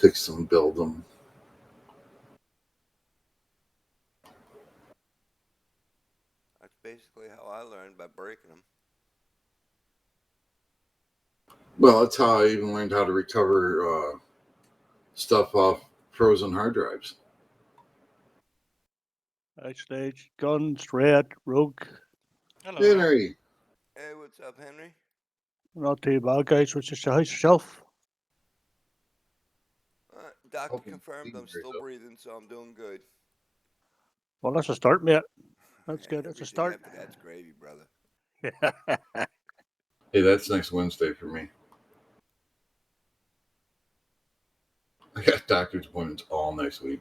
fix them, build them. That's basically how I learned, by breaking them. Well, that's how I even learned how to recover stuff off frozen hard drives. Backstage, Guns, Red, Rogue. Hello. Henry, Hey, what's up, Henry? Not too bad, guys. What's your house yourself? Doctor Hope you confirmed I'm figured still yourself. breathing, so I'm doing good. Well, that's a start, mate. That's Hey, good. That's a everything start. after that's gravy, brother. Hey, that's next Wednesday for me. I got doctor's appointments all next week.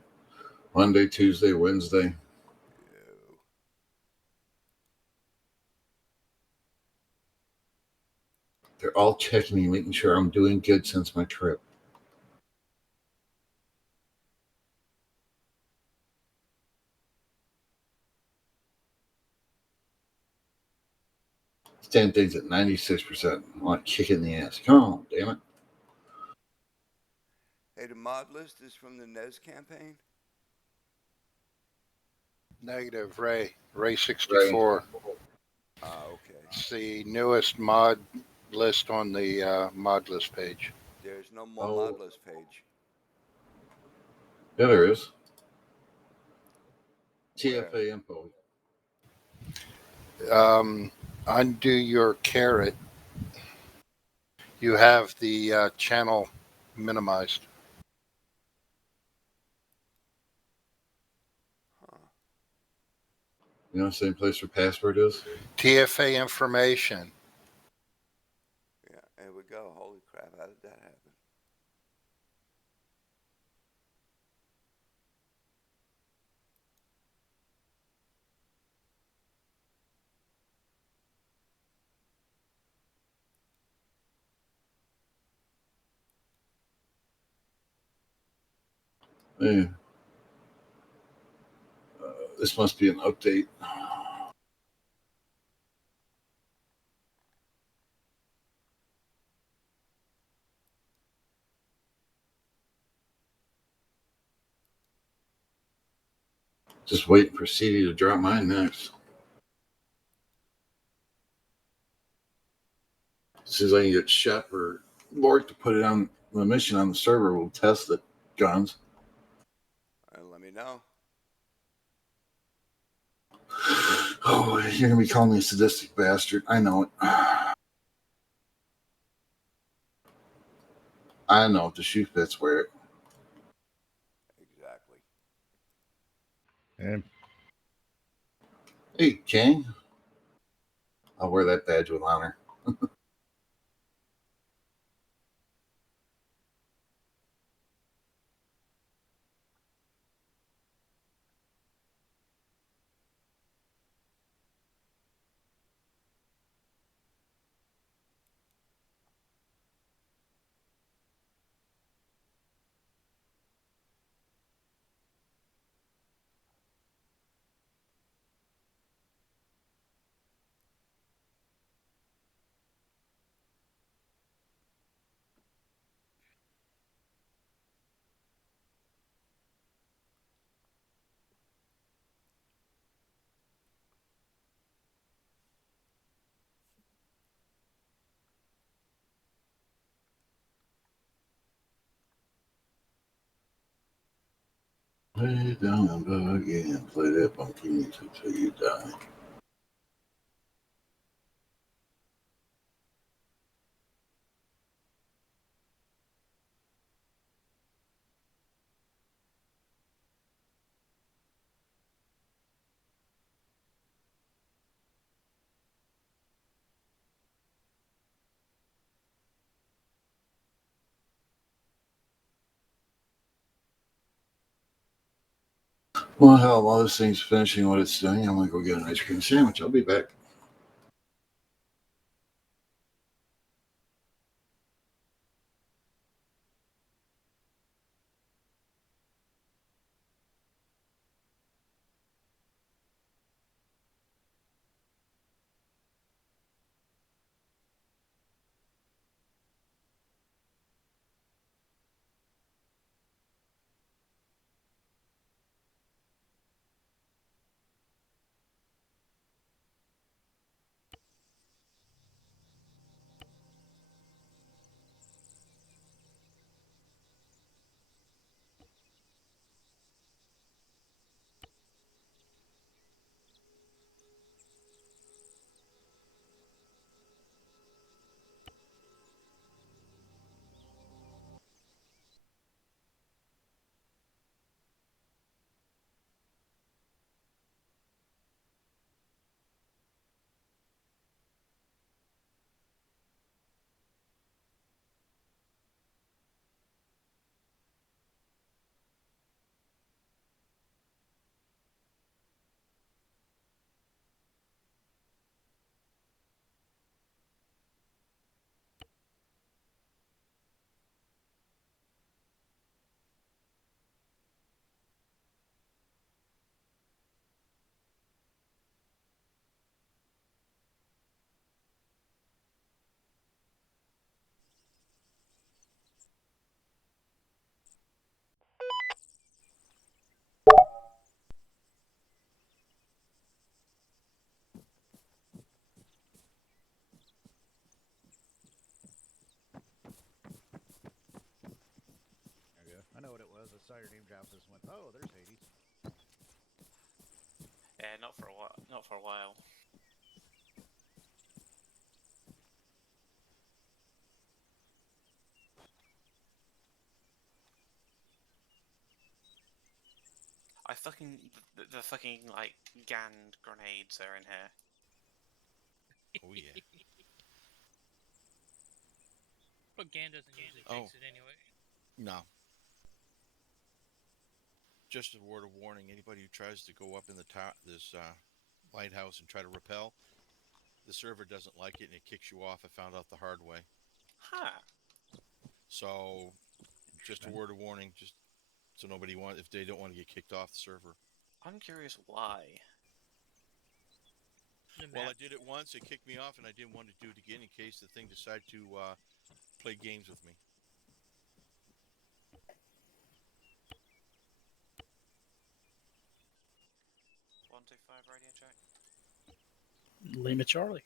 Monday, Tuesday, Wednesday. Ew. They're all checking me, making sure I'm doing good since my trip. Stand things at 96%. I want to kick it in the ass. Come on, damn it. Hey, the mod list is from the NES campaign? Negative, Ray 64. Okay. It's the newest mod list on the mod list page. There's no more Oh. mod list page. Yeah, there is. Where? TFA info. Undo your caret. You have the channel minimized. Huh. You know the same place where password is? TFA information. Yeah, there we go. Holy crap, how did that happen? Yeah. This must be an update. Just waiting for CD to drop mine next. As soon as I can get Shep or Lord to put it on the mission on the server, we'll test it. Guns. Let me know. Oh, you're gonna be calling me a sadistic bastard. I know it. I know if the shoe fits, wear it. Exactly. And Hey, King. I'll wear that badge with honor. Lay down and boogie and play that funky music till you die. Well, hell, while this thing's finishing what it's doing, I'm gonna go get an ice cream sandwich. I'll be back. saw your name drop this and went, oh, there's Hades. Yeah, not for a while. Not for a while. I fucking the fucking like Gand grenades are in here. Oh yeah. But Gan doesn't usually Oh. fix it anyway. No. Just a word of warning: anybody who tries to go up in the top this lighthouse and try to rappel, the server doesn't like it and it kicks you off. I found out the hard way. Huh. So, just a word of warning, just so nobody if they don't want to get kicked off the server. I'm curious why. The Well, I map. did it once. It kicked me off, and I didn't want to do it again in case the thing decided to play games with me. One, two, five, radio check. Lima Charlie.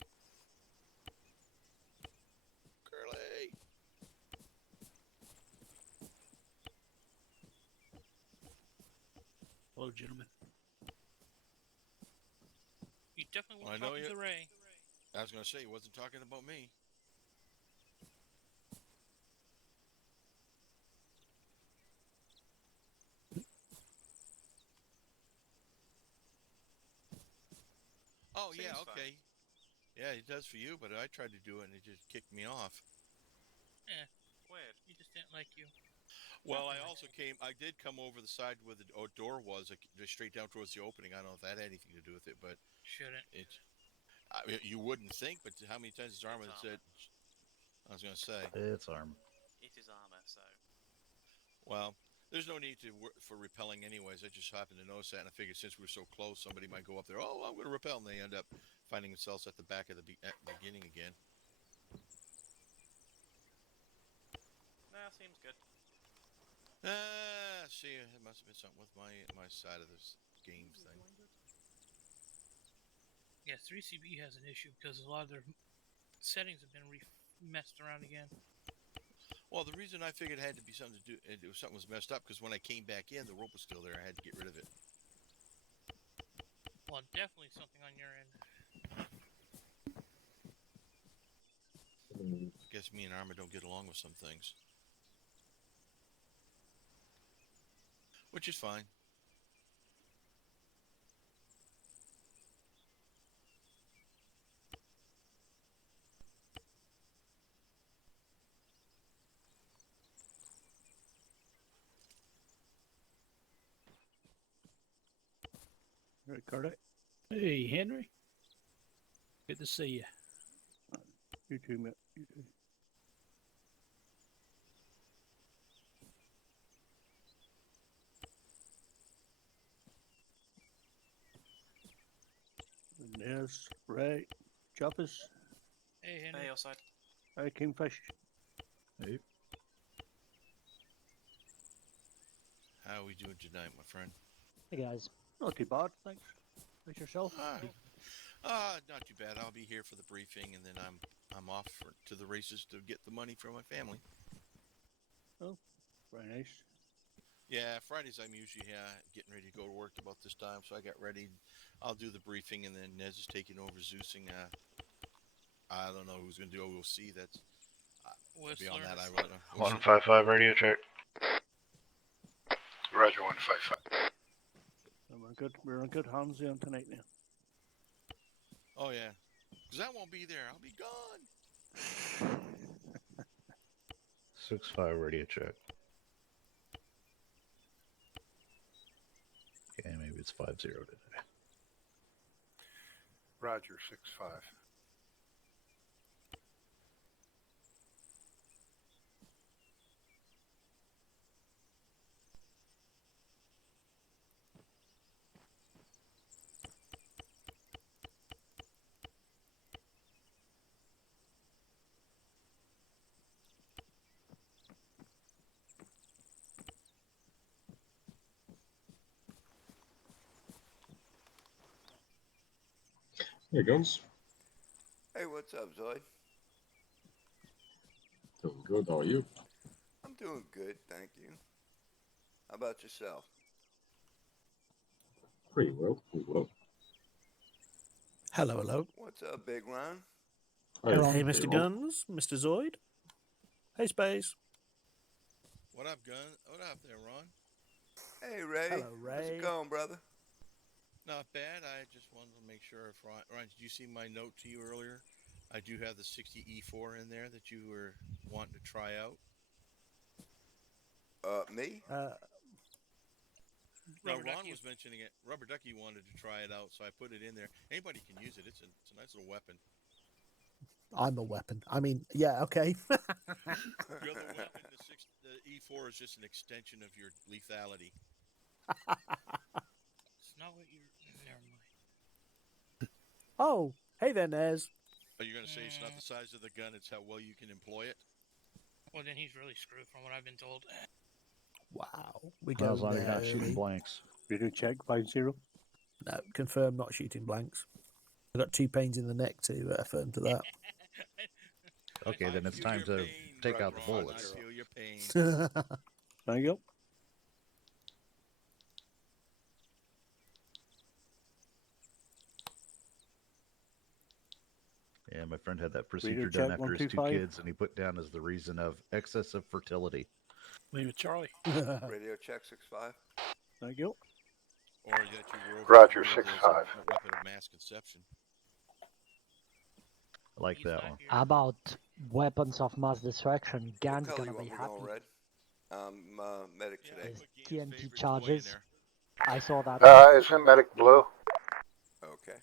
Curly. Hello, gentlemen. You definitely Well, I want know to talk you- to Ray. I was going to say, he wasn't talking about me. Oh, Seems yeah, fine. okay. Yeah, it does for you, but I tried to do it and it just kicked me off. Weird. He just didn't like you. Well, I did come over the side where the door was, like, just straight down towards the opening. I don't know if that had anything to do with it, but Shouldn't. I mean, you wouldn't think, but how many times has Arma It's said, I was going to say, It's arm. It is armor, so. well, there's no need for repelling anyways. I just happened to notice that, and I figured since we're so close, somebody might go up there, oh, I'm going to repel, and they end up finding themselves at the back of the beginning again. Nah, seems good. See, it must have been something with my side of this game thing. Yeah, 3CB has an issue because a lot of their settings have been messed around again. Well, the reason I figured it had to be something to do, something was messed up, because when I came back in, the rope was still there. I had to get rid of it. Well, definitely something on your end. Guess me and Arma don't get along with some things. Which is fine. All right, Carter. Hey, Henry. Good to see you. You too, mate. You too. And there's Ray, Choppers, Hey, Henry. Hey, your side. Hey, Kingfish. Hey. How are we doing tonight, my friend? Hey guys. Not too bad, thanks. How's yourself? Not too bad. I'll be here for the briefing, and then I'm off to the races to get the money for my family. Very nice. Yeah, Fridays I'm usually getting ready to go to work about this time, so I got ready. I'll do the briefing, and then Nez is taking over Zeusing. I don't know who's going to do it. We'll see. That's Whistler. beyond that. I don't know. 155 radio check. Roger, 155. And we're on good hands then tonight now. Oh yeah, because I won't be there. I'll be gone. 65 radio check. Okay, maybe it's 5-0 today. Roger, 65. Hey, Guns. Hey, what's up, Zoid? Doing good. How are you? I'm doing good, thank you. How about yourself? Pretty well. Pretty well. Hello, hello. What's up, Big Ron? Hey, pretty Mr. well. Guns, Mr. Zoid. Hey, Space. What up, Gun? What up there, Ron? Hey, Ray. Hello, How's Ray. it going, brother? Not bad. I just wanted to make sure if Ron, did you see my note to you earlier? I do have the 60E4 in there that you were wanting to try out. Me? No, Rubber Ron Ducky. was mentioning it. Rubber Ducky wanted to try it out, so I put it in there. Anybody can use it. It's a nice little weapon. I'm a weapon. I mean, yeah, okay. Your other weapon, the E4 is just an extension of your lethality. It's not what you're. Never mind. Oh, hey there, Nez. Are you going to say it's not the size of the gun, it's how well you can employ it? Well, then he's really screwed from what I've been told. Wow. We go As long as you're there not shooting early. blanks. Radio check 5-0. No, confirm not shooting blanks. I got 2 pains in the neck to affirm to that. Okay, then I it's feel time your to pain, take Ron, out the Ron, bullets. I feel your pain. There you go. Yeah, my friend had that procedure Radio done check, after his 2 125. kids, and he put down as the reason of excess of fertility. Leave it, Charlie. Radio check 6-5. There you go. Or that you were Roger, overruled as 6-5. a weapon of mass conception. I like He's that not one. here. About weapons of mass destruction, What Gan's color gonna you want be me happy. going, Red? Medic Yeah, today. Is put Gan's TNT favorite toy in charges. there. I saw that. Isn't medic blue? Okay.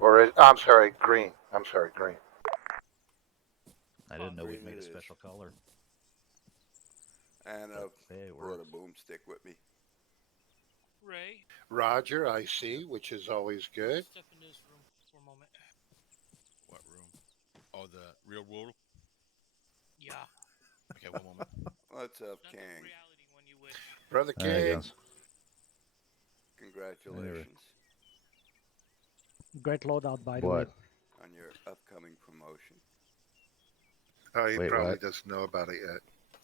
Or I'm sorry, green. I'm sorry, green. I didn't know we'd green made it a is. special color. And Hey, it brought a works. boomstick with me. Ray, Roger, I see, which is always good. step in this room for a moment. What room? Oh, the real world? Yeah. Okay, one moment. What's up, Not the King? reality when you wish. Brother There he King. goes. Congratulations Great loadout, by the What? way. on your upcoming promotion. Oh, he Wait, probably what? doesn't know about it yet.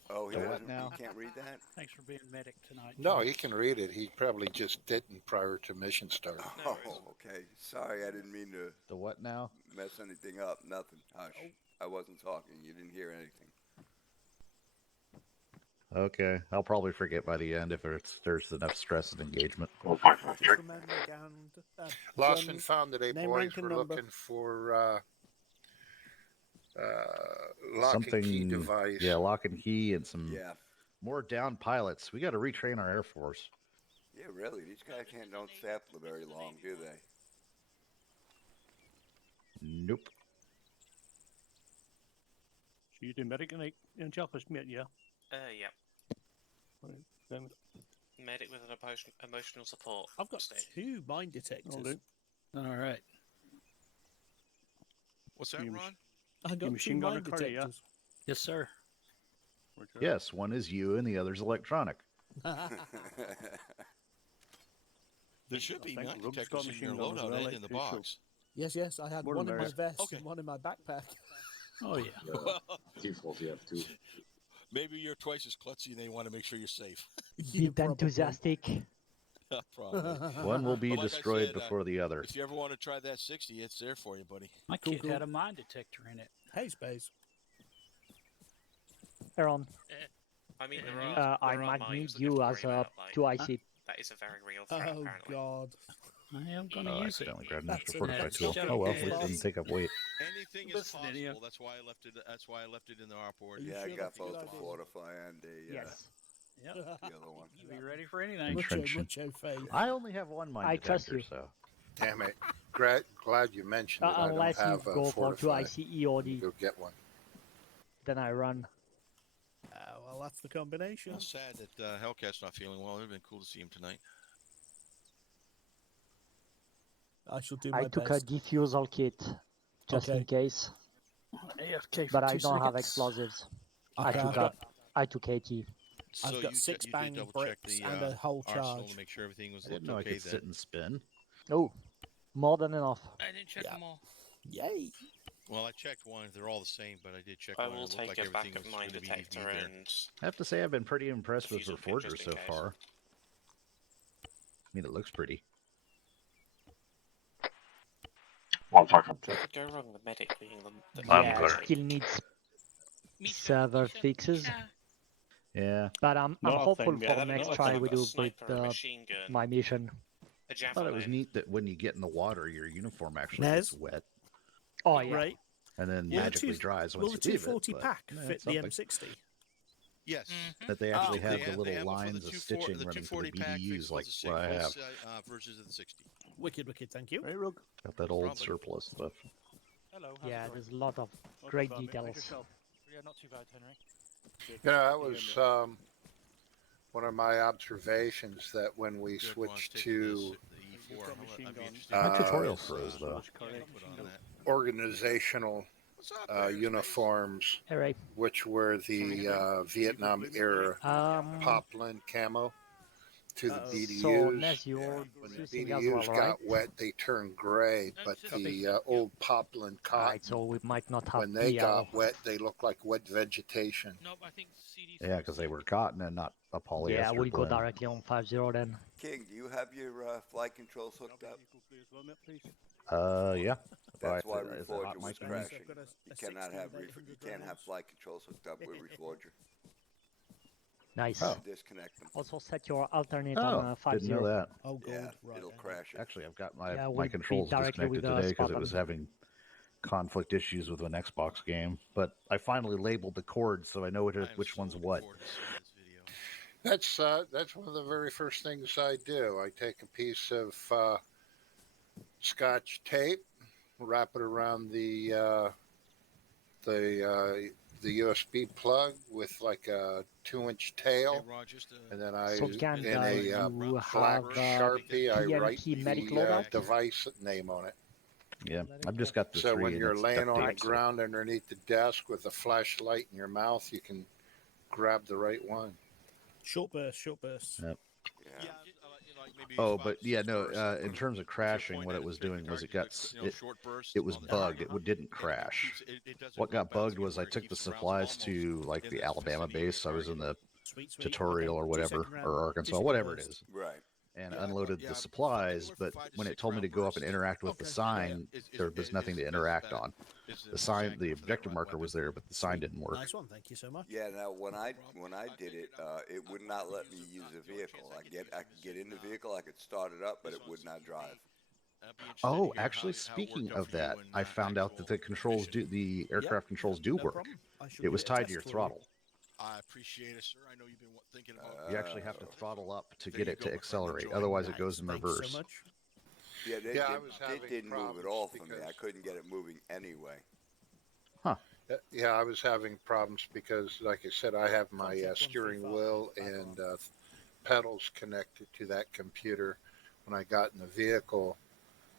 Oh, he The what doesn't? now? He can't read that? Thanks for being medic tonight. No, he can read it. He probably just didn't prior to mission start. Oh, okay. Sorry, I didn't mean to The what now? mess anything up. Nothing. Hush. I wasn't talking. You didn't hear anything. Okay, I'll probably forget by the end if there's enough stress and engagement. Just remember, Gand. Lost Gun, and found today, name, boys. rank, and We're number. looking for lock and key Something, device. yeah, lock and key and some Yeah. more down pilots. We got to retrain our Air Force. Yeah, really. These guys don't sample very long, do they? Nope. Shooting medic and Joppa's mate, yeah. Yeah. Then Medic with an emotional support. I've got stage. 2 mine detectors. I'll do. All right. What's that, You Ron? I got 2 machine gun mine or Cardi, yeah? detectors. Yes, sir. Yes, one is you and the other's electronic. There should be think nine Rogue's detectors got in your machine gun as loadout well, and in the like, crucial. box. Yes, I had More one than in my theirs. vest Okay. and one in my backpack. Oh, yeah. Default, you have 2. Maybe you're twice as klutzy and they want to make sure you're safe. Bit probably. enthusiastic. Probably. One will be But like I destroyed said, before the other. If you ever want to try that 60, it's there for you, buddy. My Cool, kid cool. had a mine detector in it. Hey, Space. Aaron, I mean, there I are. I there are might mines need that you have you to as worry a about, like, 2IC. That is a very real threat, Oh, apparently. God. I am going to Oh, I use it. accidentally grabbed an That's extra a fortified nice tool. shot. Oh well, Okay. it didn't take up weight. Anything is Listen, possible. idiot. That's why I left it. That's why I left it in the report. Are you Yeah, I sure got that's a good both a idea? fortify and a Yes. Yep. the other one. Be ready for anything. Mucho faith. I only have one mine I trust detector, you. so Damn it. Glad you mentioned it. I don't Unless you have go a for fortify. 2IC EOD, Go get one. then I run. Well, that's the combination. I'm sad that Hellcat's not feeling well. It would have been cool to see him tonight. I shall do my I took best. a defusal kit just in Okay. case, AFK for but I 2 don't have seconds. explosives. Okay, I took AT. So I've got you 6 you bang did double check bricks the and a whole arsenal charge. to make sure everything was I didn't looked know I okay could then. sit and spin. Oh, more than enough. I didn't check Yeah. them all. Yay! Well, I checked one. They're all the same, but I did check I one. will It looked take like a back everything of was mine going to be detector EV there. and I have to say I've been pretty impressed with Fusel pin Reforger just in so case. far. I mean, it looks pretty. One fucking what could go wrong? The medic being the Yeah, medic. it still needs Misha, server Misha, fixes. Misha. Yeah. But I'm Nothing hopeful yet. for Not next a try thing. we A do with sniper, a machine gun, my mission. a I javelin. thought it was neat that when you get in the water, your uniform actually Nez? gets wet Oh yeah. Right. and then Will the magically two- dries Will once the you leave it. 240 but, pack yeah, fit it's the something. M60? Yes. That they Ah, actually they have They the have little one for lines the of 240 stitching the running for the 240 pack BDUs fits like both what I have. versus the 60. Wicked, wicked. Thank you. Right, Rug. Got that old Probably. surplus stuff. Hello. Yeah, there's a lot of great details. Yeah, not too bad, Henry. That was one of my observations that when we Good, well, I was switched taking to the You've E4. got machine I'd be guns. interested My in tutorial this, froze, though. Much correct. put on that. organizational What's up there, Space? uniforms, Hey Ray. which were the Vietnam era Poplin camo to the So BDUs. Nez, you're When the using as well, BDUs right? got wet, they turned gray, but the old Poplin cotton, Alright, so we might not have when they PL. got wet, they looked like wet vegetation. Nope, I think CD. Yeah, because they were cotton and not a polyester Yeah, we'll go blend. directly on 5-0 then. King, do you have your flight controls hooked up? Yeah. That's Right, why is it Reforger hot was mic? crashing. I've got a You cannot 16 have with you 800 can't have rounds. flight controls hooked up with Reforger. Nice. Oh. Disconnect them. Also set your alternate Oh, on 5-0. didn't know that. Oh, gold. Yeah, Right. it'll okay. crash it. Actually, I've got my, Yeah, my we'll be controls directly with disconnected today because it Spartan. was having conflict issues with an Xbox game. But I finally labeled the cords so I know I am which so one's looking what. forward to seeing this video. That's one of the very first things I do. I take a piece of Scotch tape, wrap it around the USB plug with like a 2-inch tail, Hey, Rod, just, and then I So can in a you black have Sharpie I write PNT medic the loadout? device name on it. Yeah, I've just got the So 3 when and you're it's laying duct on the tape, so- ground underneath the desk with a flashlight in your mouth, you can grab the right one. Short burst, short burst. Yep. Yeah. maybe Oh, 5 but to yeah, 6 no. bursts. In terms of crashing, what it was doing was it got short bursts it was on the bugged. target. It didn't crash. It does it What real got fast bugged again was I where it took the keeps the rounds supplies almost to like in the the Alabama vicinity of base. the I was in the Sweet, sweet. tutorial or Okay, whatever, 2-second round. or Arkansas, 2-second whatever it burst. is, Right. and Yeah, unloaded yeah, the fucking supplies. anywhere from But 5 to when it 6 told me to round go up and bursts. interact with the Okay. sign, there was nothing to interact on. Is The sign, the exact for that objective marker weapon. was there, but the sign didn't work. Nice one. Thank you so much. Yeah. Now when I did it, it would not let me use a vehicle. I could get in the vehicle, I could start it up, but it would not drive. I'd be interested to Oh, hear how actually, it speaking worked out of for you that, in, I found out that the actual controls mission. the aircraft controls do No work. problem. I shall It was give a tied test to your for you. throttle. I appreciate it, sir. I know you've been thinking about You actually have to Oh. throttle up to There get you it go, to my friend. accelerate. Enjoy. Otherwise, it Nice, goes in thanks reverse. so much. Yeah, I was having it didn't move at problems all for me. I because- couldn't get it moving anyway. Yeah, I was having problems because, like I said, I have my Contact steering 135, wheel back and on. pedals connected to that computer. When I got in the vehicle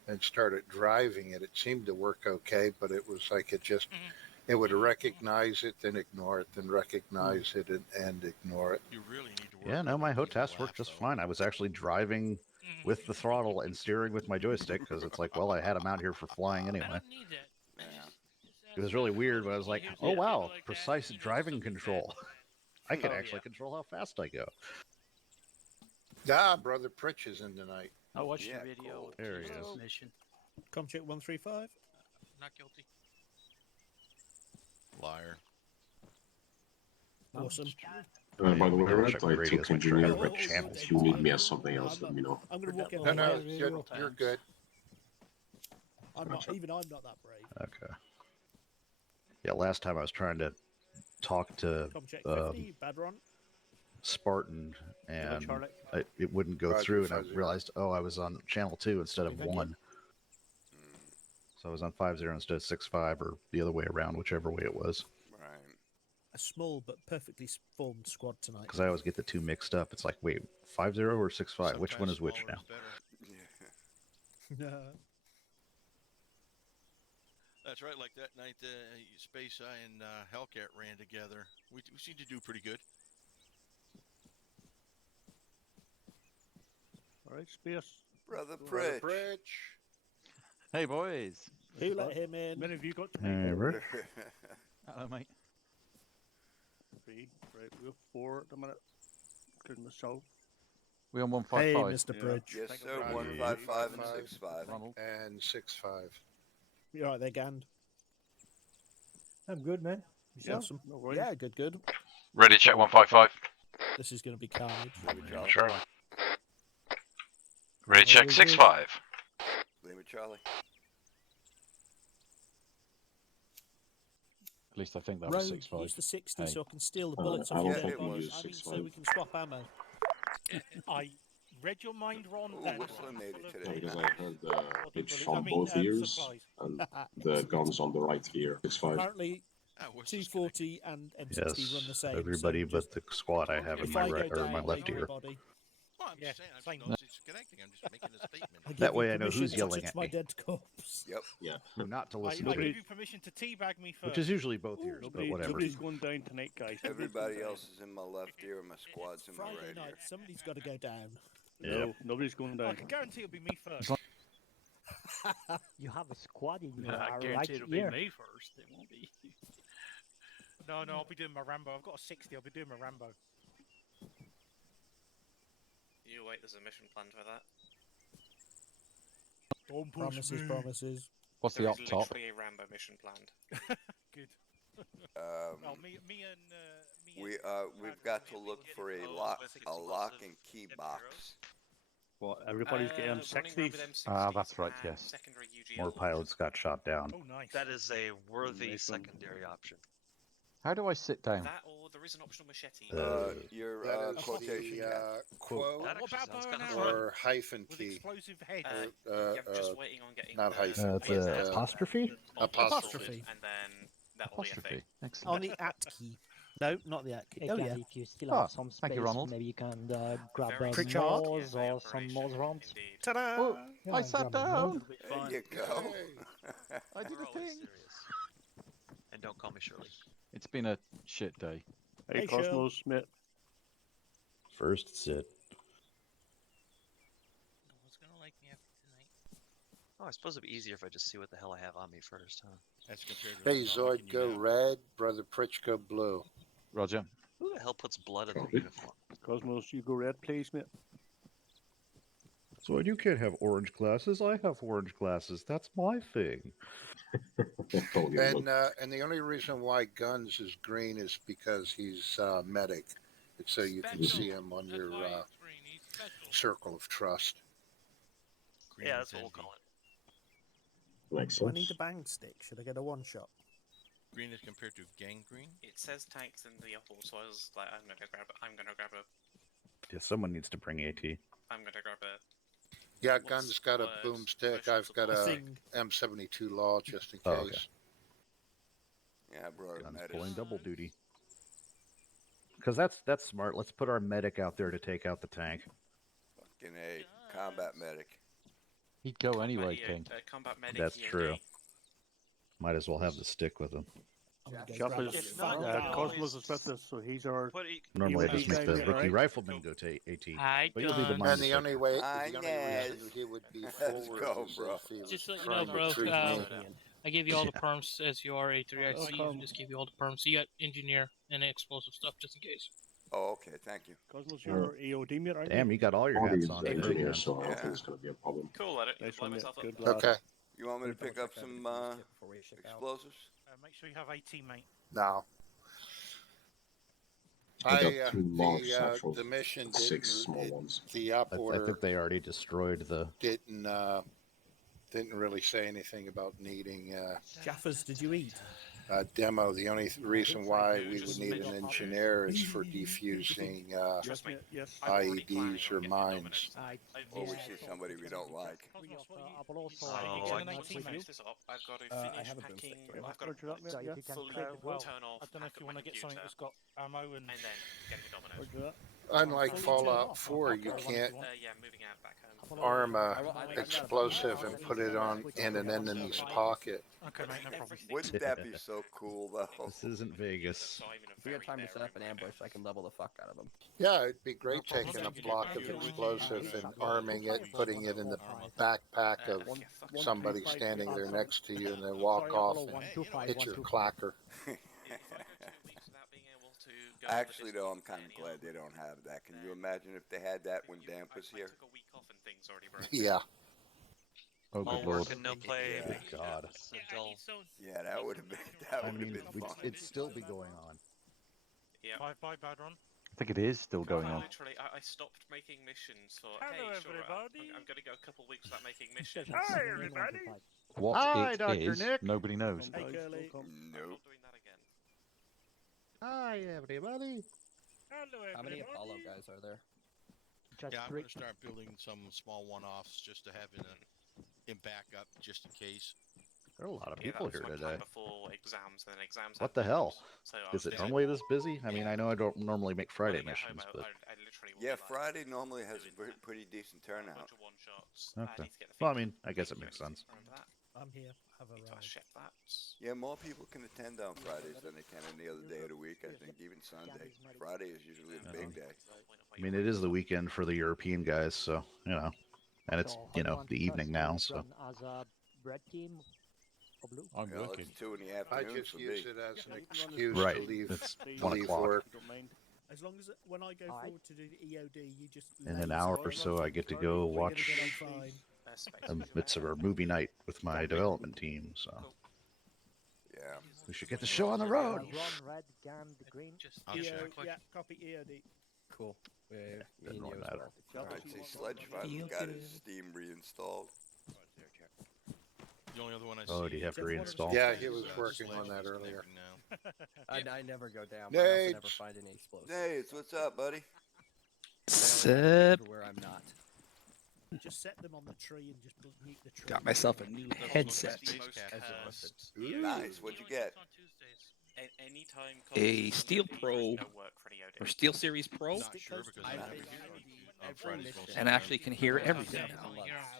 and started driving it, it seemed to work okay, but it was like it would recognize it, then ignore it, then recognize it, and ignore it. You really need to work Yeah, on no, my making HOTAS laps, worked just though. fine. I was actually driving with the throttle and steering with my joystick because it's like, well, I had them out here for flying I anyway. don't need that. Yeah. It was really weird, but I was like, Here's oh the wow, people like that, precise you know, driving something control. bad. I can Oh, actually yeah. control how fast I go. Ah, Brother Pritch is in tonight. I watched Yeah, the video. cool. With There he this is. mission. Comcheck 135. Not guilty. Liar. Awesome. By the way, Double Red, check my I radios, took make sure I engineer, got the but right channels. if you need me as something else, let me know. I'm going to walk in. No, no, on you're good. I'm not that brave. Okay. Yeah, last time I was trying to talk to Comcheck 50. Badron. Spartan and Charlie. it wouldn't go Roger, through, and I 50. realized, oh, I was on channel 2 instead of Okay, thank you. 1. So I was on 50 instead of 65, or the other way around, whichever way it was. Right. A small but perfectly formed squad tonight. Because I always get the two mixed up. It's like, wait, 50 or 65? Which one Sometimes is which smaller now? is better. Yeah. That's right. Like that night, Space Eye and Hellcat ran together. We seem to do pretty good. All right, space. Brother Brother Pritch. Pritch. Hey boys, Who let him in? Many of you got Ever. Hello, mate. 3, right? We're 4 at the minute. Including myself. We on Hey, 155. Mr. Yeah. Bridge. Yes, sir. Roger. 155 and 155. 65. Ronald. And 6-5. You alright there, Gand? I'm good, man. Awesome. No worries. Yeah, good, good. Ready, check 155. This is going to be carnage. Charlie. Sure. Ready, check Always 65. Lima Charlie. At least I think that was Rogue, 6-5. use the 60 Hey. so I can steal the bullets I off your don't dead think bodies. use I mean, so 6.5. we can swap ammo. I read your mind, Ron. Ooh, then, Whistler Ron. made it No, today. because I heard it's on both ears and the guns on the right ear. 65. Apparently, Ah, where's this 240 and M60 run the Yes, same. everybody so but just, the squad I have in if my I go right or my down, left they ear. body. Well, I'm Yeah, just saying. I same. just noticed it's connecting. I'm just making a statement. I give That you way I know permission who's to yelling touch at my me. dead corpse. Yep. Yeah. No, not to I listen to give me, you permission to teabag me first. which is usually both ears, but Nobody, whatever. nobody's going down tonight, guys. Nobody's going Everybody down. else is in my left ear and my squad's in my Friday right ear. night, somebody's got to go down. No, nobody's going I down. can guarantee it'll be me first. You have a squad in your I right guarantee it'll be ear. me first. It won't be. No, I'll be doing my Rambo. I've got a 60. I'll be doing my Rambo. You wait, there's a mission planned for that. Don't push Promises, me. promises. What's There the is up top? literally a Rambo mission planned. Good. Um, Well, me and we've got to look for a lock and key box. What, everybody's getting running around M60s? with M60s Ah, that's right, and yes. secondary UGL More launchers. pilots got shot down. oh, nice. That is a worthy Nice one. secondary option. How do I sit down? That or there is an optional machete. Your That is quotation the cap. quote That What actually about sounds bow and kind of arrow? fun. or hyphen With key. explosive head. Yeah, I'm just waiting on getting not the- hyphen. It's the- a apostrophe? the Apostrophe. and then that'll be a Apostrophe. thing. Excellent. On the at key. No, not the at key. Hey, Oh, Gary, yeah. if you still Ah, have some thank space, you, Ronald. maybe you can grab Very a Pritchard? Moors Yeah, or some operation, Moors rounds. indeed. Ta-da! Oh, Yeah, I sat grab a down. Moors. There you go. I did We're a always thing. serious. And don't call me Shirley. It's been a shit day. Hey, Hey, Cosmos, Smith. First sit. No one's gonna like me after tonight. Oh, I suppose it'd be easier if I just see what the hell I have on me first, huh? As compared to Hey, what's not Zoid, making you go mad. red. Brother Pritch, go blue. Roger. Who the hell puts blood in their Copy. uniform? Cosmos, you go red, please, Smith. So you can't have orange glasses. I have orange glasses. That's my thing. Totally And look. and the only reason why Guns is green is because he's medic. It's so you can see him on That's your why it's green. He's special. circle of trust. Green Yeah, with that's what we'll envy. call it. Makes Do I sense. need a bang stick? Should I get a one shot? Green is compared to gangrene. It says tanks in the upper, so I was like, I'm gonna grab a Yeah, someone needs to bring AT. Yeah, What's Guns got a word? boomstick. Motion I've got support. a Thing. M72 law just in case. Oh, okay. Yeah, I brought a Guns medic. pulling double duty. Because that's smart. Let's put our medic out there to take out the tank. Fucking A. Combat medic. He'd go anyway, Combat King. combat medic. That's EOD. true. Might as well have the stick with him. I'm gonna go Jeff grab a is, If not, fat we guy. Cosmos is with us, so he's our. What do you, Normally I would just be make the down, rookie right? rifleman go to AT. I But you'll be the done. minor And the stick. only way, I the only guess. reason he would be Let's forward go, is bro. if he was Just so you trying know, to bro, treat me. I gave you all the Yeah. perms as you are A3IC. Welcome. Just gave you all the perms. So you got engineer and explosive stuff just in case. Oh, okay. Thank you. Cosmos, you're EOD mate, aren't Damn, you? you got all your All hats these on. engineers, Very so I don't Yeah. think it's going to be a problem. Cool, let it. Nice Blow one, mate. myself up. Good lad. Okay. You want me to pick up some explosives? Make sure you have AT, mate. No. I got two large satchels, the mission 6 small didn't. ones. The op I order think they already destroyed the. didn't really say anything about needing Jaffers, did you eat? a demo. The only reason why we would need an engineer is for defusing Yes, mate. Yes. IEDs or mines. Or we see somebody we don't like. Oh, I've I- got to finish this up. I've got to I finish have a packing. boomstick. I've got Roger that, mate. to Yeah. fully well, turn off. I don't know if pack you up want my to get something that's computer, got ammo and. and then getting the dominoes. Roger that. Unlike Fully Fallout turn 4, you can't Yeah, moving out back home. arm a explosive and put it on in an enemy's pocket. Okay, mate, no problem. Wouldn't that be so so cool though. This isn't Vegas. If we got time to set up an ambush, I can level the fuck out of them. Yeah, it'd be great taking a block of explosive and arming it, putting it in the backpack of somebody standing there next to you, and then walk off and hit your clacker. Actually, though, I'm kind of glad they don't have that. Can you imagine if they had that when Damp was here? Yeah. Oh, All good work lord. and no play. Good God. Yeah, that would have been. That I would have mean, been fun. it'd still be going on. Yeah. Bye, Badron. I think it is still going on. Literally, I stopped making missions for. Hello, hey, sure, everybody. I'm going to go a couple weeks without making missions. Hi, everybody. What Hi, it Dr. is, Nick. nobody knows. Hey, Curly. Nope. Hi, everybody. Hello, How many everybody. Apollo guys are there? Yeah, I'm going to start building some small one-offs just to have in backup, just in case. There are a lot of Yeah, people that was here my today. plan before exams, and then exams. What the hell? So I Is was it busy. normally this busy? I mean, I know I don't normally make Friday When I get home, missions, I- but I literally will Yeah, be like, Friday normally has a pretty decent turnout. bunch of one-shots. I okay. need to get the Well, I feedback. mean, I guess it makes sense. Remember that? I'm here. Have a Need to ride. check that. Yeah, more people can attend on Fridays than they can any other day of the week. I think even Sunday. Friday is usually a big day. I mean, it is the weekend for the European guys, so, you know. And it's, So, you how know, want the us evening to now, so. run as a red team or blue? Well, it's 2 in the I afternoon just for use me. it as an excuse Right, to leave, it's to 1 leave o'clock. work. As long as when I go forward to do the EOD, you just. In an hour or so, I get to go watch a Midsummer movie night with my development team, so. Yeah. We should get the show on the road. Ron, red, Gan, the green. Yeah, copy EOD. Cool. Yeah, Doesn't really matter. Alright, see, Sledge finally got his Steam reinstalled. The only other one I Oh, see do you have to is reinstall? Yeah, he was the working Sledge on that is earlier. now. I never go down, but I also never Nate! find any explosives. Nate, what's up, buddy? Where I'm not. Just set them on the tree and just mute the tree. Got myself a new headset. Nice, what'd you get? Anytime A Steel Pro or Steel Series Pro, Not sure because I'm not here on Fridays most of and the actually can hear everything.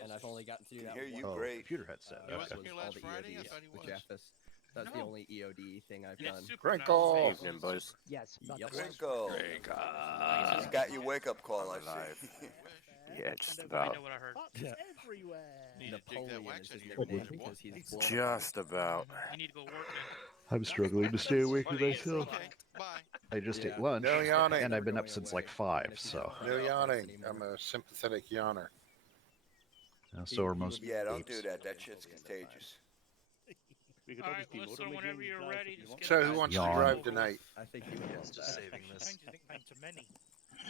And I've only gotten to do that Hear you once. great. Computer headset. You Okay. wasn't here All last the Friday? I EODs thought he with was. Jeffus. That's the only EOD thing I've done. Crinkle! Yes, that's Yep. Crinkle! Just got your wake-up call, I see. Yeah, just about. Bugs everywhere. Need to dig that Napoleon wax is out his of your nickname butt, boy. because he's blown. Just about. You need to go work, man. I'm struggling to stay awake myself. Okay, bye. I just Yeah. ate lunch, No yawning. and I've been up Going since away. like 5, And if you so. don't No have yawning. anymore- I'm a sympathetic yawner. So are most Yeah, don't apes. do that. That shit's contagious. We could Alright, always well, so demotivate whenever you you're guys ready, if you just want. get So back who to wants to Yawn. drive tonight? I think you would love Just that. saving this. To many.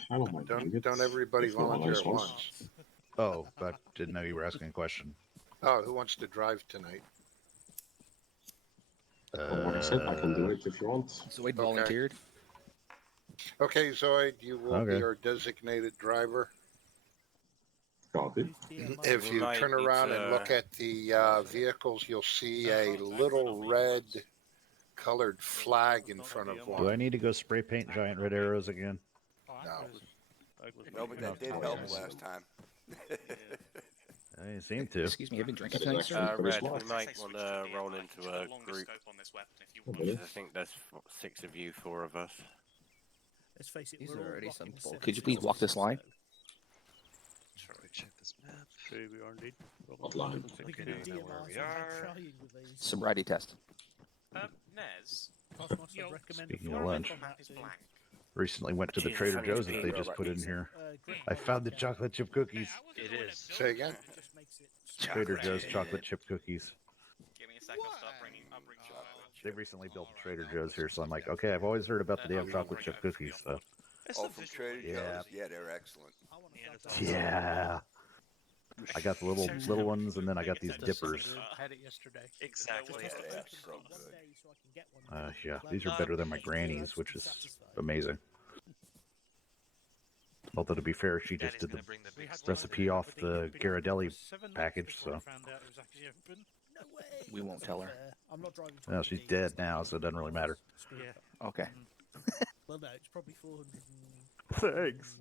I don't mind doing it. Don't everybody If no one volunteer else at wants. once. Oh, but didn't know you were asking a question. Oh, who wants to drive tonight? From what I said, I can do it if you want. Zoid volunteered. Okay, Zoid, you will be Okay. our designated driver. Copy. If you turn around and look at the vehicles, you'll see a little red colored flag in front of Do I one. need to go spray paint giant red arrows again? No. No, but that did help last time. I seem to. Excuse me, I've been drinking It's tonight, actually sir. pretty Red, smart. we might want to roll into a group. Okay. I think there's 6 of you, 4 of us. Let's face it, These we're are all already rocking some the full- same Could you please walk this line? Check this map. True, we are indeed. What line? We're going to DMR trying with these. Sobriety test. Nez, Cosmos, I'd recommend Speaking a of full lunch, map is blank. recently went to the Jesus, Trader I need Joe's to that pee. they just put in here. Grip I found the on chocolate chip cookies. It is. Say again? It just makes it Trader Joe's chocolate chip cookies. Give me a second, I'll start bringing chocolate. They recently built a Trader Joe's here, so I'm like, okay, I've always heard about the damn chocolate chip cookies, so. Oh, from Trader Yeah. Joe's? Yeah, they're excellent. Yeah. I got the little ones, and then I got these dippers. Had it yesterday. Exactly. Yeah, they are so good. Yeah, these are better than my granny's, which is amazing. Although to be fair, she just did the recipe off the Ghirardelli package, so. We won't tell her. I'm not driving. Well, she's dead now, so it doesn't really matter. Yeah. Okay. Well, no, it's probably 450. Thanks.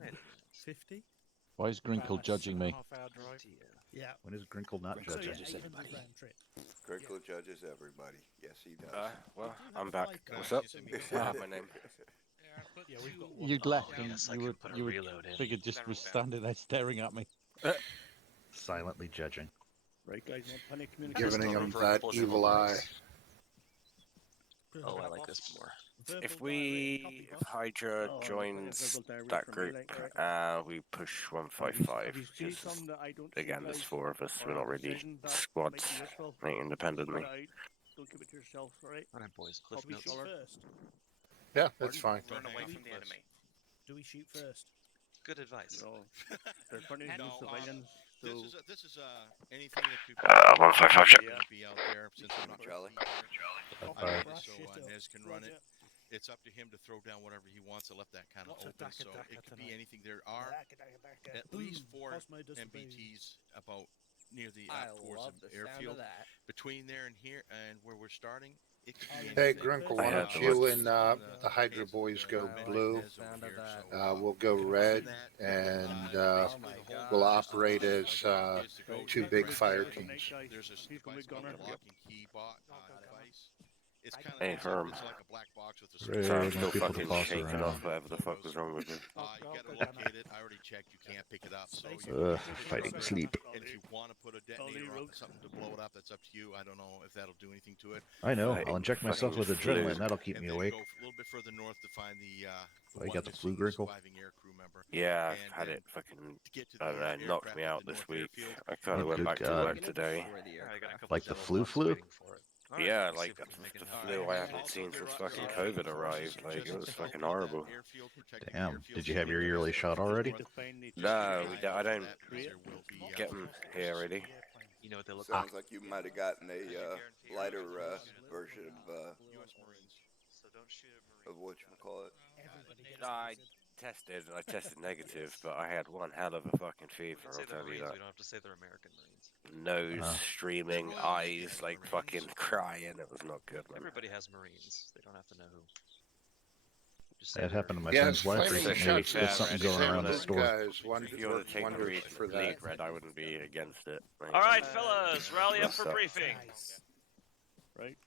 Why is Grinkle judging me? Yeah. When is Grinkle not So, judging? yeah, 800 round trip. Crinkle judges everybody. Yes, he does. Well, I'm back. What's up? I have my name. Yeah, we've got You'd left and yes, I you can would put a you would reload in. figure just was standing there staring at me. Silently judging. Right, guys, no panic communication. Giving him that evil eye. Oh, I like this more. If Hydra joins that group, we push 155. Because, again, there's 4 of us. We're not really squads, right, independently. Don't keep it to yourself, right? All right, boys. Cliff Do we notes. shoot first? Yeah, that's fine. Run away from the enemy. Do we shoot first? Good advice. No, there's plenty of civilians. This is anything that people 155 check. be out there since I'm not Charlie. so Nez can run it. It's up to him to throw down whatever he wants. I left that kind of open, so it could be anything. There are at least 4 MBTs about near the towards the airfield. Between there and here, and where we're starting, it could be Hey, anything. Grunkle, why don't you and the Hydra boys go blue? We'll go red, and we'll operate as 2 big fire teams. There's a device called a locking key device. It's kind of Hey, Herm. it's like a black box with a Right, switch. Sorry, I'm no still people to fucking toss shaking around. off whatever the fuck was wrong with me. You gotta locate it. I already checked. You can't pick it up. So Fighting sleep. And if you want to put a detonator on something to blow it up, that's up to you. I don't know if that'll do anything to it. I know. I'll inject myself with adrenaline. That'll keep me And then awake. go a little bit further north to find the Oh, you one got the missing flu, Grinkle? surviving air crew member. Yeah, And I've had then it fucking, to get to I don't know, aircraft knocked me at out the this North week. Airfield. I kind of Oh, went good back to God. work today. Like the flu? Yeah, like the flu I haven't seen since fucking COVID arrived. Like, it was fucking horrible. Damn. Did you have your yearly shot already? No, I don't get them here already. You know what they look Sounds like you might have gotten a lighter version of whatchamacallit. I tested negative, but I had one hell of a fucking fever, I'll tell you that. We don't have to say they're American Marines. Nose streaming, eyes like fucking crying. It was not good, man. Everybody has Marines. They don't have to know who. Just say That they're- happened to my Yeah, friend's it's wife funny you recently. shot There's something going around the Those store. guys If you want to take the wonders for lead, that. Red, I wouldn't be against it. Like, All right, fellas, rally up for What's up? briefing. Right.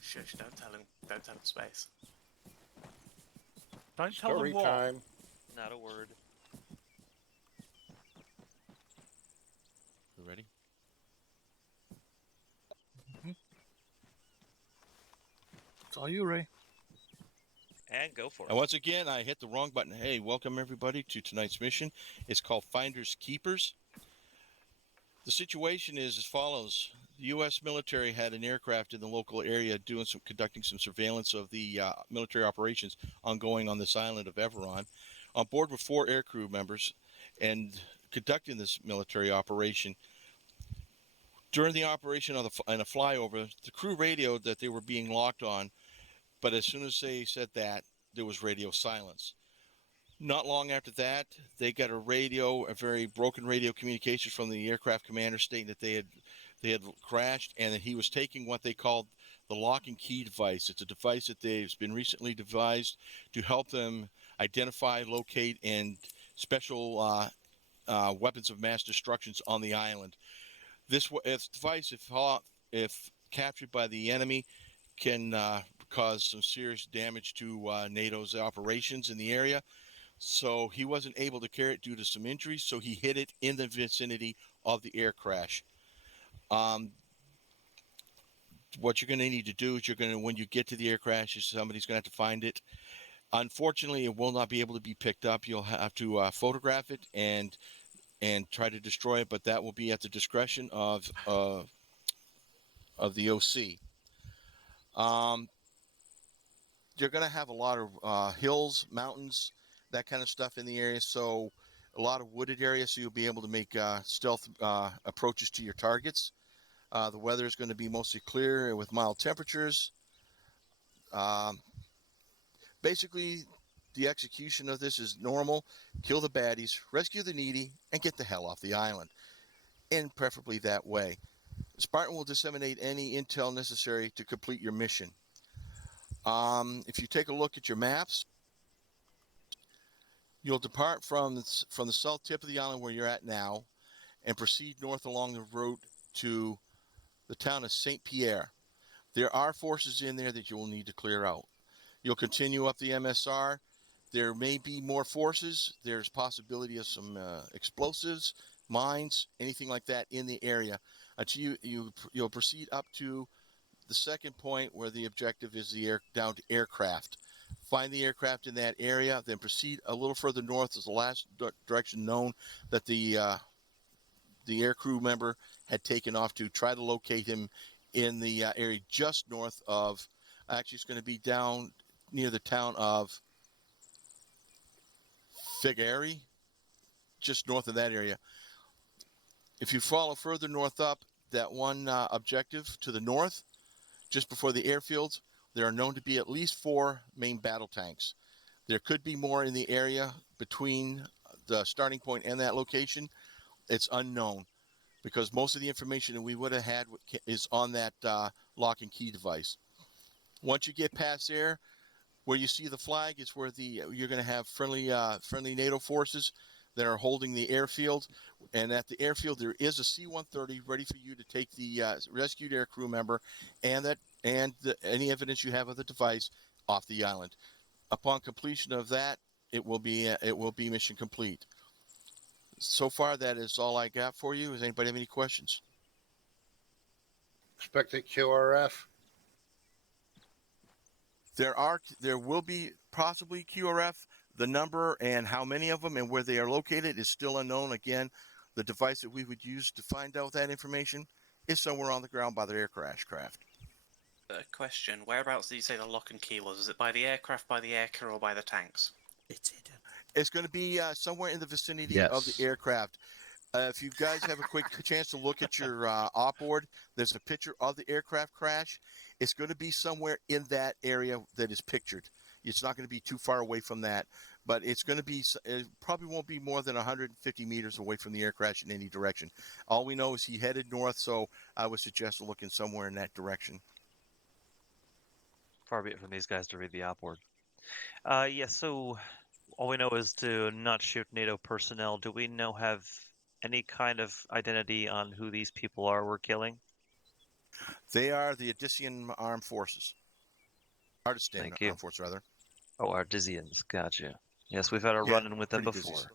Shush! Don't tell him. Don't tell him space. Don't tell Story them what. time. Not a word. You ready? Are you, Ray? And go for it. And once again, I hit the wrong button. Hey, welcome everybody to tonight's mission. It's called Finders Keepers. The situation is as follows. The U.S. military had an aircraft in the local area conducting some surveillance of the military operations ongoing on this island of Everon. On board with 4 aircrew members and conducting this military operation. During the operation on a flyover, the crew radioed that they were being locked on, but as soon as they said that, there was radio silence. Not long after that, they got a very broken radio communication from the aircraft commander stating that they had crashed and that he was taking what they called the lock and key device. It's a device that they've been recently devised to help them identify, locate, and special weapons of mass destructions on the island. This device, if captured by the enemy, can cause some serious damage to NATO's operations in the area. So he wasn't able to carry it due to some injuries, so he hid it in the vicinity of the air crash. What you're going to need to do is when you get to the air crash, somebody's going to have to find it. Unfortunately, it will not be able to be picked up. You'll have to photograph it and try to destroy it, but that will be at the discretion of the OC. You're going to have a lot of hills, mountains, that kind of stuff in the area, so a lot of wooded areas, so you'll be able to make stealth approaches to your targets. The weather is going to be mostly clear with mild temperatures. Basically, the execution of this is normal. Kill the baddies, rescue the needy, and get the hell off the island. And preferably that way. Spartan will disseminate any intel necessary to complete your mission. If you take a look at your maps, You'll depart from the south tip of the island where you're at now and proceed north along the route to the town of St. Pierre. There are forces in there that you will need to clear out. You'll continue up the MSR. There may be more forces. There's possibility of some explosives, mines, anything like that in the area until you'll proceed up to the second point where the objective is down to aircraft. Find the aircraft in that area, then proceed a little further north is the last direction known that the air crew member had taken off to. Try to locate him in the area just north of, actually it's going to be down near the town of Figueres, just north of that area. If you follow further north up, that one objective to the north, just before the airfields, there are known to be at least 4 main battle tanks. There could be more in the area between the starting point and that location. It's unknown because most of the information that we would have had is on that lock and key device. Once you get past there, where you see the flag is where you're going to have friendly NATO forces that are holding the airfield. And at the airfield, there is a C-130 ready for you to take the rescued air crew member and any evidence you have of the device off the island. Upon completion of that, it will be mission complete. So far, that is all I got for you. Does anybody have any questions? Expected QRF? There will be possibly QRF. The number and how many of them and where they are located is still unknown. Again, the device that we would use to find out that information is somewhere on the ground by the aircraft. Question: whereabouts did you say the lock and key was? Is it by the aircraft, by the air crew, or by the tanks? It's going to be somewhere in the vicinity of the aircraft. If you guys have a quick chance to look at your op board, there's a picture of the aircraft crash. It's going to be somewhere in that area that is pictured. It's not going to be too far away from that, but it's going to be, it probably won't be more than 150 meters away from the air crash in any direction. All we know is he headed north, so I would suggest looking somewhere in that direction. Far be it from these guys to read the op board. So all we know is to not shoot NATO personnel. Do we have any kind of identity on who these people are we're killing? They are the Odyssean Armed Forces. Artistan Armed Force, rather. Oh, Artisans. Gotcha. Yes, we've had a run-in with them before. Busy.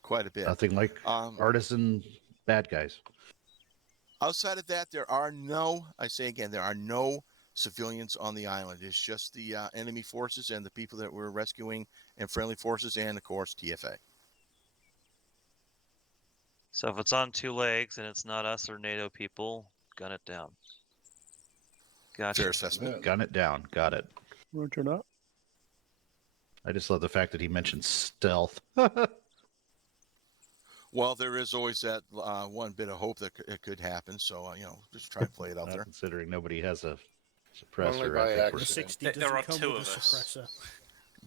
Quite a bit. Nothing like artisan bad guys. Outside of that, there are no civilians on the island. It's just the enemy forces and the people that we're rescuing and friendly forces and, of course, TFA. So if it's on 2 legs and it's not us or NATO people, gun it down. Gotcha. Fair assessment. Gun it down. Got it. Roger that. I just love the fact that he mentioned stealth. Well, there is always that one bit of hope that it could happen. So, just try and play it out there. Considering nobody has a suppressor. Only by accident. There are 2 of us.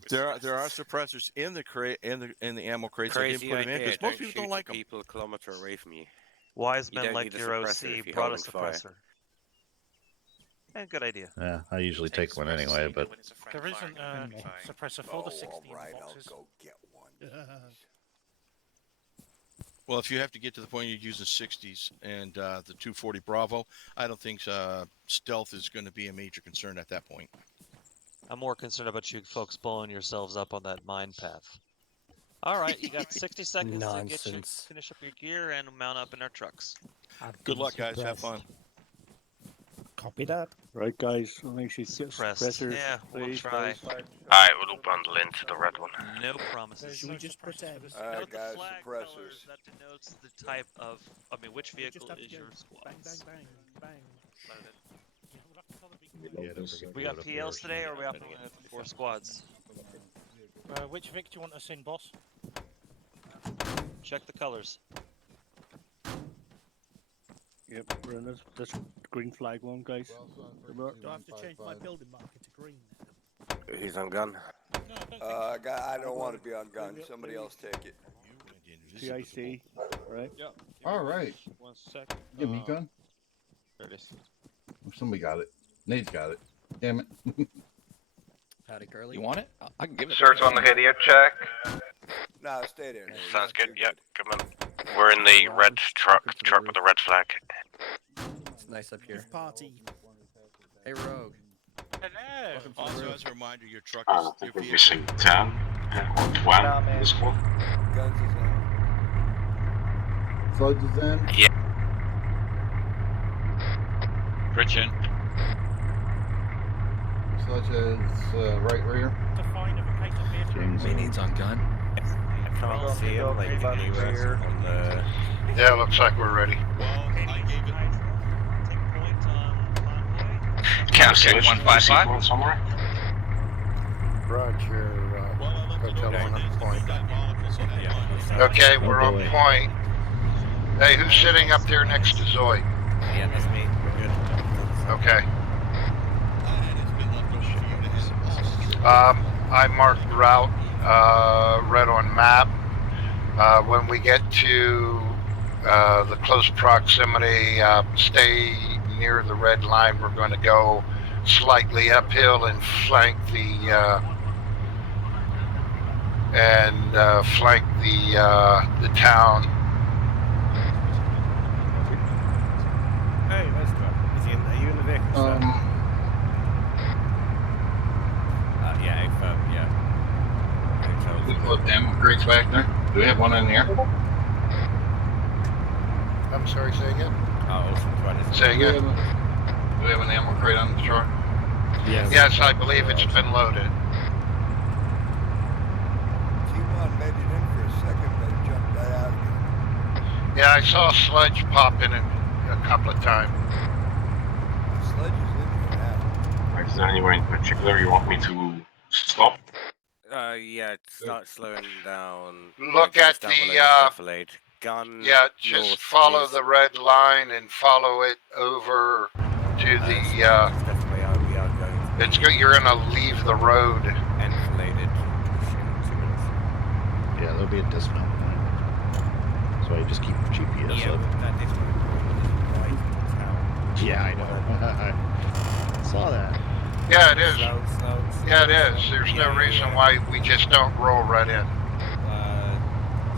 There are suppressors in the crate in the ammo crates. I didn't put them in because most people don't like them. People a kilometer away from you. Wise You men don't like need a your suppressor if OC you're brought a holding fire. suppressor. Good idea. Yeah, I usually take one anyway, but There isn't a suppressor for the 16 Alright, boxes. I'll go get one. Well, if you have to get to the point you're using 60s and the 240 Bravo, I don't think stealth is going to be a major concern at that point. I'm more concerned about you folks blowing yourselves up on that mine path. All right, you got 60 seconds to finish up your gear and mount up in our trucks. Good luck, guys. Have fun. Copy that. Right, guys. Make sure you get suppressors. Yeah, we'll please, try. guys. Alright, we'll bundle into the red one. No promises. Should we just pretend? Uh, Note the guys, flag suppressors. colors, that denotes the type of, which vehicle is your Bang, squad's. bang, bang, bang. yeah, don't forget We to got load up the PLs arsenal. today, or are we operating with 4 squads? Which Vic do you want us in, boss? Check the colors. Yep, we're in this green flag one, guys. Do I have to change my building marker to green? He's on gun. I don't want to be on gun. Somebody else take it. TIC, right? Yeah. All right. 1 second. Give me gun. There it is. Somebody got it. Nate's got it. Damn it. Howdy, Curly. You want it? I can give it. Search on the radio check. No, stay there. Nate. Sounds good. Yep, come on. We're in the red truck with the red flag. It's nice up here. Party. Hey, Rogue. Hello. Also, as a reminder, your truck I is think your we're vehicle. missing 10 or 12 in the squad. Guns is in. Sludge is in. Yeah. Rich in. Sludge is right rear. To find a case of beer. James Needs on gun. I can't see him like anywhere on the. Yeah, looks like we're ready. Well, I gave it. Take point on convoy. Can't see 155 somewhere. Roger. Well, I left it Hotel open. on It's point. diabolical, so that- Okay, we're on boy. point. Hey, who's sitting up there next to Zoid? Yeah, that's me. We're good. Okay. And it's been left open for you to have. I marked route, red on map. When we get to the close proximity, stay near the red line. We're going to go slightly uphill and flank the town. Hey, nice to meet you. Are you in the vehicle, sir? Yeah, yeah. We put them crates back there. Do we have one in there? I'm sorry, say again? Oh, awesome. Say Do we again? have an ammo crate on the truck? Yes, I believe it's been loaded. T1 made it in for a second, but it jumped right out again. Yeah, I saw Sludge pop in it a couple of times. The sledge is in here now. Is there anywhere in particular you want me to stop? Yeah, start slowing down. Look at down the, below Cephalade. Gun. Yeah, just north follow is- the red line and follow it over to the, That's definitely how we are going. it's good, you're gonna leave the road. Enfiladed. In 2 minutes. Yeah, there'll be a dismount point. So I just keep GPS Yeah, up. that is right into town. Yeah, I know. I saw that. Yeah, it is. Slow. Yeah, it is. There's no reason why we just don't roll right in.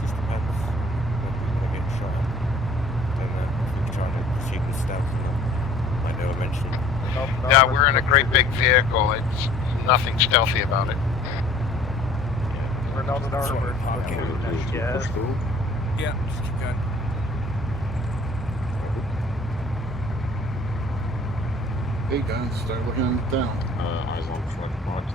Just depends when we get shot. Don't know if we try to proceed with stealth or not. Like they were mentioning. Yeah, we're in a great big vehicle. It's nothing stealthy about it. We're not an armor. Okay. Push through. Yeah, just keep going. Hey guys, start looking in the town. Eyes on flag marked.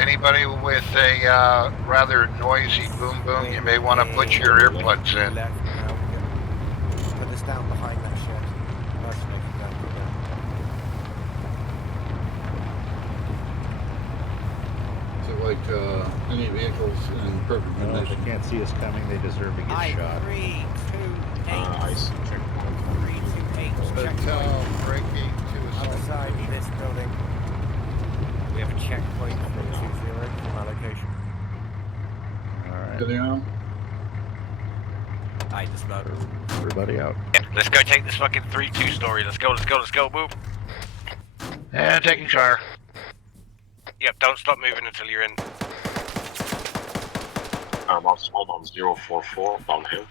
Anybody with a rather noisy boom boom, you may want to put your earplugs in. Left now. Put us down behind that shed. Mercenary down there. So like any vehicles in perfect Well, if condition. they can't see us coming, they deserve to get shot. 3, 2, 8. Eyes checkpoint. 3, 2, 8. Hotel breaking to a Outside this building. We have a checkpoint from 2-0 from our location. Alright, Getting on? I dismount. everybody out. Let's go take this fucking 3-2 story. Let's go, move. Yeah, taking fire. Yep, don't stop moving until you're in. About squad on 044 downhill.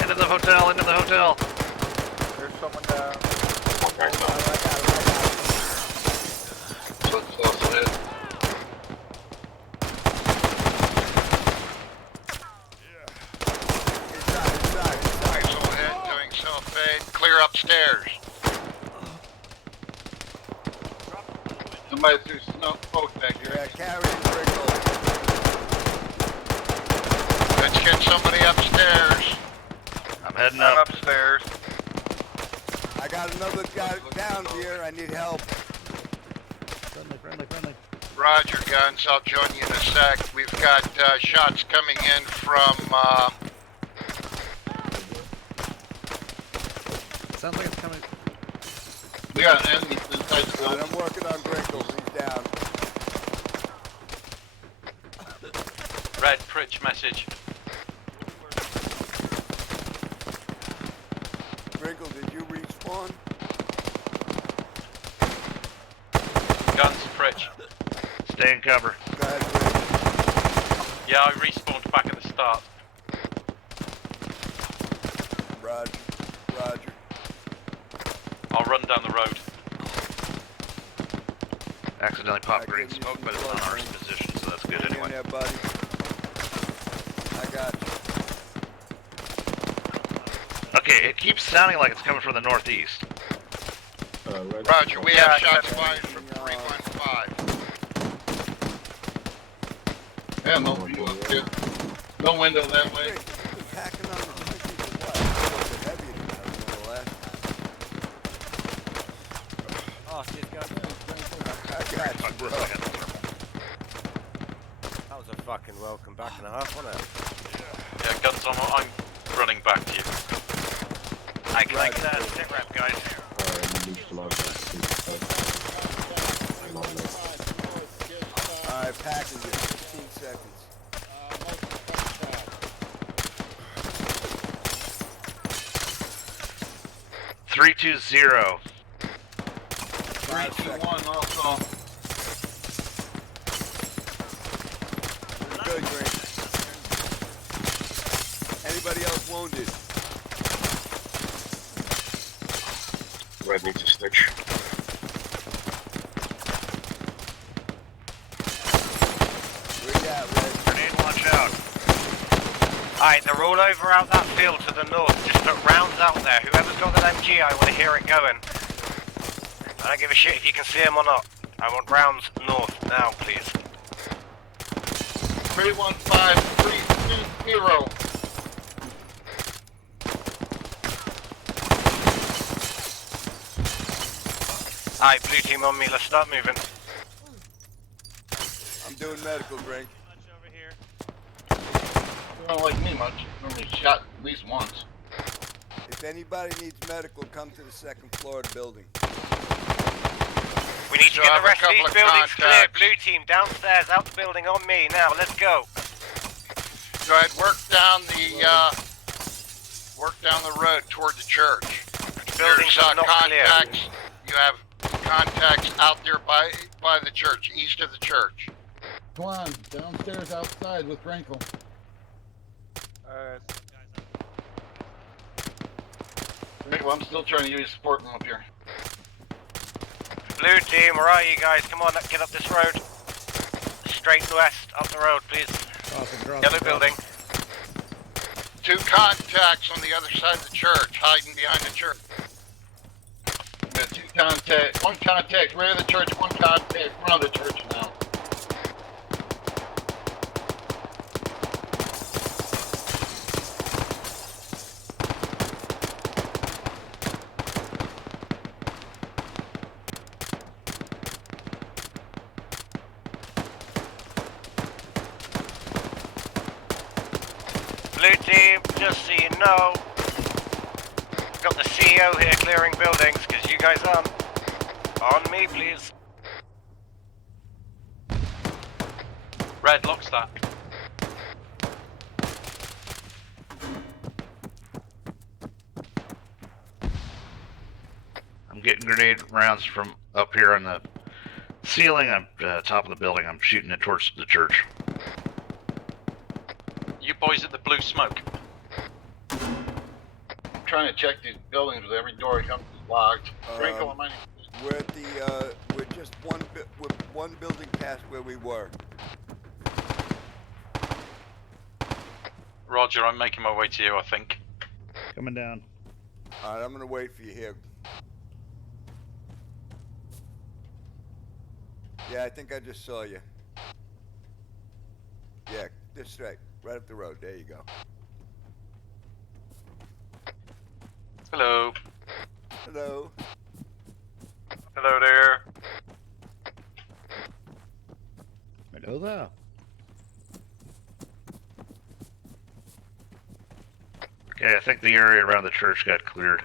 Into the hotel. There's someone down. One guy's down. Sludge also hit. Eyes overhead, doing self-aid. Clear upstairs. Somebody threw smoke back here. Yeah, carry the Brinkle. Let's get somebody upstairs. I'm heading I'm up. upstairs. I got another guy down here. I need help. Friendly. Roger, guns. I'll join you in a sec. We've got shots coming in from. Sounds like it's coming. We got enemies inside the And building. I'm working on Brinkle. He's down. Red Pritch message. Brinkle, did you respawn? Stay in cover. Go ahead, Brady. Yeah, I respawned back at the start. Roger. Roger. I'll run down the road. Accidentally popped green smoke, but it's not our position, so that's good Hang in anyway. there, buddy. I got you. Okay, it keeps sounding like it's coming from the northeast. Roger, we have shots fired from 315. Yeah, no view up here. No window that way. Hacking on the heavier than I was the last time. Oh, she's got I got you, bro. That was a fucking welcome back and a half, wasn't it? Yeah, guns on. I'm running back to you. I can like that sit rep, guys. Alright, packing it. 15 seconds. 320. 321 also. Good, Grant. Anybody else wounded? Red needs a stitch. Where you at, Red? Grenade launch out. Alright, they're all over out that field to the north. Just put rounds out there. Whoever's got that MG, I want to hear it going. I don't give a shit if you can see them or not. I want rounds north now, please. 315, 320. Alright, blue team on me. Let's start moving. I'm doing medical, Greg. Don't like me much. Normally shot at least once. If anybody needs medical, come to the second floor of the building. We need to get the rest of these buildings clear. Blue team downstairs, out the building on me. Now, let's go. Go ahead, work down the road toward the church. Buildings There's are not contacts. You have contacts out there by the church, east of the church. Come on, downstairs outside with Rankle. Well, I'm still trying to use support from up here. Blue team, where are you guys? Come on, get up this road. Straight west, up the road, please. Yellow building. Two contacts on the other side of the church, hiding behind the church. Got two contacts. One contact rear of the church, one contact front of the church now. Blue team, just so you know, got the CEO here clearing buildings, because you guys aren't. On me, please. Red, lock that. I'm getting grenade rounds from up here on the ceiling. I'm top of the building. I'm shooting it towards the church. You boys at the blue smoke. I'm trying to check these buildings with every door I come to is locked. Rankle, am I? We're at the, we're just we're one building past where we were. Roger, I'm making my way to you, I think. Coming down. Alright, I'm gonna wait for you here. Yeah, I think I just saw you. Yeah, this straight. Right up the road. There you go. Hello. Hello. Hello there. Hello there. Okay, I think the area around the church got cleared.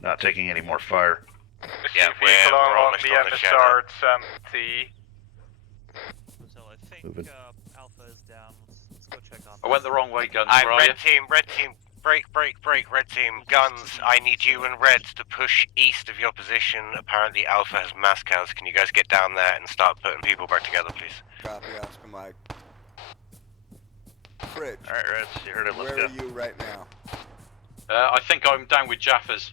Not taking any more fire. Yeah, we're almost on the shadow. empty. So I think Moving. Alpha is down. Let's go check on. I went the wrong way, guns. Alright, Where are you? red team, break. Red team, guns. I need you and Reds to push east of your position. Apparently Alpha has mass cows. Can you guys get down there and start putting people back together, please? Copy, Oscar Mike. Fridge. Alright, Reds, you heard it. Let's Where go. are you right now? I think I'm down with Jaffers.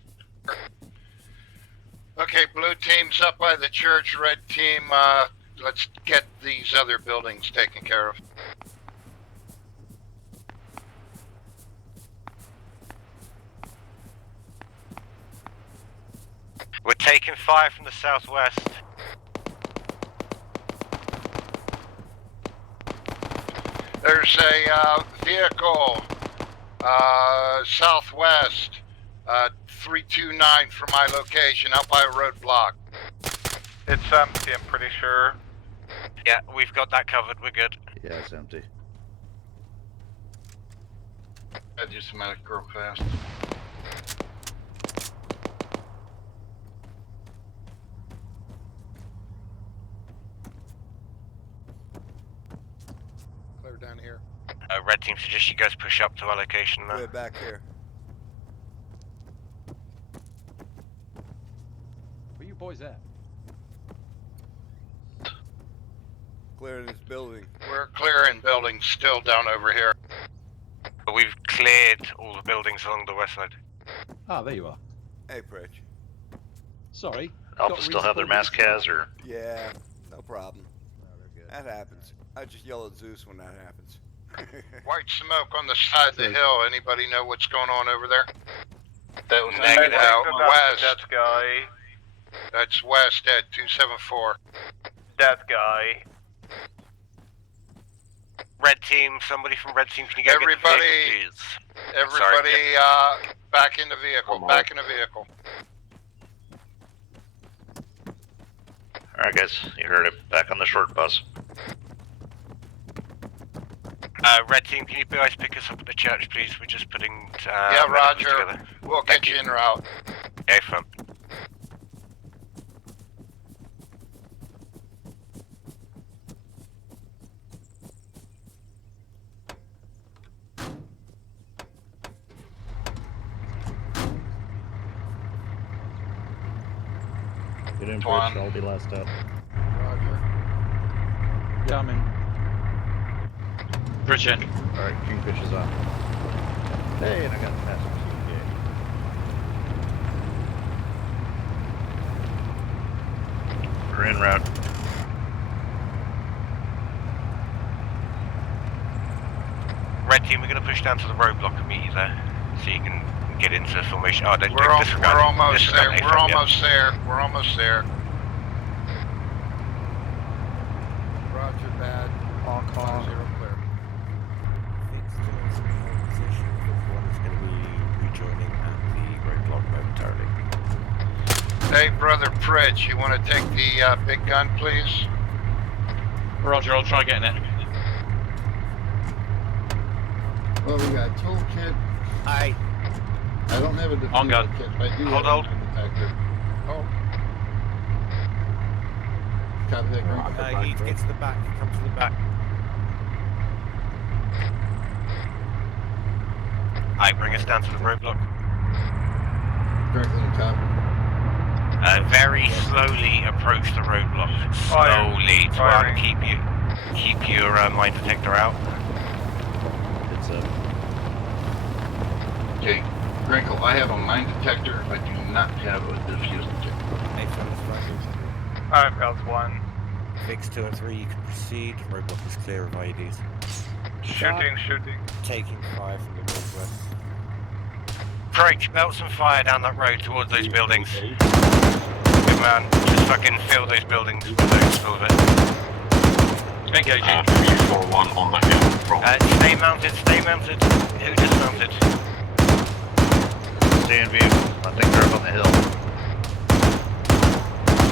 Okay, blue team's up by the church. Red team, let's get these other buildings taken care of. We're taking fire from the southwest. There's a vehicle southwest, 329 from my location, out by a roadblock. It's empty, I'm pretty sure. Yeah, we've got that covered. We're good. Yeah, it's empty. I do some medic real fast. Clear down here. Red team suggests you guys push up to our location now. We're back here. Where you boys at? Clearing this building. We're clearing buildings still down over here. We've cleared all the buildings along the west side. Ah, there you are. Hey, Pritch. Sorry. Alpha still have their mass cas, or? Yeah, no problem. That happens. I just yell at Zeus when that happens. White smoke on the side of the hill. Anybody know what's going on over there? That was Negative. West. That guy. That's west at 274. That guy. Red team, somebody from Red team, can you go Everybody, get the vehicle, please? everybody, back in the vehicle. Back in the vehicle. Alright, guys, you heard it. Back on the short bus. Red team, can you guys pick us up at the church, please? We're just putting Yeah, medicals Roger. together. We'll get you en route. Okay, fun. Get in One. first, I'll be last up. Roger. Coming. Bridge in. Alright, Kingfish is on. Hey, and I got the passenger seat. We're en route. Red team, we're going to push down to the roadblock and meet you there, so you can get into formation. Oh, don't We're almost disregard there. A We're front, yeah. almost there. We're almost there. Roger that. Honk, honk. Zero clear. Hey, brother Pritch, you want to take the big gun, please? Roger, I'll try getting it. Well, we got a toolkit. Aye. I don't have a On defensive gun. kit. I do Hold, have hold. a detector. Oh. Copy that, Grant. You need to get to the back. Come to the back. Aye, bring us down to the roadblock. Franklin, copy. Very slowly approach the roadblock. Slowly, to keep your mine detector out. It's up. Okay, Grinkle, I have a mine detector. I do not have a diffuse detector. Alright, Pels 1. Fix 2 and 3, you can proceed. Roadblock is clear of IEDs. Shooting. Taking fire from the northwest. Drake, belt some fire down that road towards those buildings. Good man, just fucking fill those buildings with those full of it. Engaging. 341 on the hill from Stay mounted. Who dismounted? Stay in vehicle. I think they're up on the hill.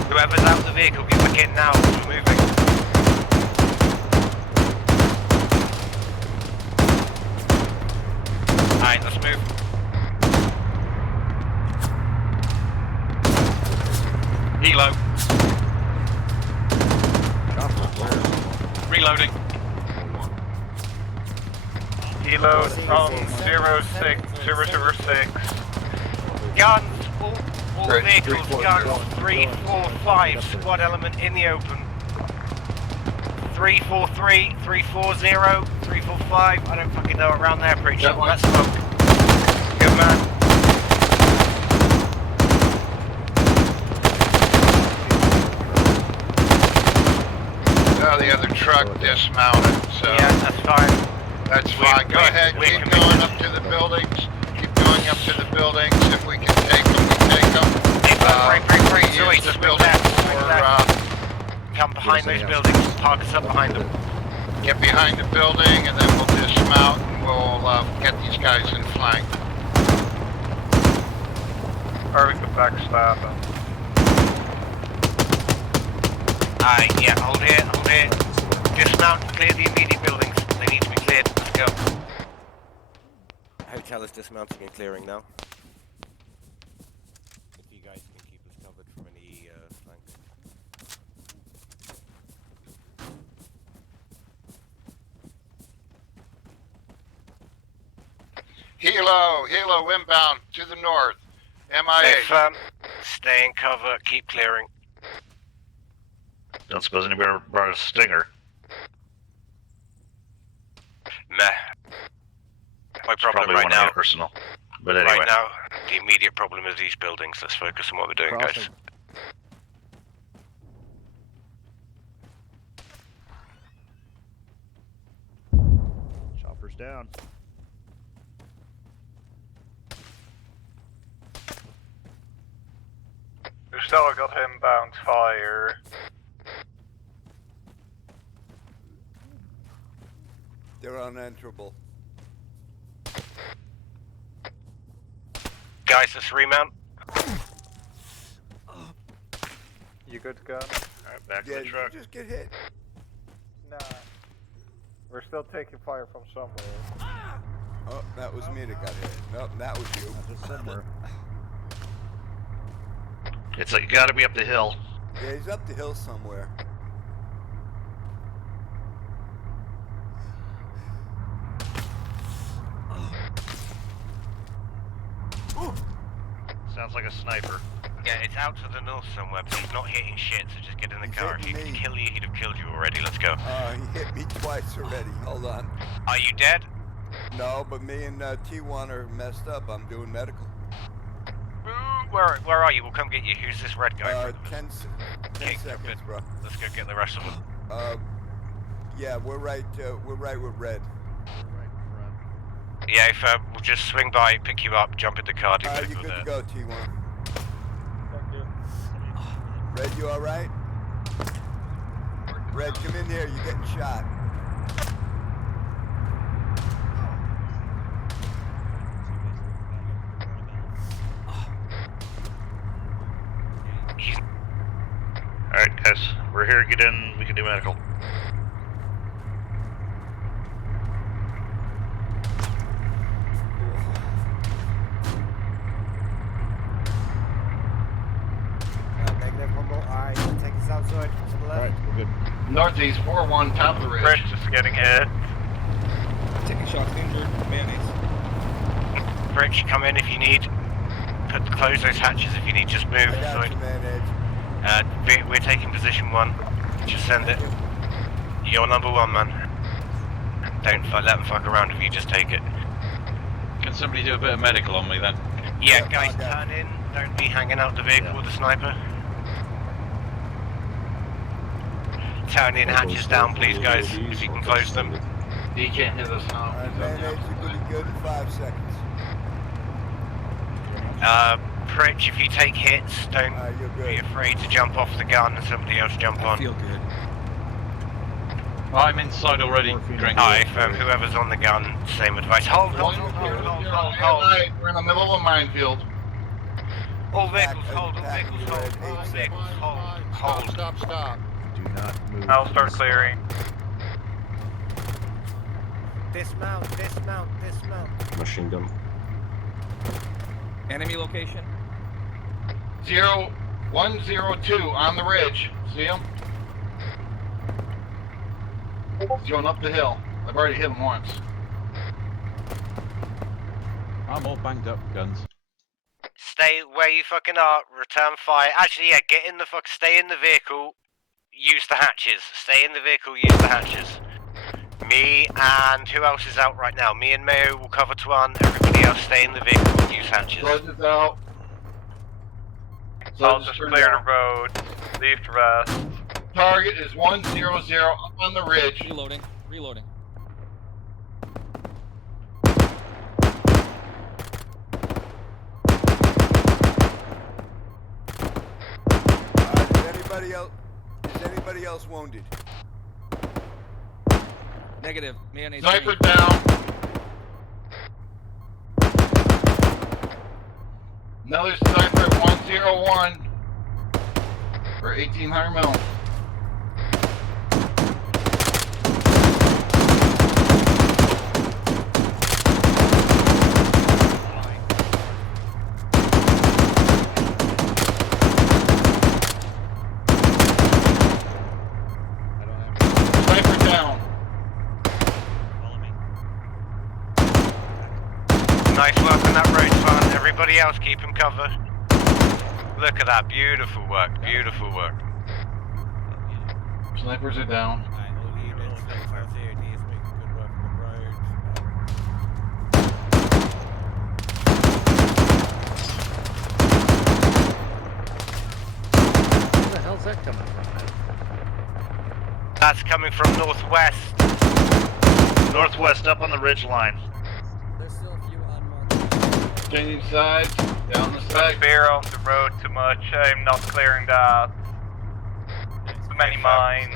Whoever's out of the vehicle, get back in now. We're moving. Alright, let's move. Helo. Reloading. Helo on 06006. Guns, all Right, vehicles, 340. guns, 345, squad element in the open. 343, 340, 345, I don't fucking know, around there, preacher. That one. That's smoke. Good man. Oh, the other truck dismounted, so. Yeah, that's fine. That's fine. Go ahead, keep going up to the buildings. Keep going up to the buildings. If we can take them, we take them. Break, use Joey, the swing building left, swing for, left. Come behind those buildings, park us up behind them. get behind the building, and then we'll dismount and we'll get these guys in flank. Or we could backstab them. Aye, yeah, hold here, hold here. Dismount and clear the immediate buildings. They need to be cleared. Let's go. Hotel is dismounting and clearing now. If you guys can keep us covered from any flank. Helo inbound to the north. MIA. Stay firm, stay in cover, keep clearing. Don't suppose anybody brought a stinger. Meh. My problem right now. Personal. But anyway. Right now, the immediate problem is these buildings. Let's focus on what we're doing, guys. Chopper's down. We've still got inbound fire. They're unenterable. Guys, let's remount. You good to go? Alright, back to the truck. Just get hit. Nah. We're still taking fire from somewhere. Oh, that was me that got hit. Nope, that was you. Somewhere. It's like you gotta be up the hill. Yeah, he's up the hill somewhere. Sounds like a sniper. Yeah, it's out to the north somewhere, but he's not hitting shit, so just get in the car. If he could kill you, he'd have killed you already. Let's go. He hit me twice already. Hold on. Are you dead? No, but me and T1 are messed up. I'm doing medical. Where are you? We'll come get you. Who's this red guy? 10 seconds, bro. Let's go get the rest of them. Yeah, we're right with red. Yeah, if we'll just swing by, pick you up, jump in the car, do You're medical good there. to go, T1. Thank you. Red, you alright? Red, come in here. You're getting shot. Alright, guys, we're here. Get in. We can do medical. Negative, one more. Alright, take us outside. To the left. Alright, we're good. Northeast 4-1, top of the ridge. Rich is getting hit. Taking shots, injured. Mayonnaise. Rich, come in if you need. Close those hatches if you need, just move. I got you, man, Edge. We're taking position 1. Just send it. You're number 1, man. Don't let them fuck around if you just take it. Can somebody do a bit of medical on me then? Yeah, Yep, guys, I got turn in. Don't be hanging out the vehicle with the sniper. Turn in, hatches down, please, guys, if you can close them. He can't hit us now. Alright, man, Edge, you're gonna be good in 5 seconds. Pritch, if you take hits, don't You're good. be afraid to jump off the gun and somebody else jump on. Feel good. I'm inside already. Drinking. If whoever's on the gun, same advice. Hold. We're in the middle of a minefield. All vehicles hold, all vehicles hold, all vehicles hold. Stop. Do not move. I'll start clearing. Dismount. Machine gun. Enemy location. 102 on the ridge. See him? He's going up the hill. I've already hit him once. I'm all banged up, guns. Stay where you fucking are. Return fire. Actually, yeah, get in the fuck. Stay in the vehicle. Use the hatches. Stay in the vehicle. Use the hatches. Me and who else is out right now? Me and Mayo will cover Tuan. Everybody else stay in the vehicle and use hatches. Sergeant's out. I'll just clear the road. Leave to rest. Target is 100 up on the ridge. Reloading. Reloading. Is anybody else wounded? Negative. Mayonnaise. Sniper down. Another sniper at 101 for 1800 mil. Sniper down. Nice work on that road, Tuan. Everybody else keep him covered. Look at that. Beautiful work. Beautiful work. Snipers are down. Where the hell's that coming from? That's coming from northwest. Northwest up on the ridge line. There's still a few unmarked. Changing sides. Down the side. Bear off the road too much. I'm not clearing that. Too many mines.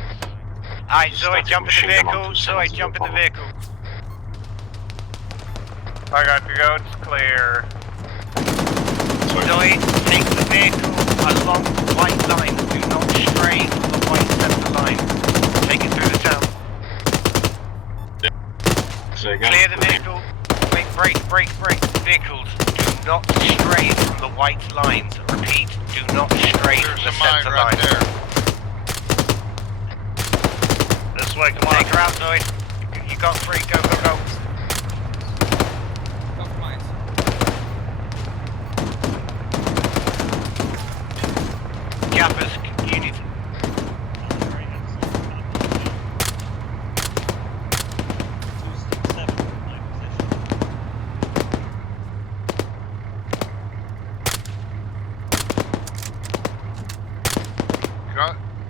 Alright, Zoe, jump in the vehicle. Zoe, jump in the vehicle. I got the roads clear. Zoe, take the vehicle along the white line. Do not stray from the white center line. Take it through the town. Clear the vehicle. Wait, brake. Vehicles, do not stray from the white lines. Repeat, do not stray from the center line. This way, come on. Take her out, Zoe. You got 3, go. Gappers, unit.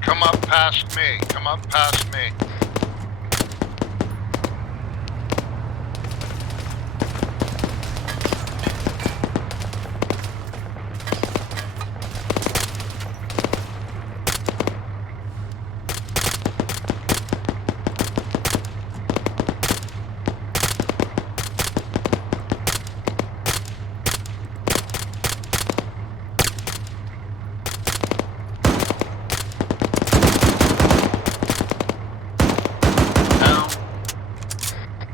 Come up past me. Come up past me.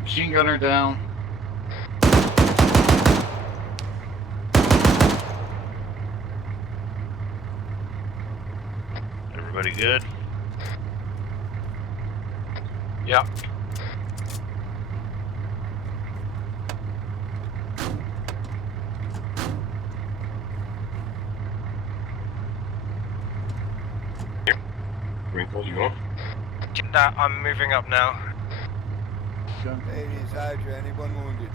Machine gunner down. Everybody good? Yep. Wrinkles, you up? I'm moving up now. Ladies, Hydra, anyone wounded?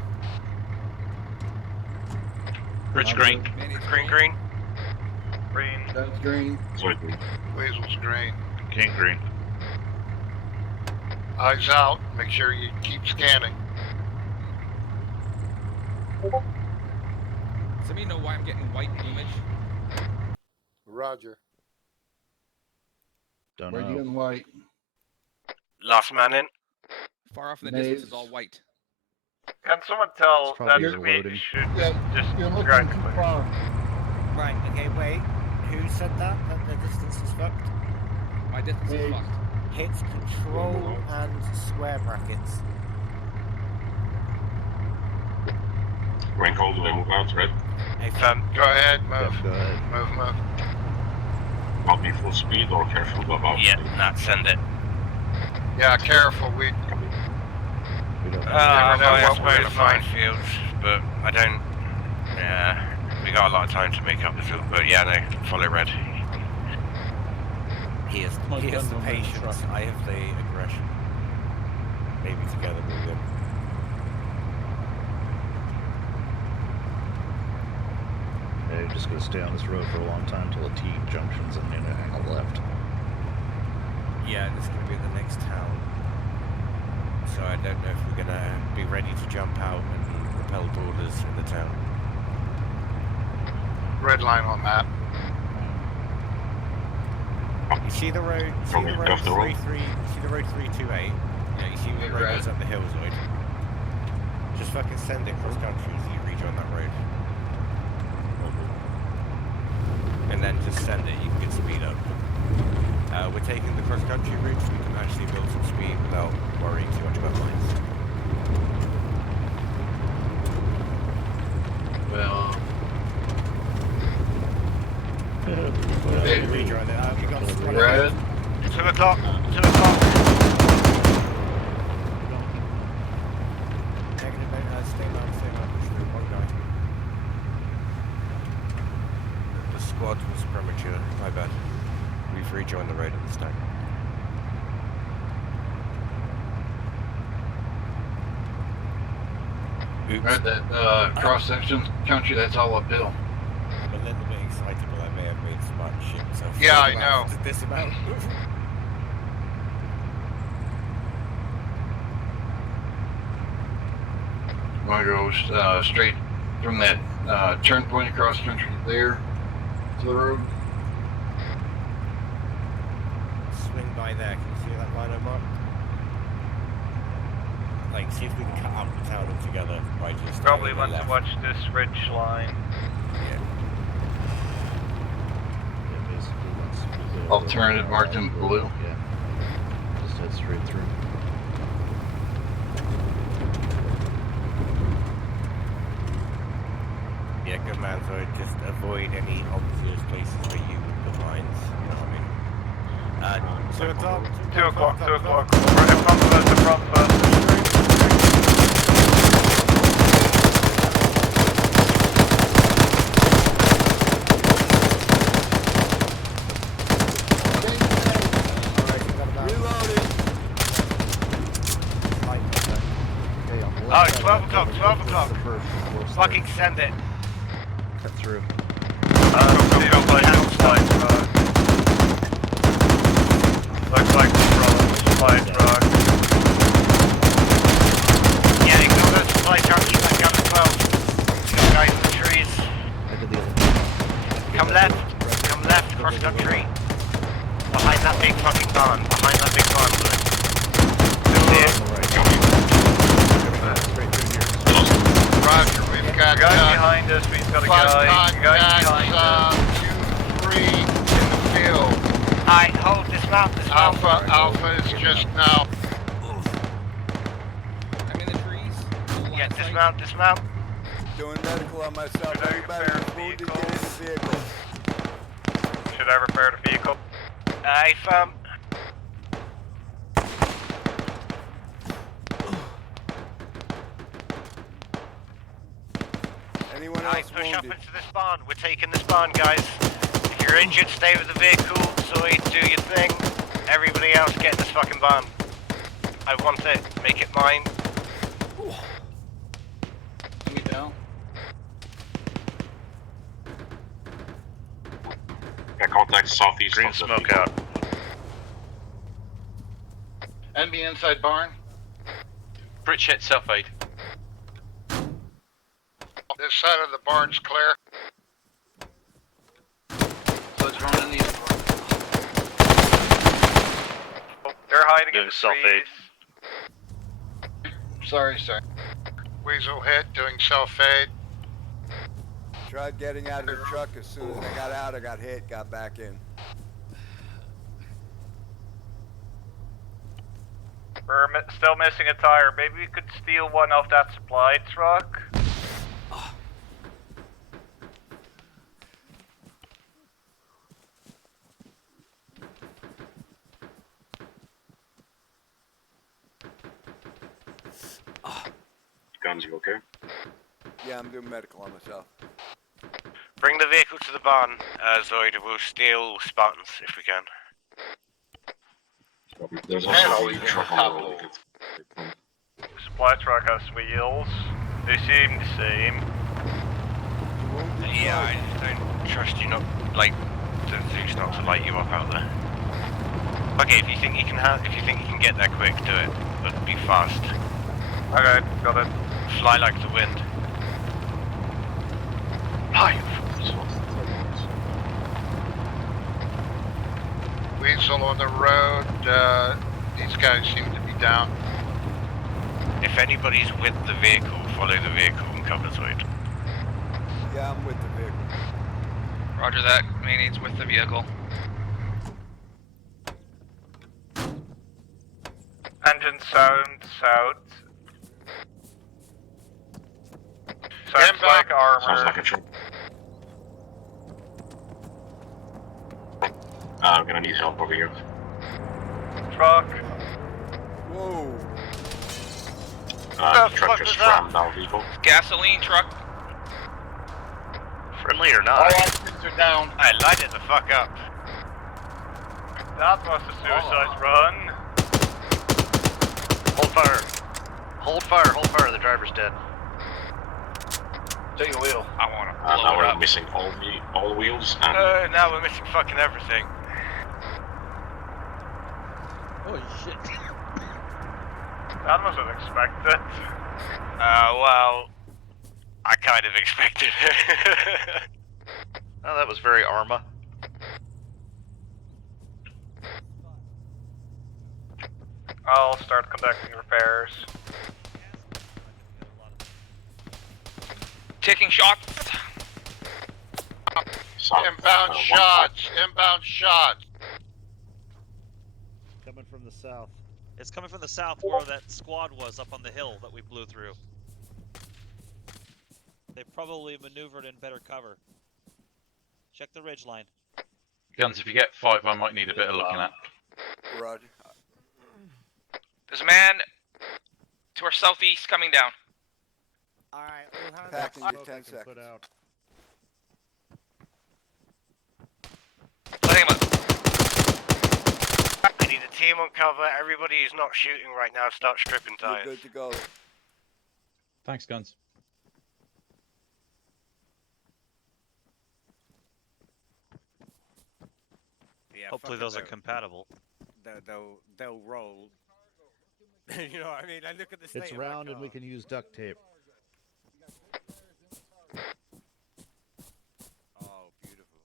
Rich green. Green. That's green. Weasel's green. King green. Eyes out. Make sure you keep scanning. Does anybody know why I'm getting white plumage? Roger. Don't Where know. you in white? Last man in. Far off in the distance is all white. Can someone tell It's that probably to me? loading. Should Yeah, just you're looking drive too quick. far. Right, okay, wait. Who said that the distance is fucked? My distance is fucked. Hit control and square brackets. Wrinkle, do they move out, right? Go ahead, move. Go ahead. Move. Not be full speed or careful about Yeah, send it. Yeah, careful. We don't know. I know what it's we're made gonna of find. minefields, but I don't. Yeah, we got a lot of time to make up the field, but yeah, no, follow red. He has the patience, I have the aggression. Maybe together we'll win. Yeah, you're just gonna stay on this road for a long time until the T junctions and then hang left. Yeah, it's going to be the next town. So I don't know if we're going to be ready to jump out and repel boarders in the town. Red line on map. You see the road? You see the road 33? You see the road 328? Yeah, you see where the road goes up the hillside? Just fucking send it cross country as you rejoin that road. And then just send it, you can get speed up. We're taking the cross country route so we can actually build some speed without worrying too much about lines. Well, Rejoin it. We got some red. 2 o'clock. 2 o'clock. Negative, stay low, push through, one guy. The squad was premature, my bad. We've rejoined the road at this time. Oops. Right, that cross section country, that's all uphill. I'm a little bit excitable, I may have made smart shit, so Yeah, I know. to dismount. Want to go straight from that turn point across country there to the road? Swing by there, can you see that line of mark? Like, see if we can cut out the town altogether by just... Probably going want to left. watch this ridge line. Yeah. Yeah, basically once we go Alternative marked in blue. Yeah. Just head straight through. Yeah, good man, so just avoid any obvious places where you would put lines, you know what I mean? 2 o'clock? 2 o'clock, 2 o'clock. Right in front of us, in front of us. Oh, it's 12 o'clock, 12 o'clock. Fucking send it. Cut through. Looks like supply truck. Yeah, you go to the supply truck, keep that gun at 12. Got guys in the trees. Come left, cross country. Behind that big fucking barn, behind that big barn, Lewis. See it? Roger, we've got Guy behind us, we've got a guy. Guy behind us. 2-3 in the field. Alright, hold, dismount. Alpha is just now. I'm in the trees. Yeah, dismount. Doing medical on myself. Everybody who's wounded, get in the vehicle. Should I repair the vehicle? Aye, fam. Anyone Alright, else push up wounded? into this barn. We're taking this barn, guys. If you're injured, stay with the vehicle. Zoe, do your thing. Everybody else, get in this fucking barn. I want it. Make it mine. Bring it down. Got contact southeast. Green smoke out. Enemy inside barn. Bridgehead self-aid. This side of the barn's clear. So it's running the They're hiding in Doing the self-aid. trees. Sorry. Weasel hit, doing self-aid. Tried getting out of the truck. As soon as I got out, I got hit, got back in. We're still missing a tire. Maybe we could steal one off that supply truck. Guns, you okay? Yeah, I'm doing medical on myself. Bring the vehicle to the barn, Zoid. We'll steal Spartans if we can. There's also a truck on the road. Supply truck has wheels. They seem the same. Yeah, I don't trust you not, like, the things not to light you up out there. Okay, if you think you can get there quick, do it. But be fast. Okay, got it. Fly like the wind. Weasel on the road. These guys seem to be down. If anybody's with the vehicle, follow the vehicle and cover Zoid. Yeah, I'm with the vehicle. Roger that. Mayonnaise with the vehicle. Engine sound south. Sounds like armor. Sounds like a truck. I'm gonna need help over here. Truck. Whoa. The truck just rammed our vehicle. Gasoline truck. Friendly or not? All officers are down. I light it the fuck up. That was a suicide run. Hold fire. Hold fire, hold fire. The driver's dead. Take a wheel. I want to Now blow it we're up. missing all the wheels and Now we're missing fucking everything. Oh shit. That wasn't expected. Well, I kind of expected it. Oh, that was very Arma. I'll start conducting repairs. Taking shots. Inbound shots. Inbound shots. Coming from the south. It's coming from the south where that squad was up on the hill that we blew through. They probably maneuvered in better cover. Check the ridge line. Guns, if you get 5, I might need a bit of looking at. Roger. There's a man to our southeast coming down. Alright, we'll have Packing that you 10 seconds. Put out. Letting him up. I need a team on cover. Everybody who's not shooting right now, start stripping You're tires. good to go. Thanks, Guns. Yeah, Hopefully those are compatible. They'll roll. You know what I mean? I look at the state It's of my round and car. we can use duct tape. Oh, beautiful.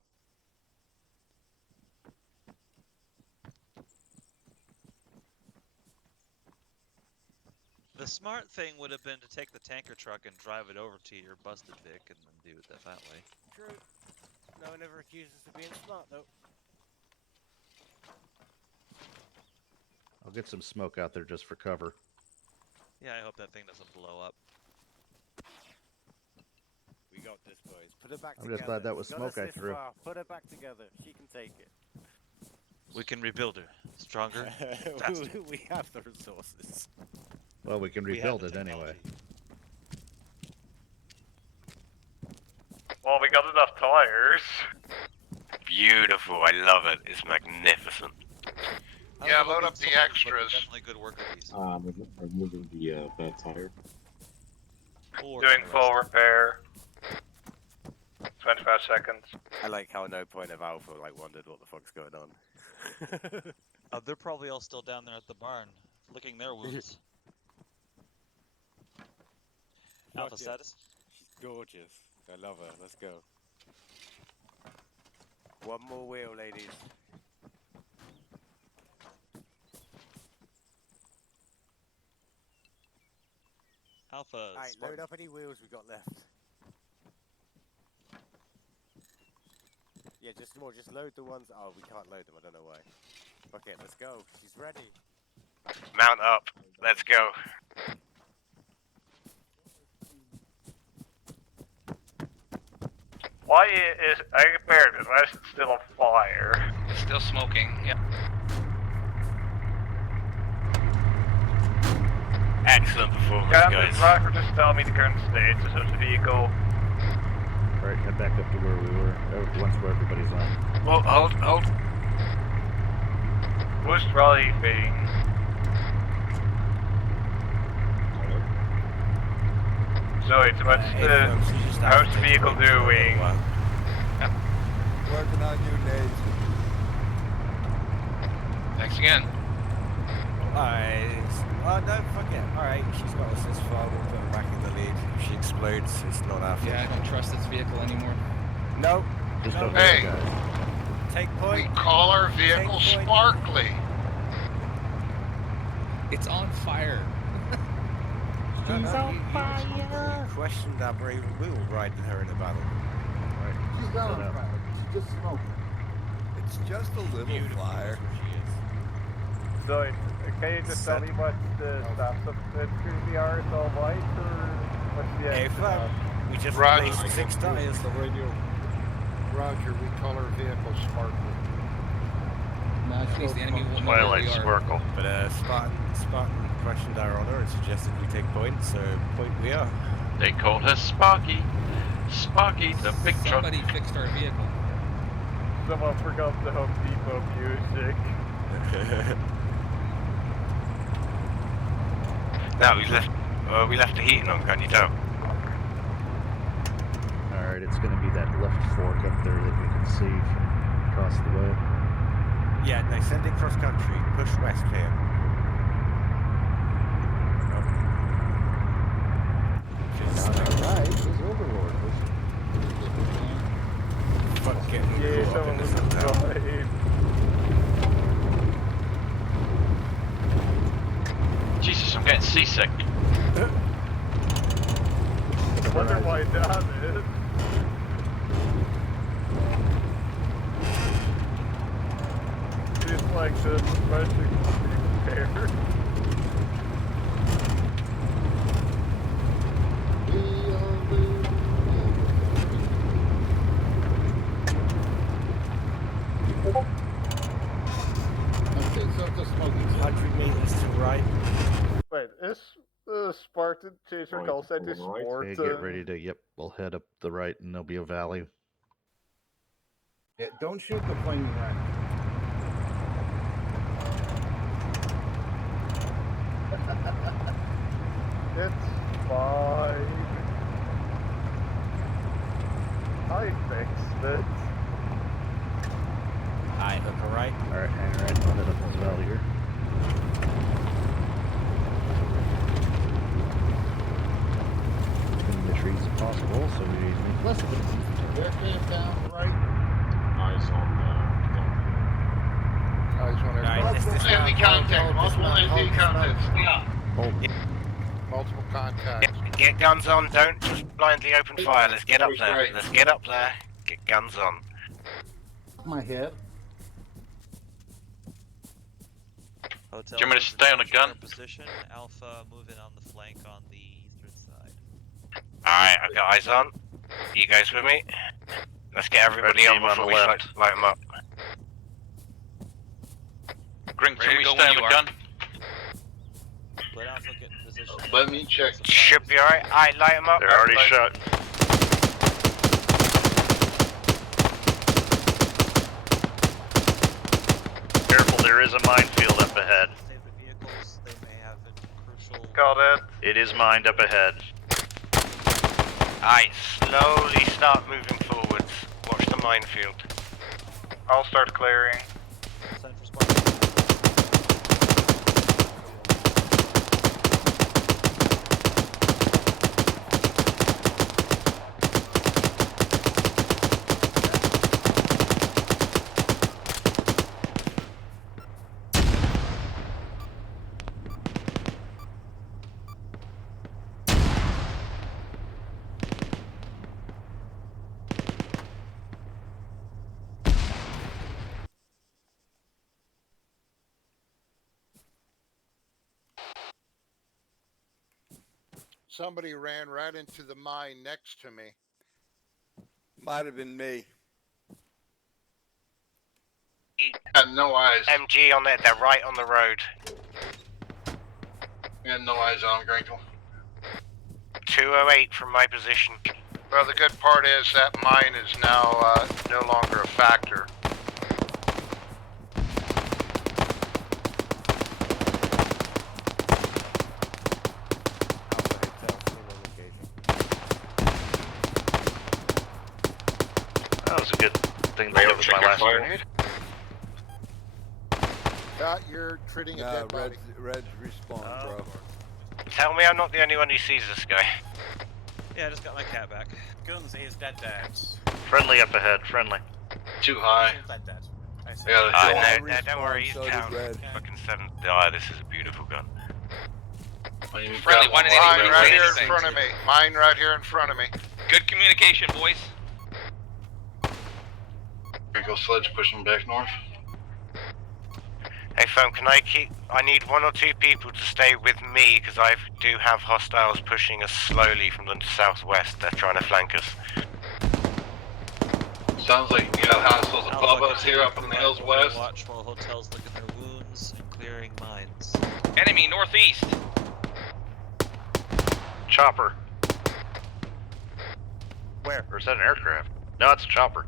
The smart thing would have been to take the tanker truck and drive it over to your busted Vic and then do it that way. True. No one ever accuses us of being smart, though. I'll get some smoke out there just for cover. Yeah, I hope that thing doesn't blow up. We got this, boys. Put it back I'm together. just glad that was Got us smoke I this threw. far. Put it back together. She can take it. We can rebuild her. Stronger, faster. we have the resources. Well, we can We have rebuild the it anyway. Well, we got enough tires. Beautiful, I love it. It's magnificent. Yeah, load up the extras. Definitely good work with these. removing the bad tire. We'll work Doing on the full rest. repair. 25 seconds. I like how no point of Alpha wondered what the fuck's going on. They're probably all still down there at the barn, licking their wounds. Alpha Not yet. status? She's gorgeous. I love her. Let's go. One more wheel, ladies. Alpha. Alright, load up any wheels we got left. Yeah, just load the ones. Oh, we can't load them. I don't know why. Okay, let's go. She's ready. Mount up. Let's go. Why is I repaired it? Why is it still on fire? It's still smoking. Yeah. Excellent forward, Captain guys. Rocker, just tell me the current status of the vehicle. Alright, head back up to where we were. Once where everybody's on. Well, hold. Who's driving? Zoe, how's the vehicle doing? Working on you, Nate. Thanks again. Alright. Oh no, fuck it. Alright, she's got us this far, we'll put her back in the lead. If she explodes, it's not our fault. Yeah, I don't trust this vehicle anymore. No. Just no. don't do it, guys. Take point. We call our vehicle Sparkly. It's on fire. She's on fire. You questioned our brave will riding her in a battle. She's not on fire. She's just smoking. It's just a little fire. So, can you just tell me what the status of the security are? It's all white, or what's the If we just Roger. replaced 6 tires. The radio. Roger, we call our vehicle Sparkly. No, at least the enemy will know Twilight where we are. Sparkle. But Spartan questioned our honor and suggested we take point, so point we are. They called us Sparky. Sparky, the big truck. Somebody fixed our vehicle. Someone forgot the Home Depot music. No, we left the heating on, can't you tell? Alright, it's gonna be that left fork up there that we can see from across the way. Yeah, no, send it cross country. Push west here. Alright, it's Overlord. Fuck getting Yeah, caught up someone in was this hotel. driving. Jesus, I'm getting seasick. I wonder why that is. It's like the suspension repaired. Okay, so the smoking. 100 meters to the right. Wait, is Spartan Chaser call sign is Sport? Okay, get ready to, yep, we'll head up the right and there'll be a valley. Yeah, don't shoot the flaming rat. It's fine. I fixed it. Alright, hook her right. Alright, hang right, we'll head up this valley here. Between the trees if possible, so we make less of it. Aircraft down, right. Eyes on Eyes on Alright, this Enemy contact. Multiple enemy contacts. Multiple contacts. Get guns on, don't just blindly open fire. Let's get up there. Let's get up there. Get guns on. My head. Hotel Do you want me to stay on the gun? Position. Alpha moving on the flank on the eastern side. Alright, I've got eyes on. You guys with me? Let's get everybody Red on team on before the we left. light them up. Gring, can Ready we to go stay when on you the are. gun? Let Alpha get in position. Let me check. Should be alright. Alright, light them up. They're already Everybody. shot. Careful, there is a minefield up ahead. Save the vehicles. They may have a crucial. Got it. It is mined up ahead. Alright, slowly start moving forwards. Watch the minefield. I'll start clearing. Send for spot. Somebody ran right into the mine next to me. Might have been me. Had no eyes. MG on there, they're right on the road. And no eyes on Grinkle. 208 from my position. Well, the good part is that mine is now no longer a factor. That was a good thing to get with my last grenade. You're treating a dead body. Red respawn, bro. Tell me I'm not the only one who sees this guy. Yeah, I just got my cat back. Guns is dead. Friendly up ahead, friendly. Too high. No, don't worry, he's down. Fucking 7. Oh, this is a beautiful gun. Friendly, why didn't Mine anybody right say here in anything? front of me. Mine right here in front of me. Good communication, boys. Go sledge pushing back north. Hey, phone, I need 1 or 2 people to stay with me, because I do have hostiles pushing us slowly from the southwest. They're trying to flank us. Sounds like you got hostiles above us here up in the hills west. Watch while hotels look at their wounds and clearing mines. Enemy northeast. Chopper. Where? Or is that an aircraft? No, it's a chopper.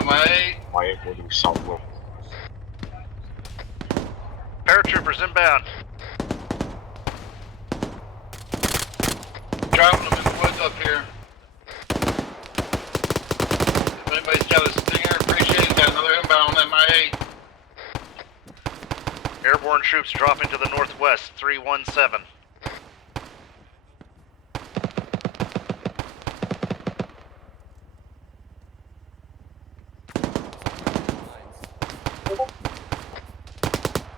MIA. MIA moving southward. Paratroopers inbound. Driving them in the woods up here. If anybody's got a stinger, appreciate it. Got another inbound on MIA. Airborne troops dropping to the northwest, 317.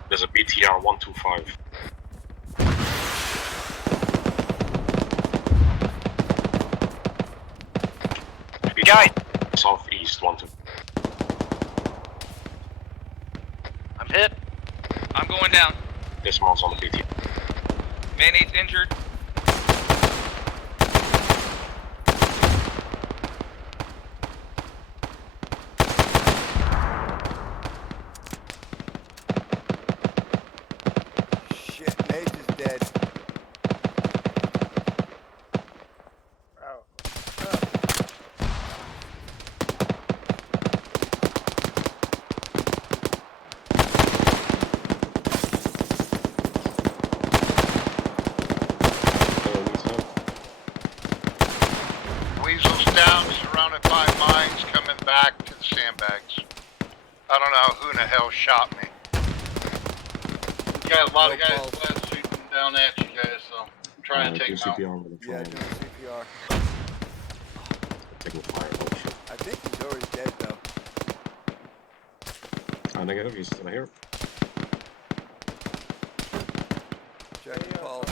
There's a BTR 125. Guy! Southeast 12. I'm hit. I'm going down. Dismounts on the BTR. Man-8's injured. Shit, Mage is dead. Weasel's down, surrounded by mines, coming back to the sandbags. I don't know who in the hell shot me. You got a lot of guys west shooting down at you guys, so I'm trying to take them out. CPR, I'm gonna try Yeah, and doing CPR. take a fire. Oh shit. I think he's already dead, though. Negative, he's still here. Check the pulse.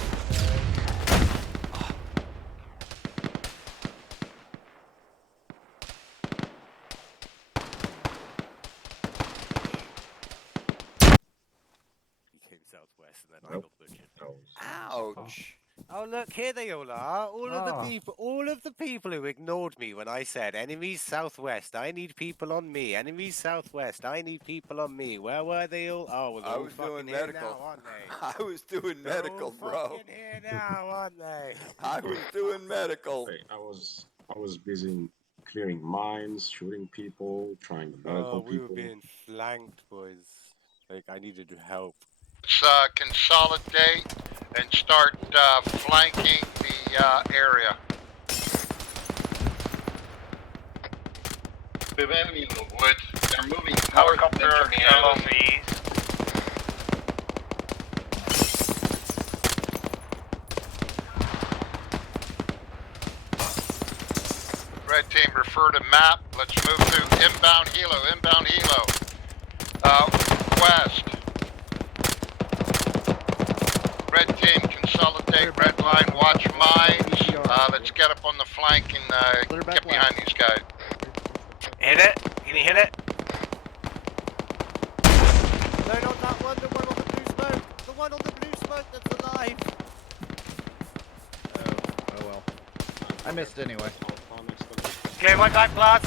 He came southwest and then I got butchered. Ouch. Oh look, here they all are. All of the people who ignored me when I said enemies southwest. I need people on me. Enemies southwest. I need people on me. Where were they all? Oh, well, I was doing medical. now, aren't they? I was doing medical, They're bro. all fucking here now, aren't they? I was doing medical. Hey, I was busy clearing mines, shooting people, trying to medical Oh, we were people. being flanked, boys. Like I needed help. Let's consolidate and start flanking the area. We have enemy in the woods. They're moving north. Helicopter Central LOVs. Red team, refer to map. Let's move to inbound helo. Inbound helo. West. Red team, consolidate. Red line, watch mines. Let's get up on the flank and get behind these guys. Hit it? Can you hit it? No, not that one. The one on the blue smoke. The one on the blue smoke that's alive. Oh well. I missed anyway. Okay, one guy plus.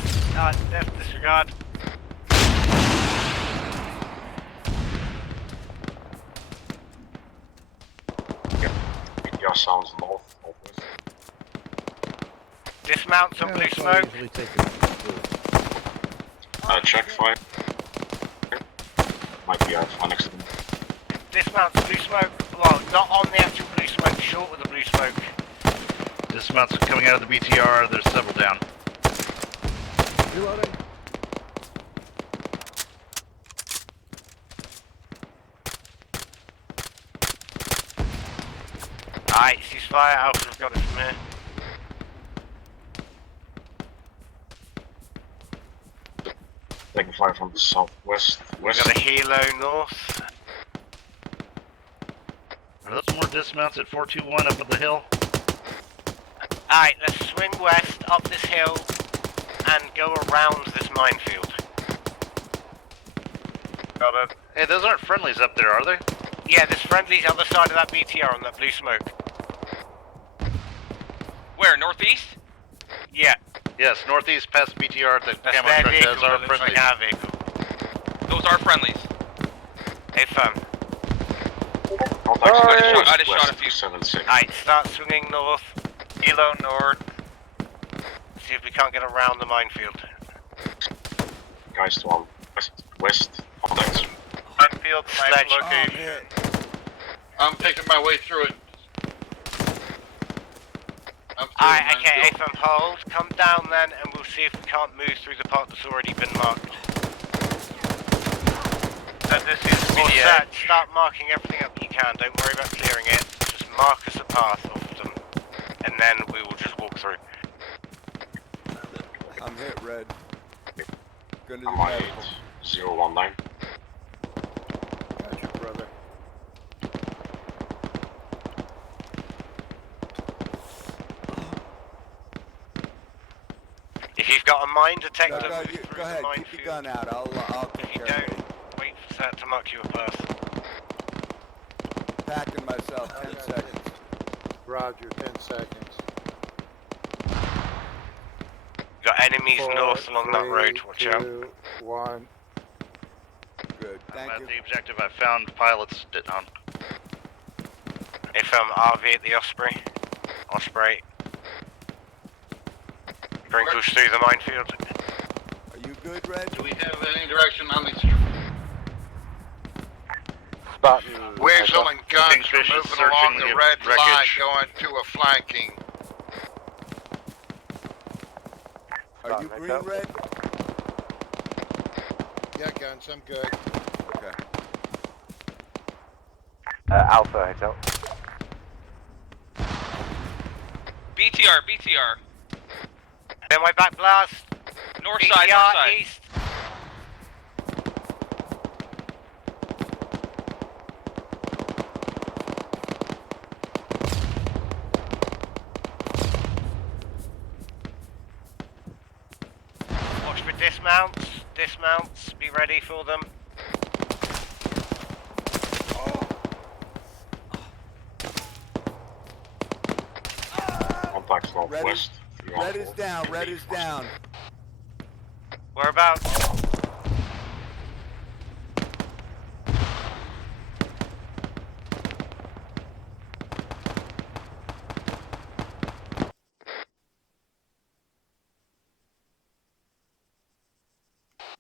Death disregard. BTR BTR sounds north of west. Dismount some blue smoke. Check fire. Might be next to them. Dismount some blue smoke. Well, not on the actual blue smoke, short of the blue smoke. Dismounts coming out of the BTR. There's several down. Reloading. Alright, ceasefire. Alpha's got it from here. Taking fire from the southwest. We've got a helo north. Are those more dismounts at 421 up at the hill? Alright, let's swing west up this hill and go around this minefield. Got it. Hey, those aren't friendlies up there, are they? Yeah, there's friendlies other side of that BTR on that blue smoke. Where, northeast? Yeah. Yes, northeast past BTR. The That's camo their truck vehicle, has our that looks friendlies. like our vehicle. Those are friendlies. Hey, firm. I just shot a few. 76. Alright, start swinging north. Kilo north. See if we can't get around the minefield. Guys to our west. Contact. Minefield, sniper Sledge. location. I'm picking my way through it. Alright, okay, hey, firm, hold. Come down then, and we'll see if we can't move through the part that's already been marked. So this is Or BDA. start marking everything up you can. Don't worry about clearing it. Just mark us a path off of them, and then we will just walk through. I'm hit red. Gonna do I'm on medical. 019. Gotcha, brother. If you've got a mine detector, Go, move through go ahead, the keep your minefield. gun out. I'll If take you care of don't, it. wait for that to mark you a path. Packing myself. 10 seconds. Roger, 10 seconds. Got enemies 4, north along that 3, road. Watch out. 2, 1. Good. I'm Thank at you. the objective. I found pilots down. If RV at the Osprey. Osprey. Sprinkles through the minefield. Are you good, Red? Do we have any direction on these? Weasel and guns Kingfish are is moving searching along the the red line, wreckage. going to a flanking. Are you green, Red? Yeah, guns, I'm good. Okay. Alpha, heads out. BTR. Then my back blast. North BTR side, north side. east. Watch for dismounts. Dismounts. Be ready for them. Contact northwest. Red is down. Red is down. Whereabouts?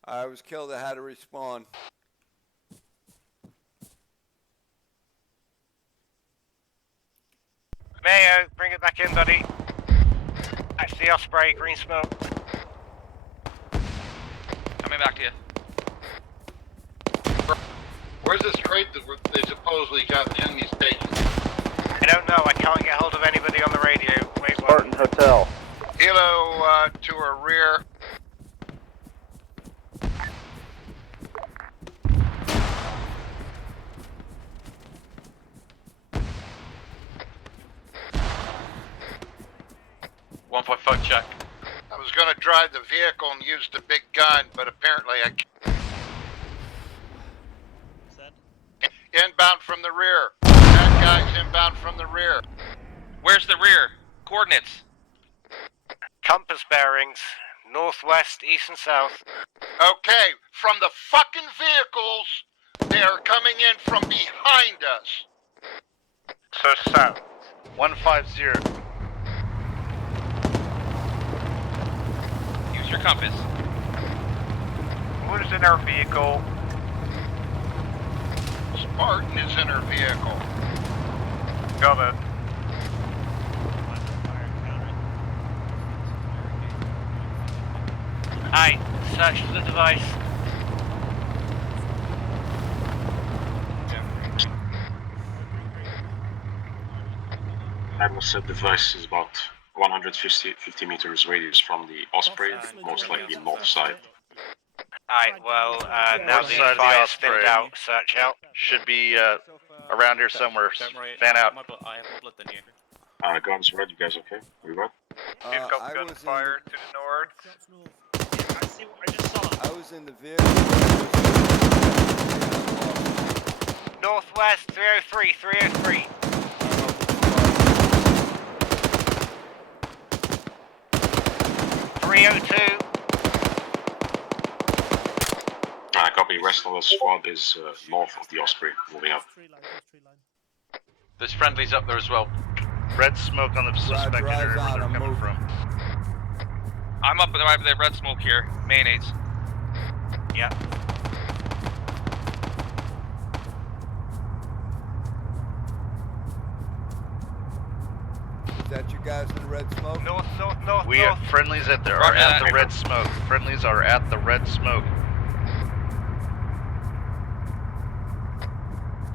I was killed. I had to respawn. Mayo, bring it back in, buddy. That's the Osprey, green smoke. Coming back to you. Where's this crate that they supposedly got the enemy stationed? I don't know. I can't get hold of anybody on the radio. Wait, what? Spartan Hotel. Hilo to a rear. Check. I was going to drive the vehicle and use the big gun, but apparently I can't. Inbound from the rear. Bad guys inbound from the rear. Where's the rear? Coordinates. Compass bearings. Northwest, east and south. Okay, from the fucking vehicles, they are coming in from behind us. So south. 150. Use your compass. Who's in our vehicle? Spartan is in her vehicle. Got it. Aye, search for the device. Said device is about 150 meters radius from the Osprey, most likely north side. Aye, well, now North the side of the fire's Osprey. thinned out, search out. Should be around here somewhere. Fan out. Guns red, you guys okay? We good? We've got gunfire to the north. I was in the vehicle. Northwest 303, 303. 302. Copy. Rest of the squad is north of the Osprey, moving up. There's friendlies up there as well. Red smoke on the suspected area where they're coming from. I'm up by the red smoke here. Mayonnaise. Yeah. Is that you guys in the red smoke? North. We are friendlies at the red smoke. Friendlies are at the red smoke.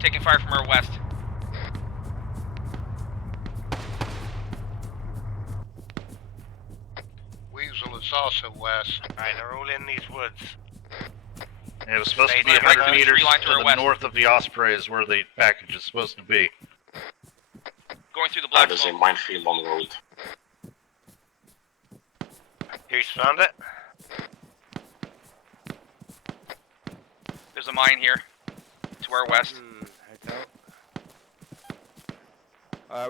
Taking fire from our west. Weasel is also west. Alright, they're all in these woods. It was supposed to be Stay 100 there. meters Tree line to to our the west. north of the Osprey is where the package is supposed to be. Going through the black There's a smoke. minefield on the road. Who's found it? There's a mine here. To our west.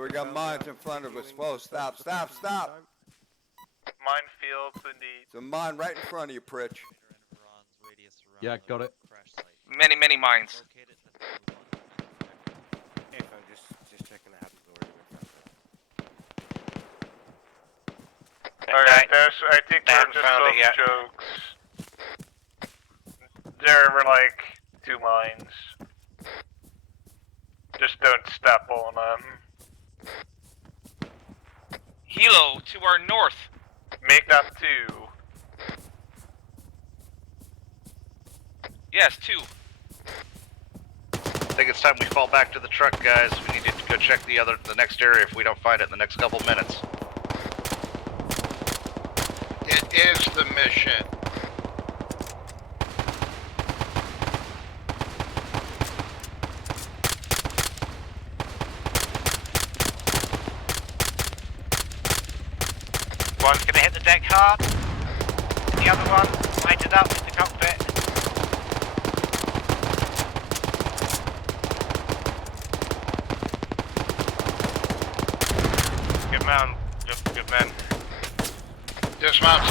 We got mines in front of us. Whoa, stop. Minefields indeed. It's a mine right in front of you, Pritch. Yeah, got it. Many mines. If I'm just checking I haven't already been Alright, I think They we're haven't just found it yet. jokes. There were like 2 mines. Just don't step on them. Hilo to our north. Make that 2. Yes, 2. I think it's time we fall back to the truck, guys. We need to go check the next area if we don't find it in the next couple minutes. It is the mission. One's gonna hit the deck hard. The other one lighted up in the cockpit. Good man. Good man. Dismounts.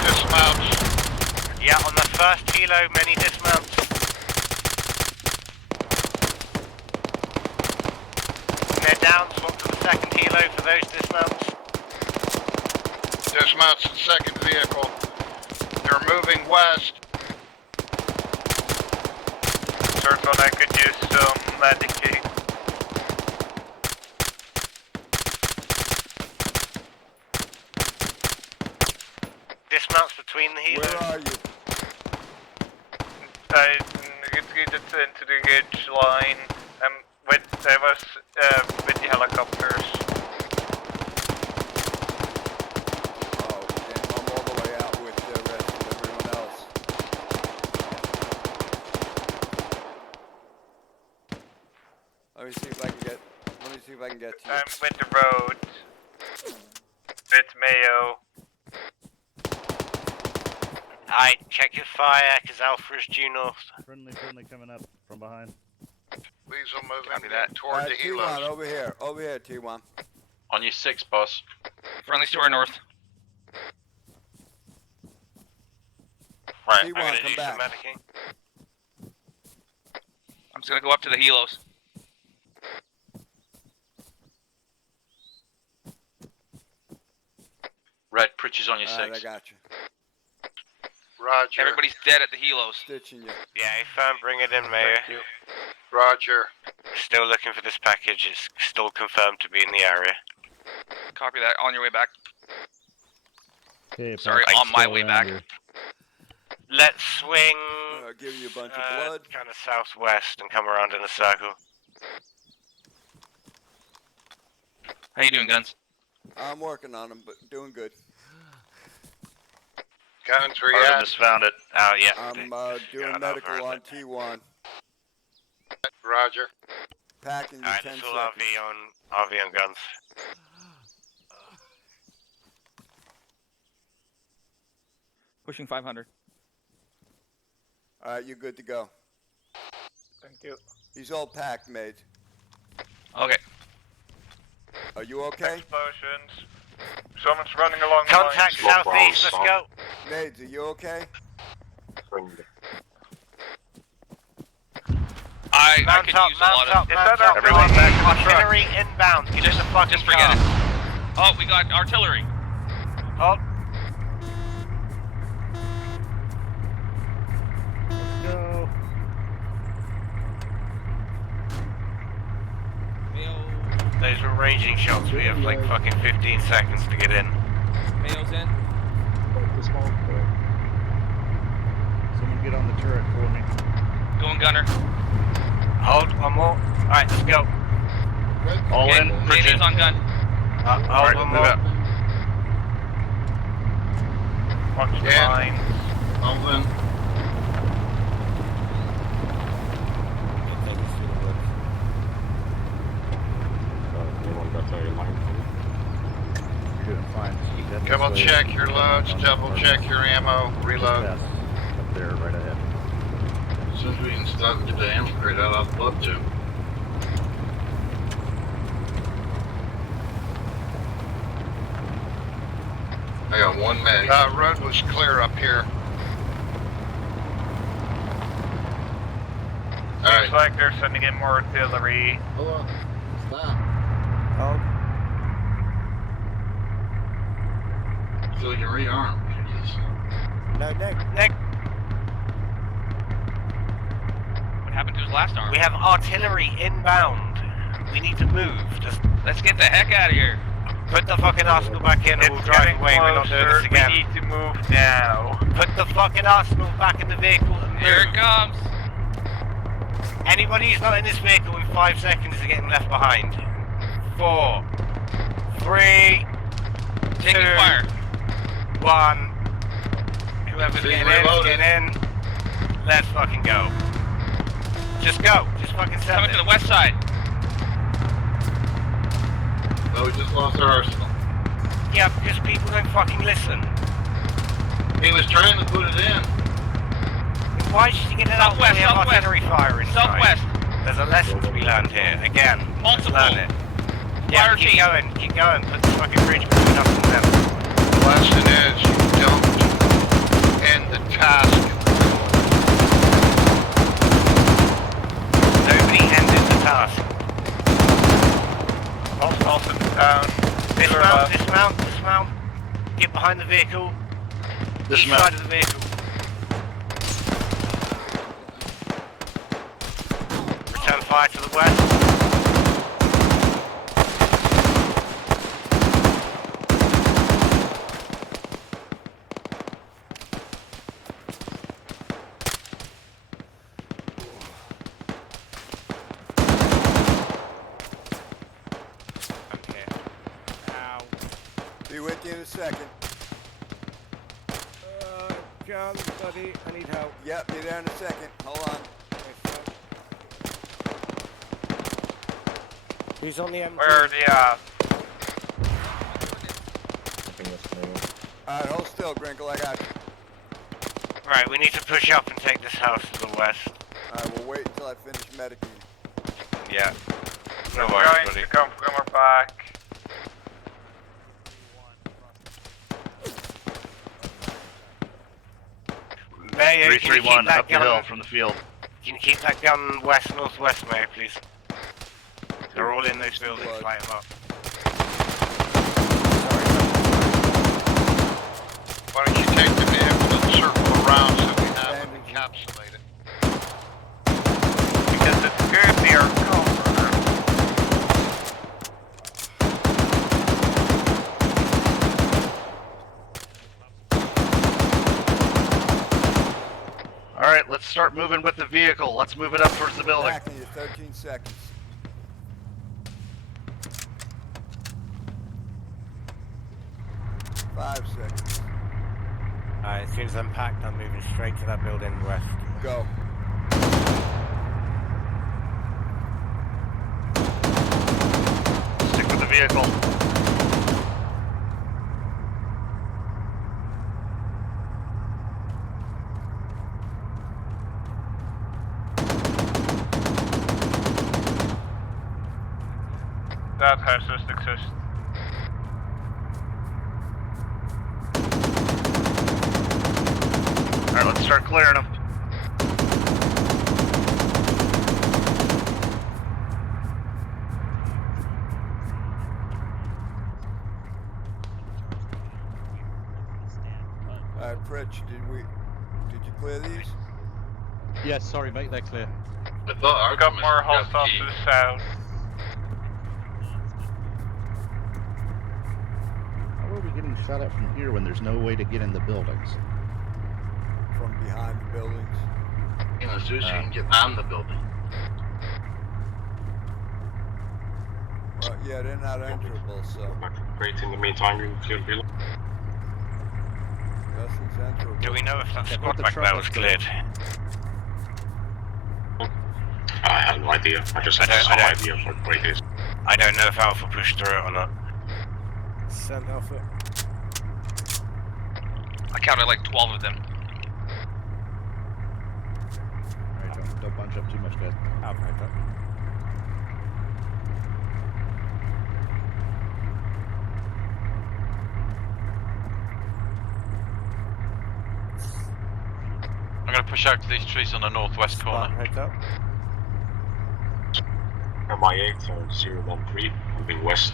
Yeah, on the first helo, many dismounts. They're down, swap to the second helo for those dismounts. Dismounts the second vehicle. They're moving west. Circle, I could use some Medicaid. Dismounts between the helos. Where are you? It's into the gauge line. I was with the helicopters. Oh, damn, I'm all the way out with the rest of everyone else. Let me see if I can get to you. I'm with the road. It's Mayo. Alright, check your fire, because Alpha is due north. Friendly coming up from behind. Weasel moving toward the T1, helos. over here, T1. On your 6, boss. Friendly to our north. Right, T1, I'm gonna come do back. some medicing. I'm just gonna go up to the helos. Red, Pritchard's on your Alright, 6. I got you. Roger. Everybody's dead at the helos. Stitching you. Yeah, firm, bring it in, Mayor. Thank you. Roger. Still looking for this package. It's still confirmed to be in the area. Copy that. On your way back. Okay, Sorry, on my way back. Let's swing. Give you a bunch of blood. Kind of southwest and come around in a circle. How you doing, Guns? I'm working on them, but doing good. Guns, where you at? Just found it. Oh, yeah. I'm doing medical on T1. Roger. Packing you Alright, 10 full seconds. RV on Guns. Pushing 500. Alright, you're good to go. Thank you. He's all packed, mate. Okay. Are you okay? Explosions. Someone's running along Contact the line. southeast, let's go. Nades, are you okay? I could use a lot of... Everyone back to the artillery inbound. Give us a fucking Just forget it. Oh, we got artillery. Oh. Go. Those were ranging shots. We have like fucking 15 seconds to get in. Mayo's in. Someone get on the turret for me. Going gunner. Hold, one more. Alright, let's go. All Okay, in. Canadian's on gun. Hold, Alright, one move more. out. Watch the line. I'm in. You're doing fine. Just keep heading Double this way. check your loads, double check your ammo, reload. Just past, up there, right ahead. As soon as we can start and get the ammo crate out, I'd love to. I got one mag. Road was clear up here. Looks like they're sending in more artillery. Hold on. Stop. So we can rearm. No, Nick. What happened to his last arm? We have artillery inbound. We need to move. Just Let's get the heck out of here. put the fucking arsenal back in and we'll drive away. We're not doing this again. We need to move now. Put the fucking arsenal back in the vehicle and move. Here it comes. Anybody who's not in this vehicle in 5 seconds is getting left behind. 4, 3, Taking 2, fire. 1. Whoever's getting in, is getting in. Let's fucking go. Just go. Just fucking send Coming it. to the west side. Oh, we just lost our arsenal. Yeah, because people don't fucking listen. He was trying to put it in. Why should you get it out when we have Southwest, artillery fire inside? Southwest. There's a lesson to be learned here. Again, let's Multiple. learn it. Yeah, Fire keep team. going, keep going. Put the fucking bridge between us and them. Lesson is you don't end the task. Nobody ended the task. Austin down. Dismount. Get behind the vehicle. East Dismount. side of the vehicle. Return fire to the west. Be with you in a second. Charlie, buddy, I need help. Yep, be there in a second. Hold on. Who's on the M2? Where are the, Alright, hold still, Grinkle. I got you. Right, we need to push up and take this house to the west. Alright, we'll wait until I finish medicating. Yeah. No we're worries, going buddy. to come from our back. Mayor, can you keep 331 that up the gun- hill from the field. Can you keep that gun west-northwest, Mayor, please? They're all in those buildings, light them up. start moving with the vehicle. Let's move it up towards the building. Back in your 13 seconds. Five seconds. As soon as I'm packed, I'm moving straight to that building west. Go. Stick with the vehicle. That house just exists. Alright, let's start clearing them. Alright, Pritch, did you clear these? Yes, sorry mate, they're clear. I thought We've got more hostiles to the south. How are we getting shot at from here when there's no way to get in the buildings? From behind the buildings. You know, Zeus, you can get on the building. Well, yeah, they're not enterable, so. Great, in the meantime, you clear the building. Nothing's enterable. Do we know if that Yeah, squad put the back truck there was next to cleared? I have no idea. I just have some idea of what great is. I don't know if Alpha pushed through it or not. Send Alpha. I counted like 12 of them. Alright, don't bunch up too much, guys. Alpha, heads up. I'm gonna push out to these trees on the northwest corner. Heads up. MI8 013, moving west.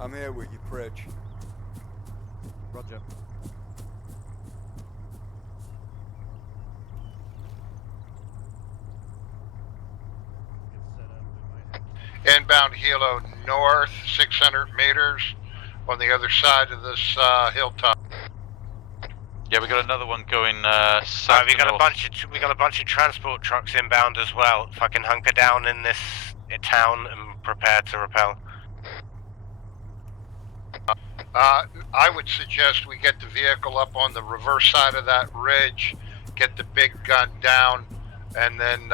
I'm here with you, Pritch. Roger. Inbound Hilo north, 600 meters on the other side of this hilltop. Yeah, we got another one going south. Alright, we to got north. we got a bunch of transport trucks inbound as well. Fucking hunker down in this town and prepare to repel. I would suggest we get the vehicle up on the reverse side of that ridge, get the big gun down, and then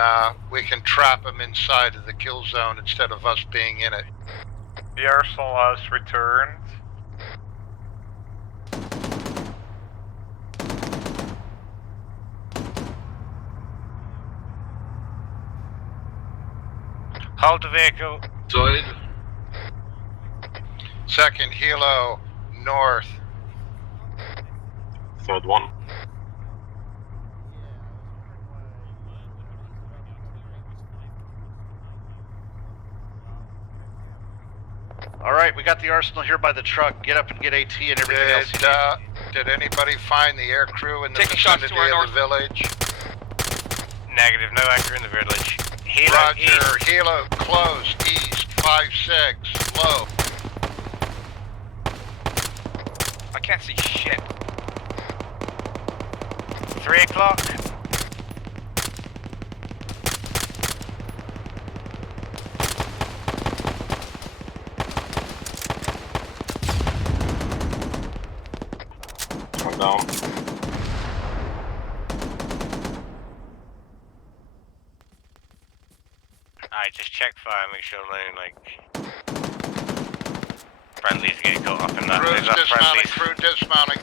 we can trap them inside of the kill zone instead of us being in it. The arsenal has returned. Hold the vehicle. Zoid. Second Hilo north. Third one. Alright, we got the arsenal here by the truck. Get up and get AT and everything else you need. Did anybody find the air crew in the Taking shots to vicinity our of the village? Negative, no anchor in the village. Hilo Roger, east. Hilo close, east, 5-6, low. I can't see shit. 3 o'clock. Come down. Alright, just check fire, make sure no, like, friendlies getting caught up in that. Crew's There's that dismounting, friendlies. crew dismounting.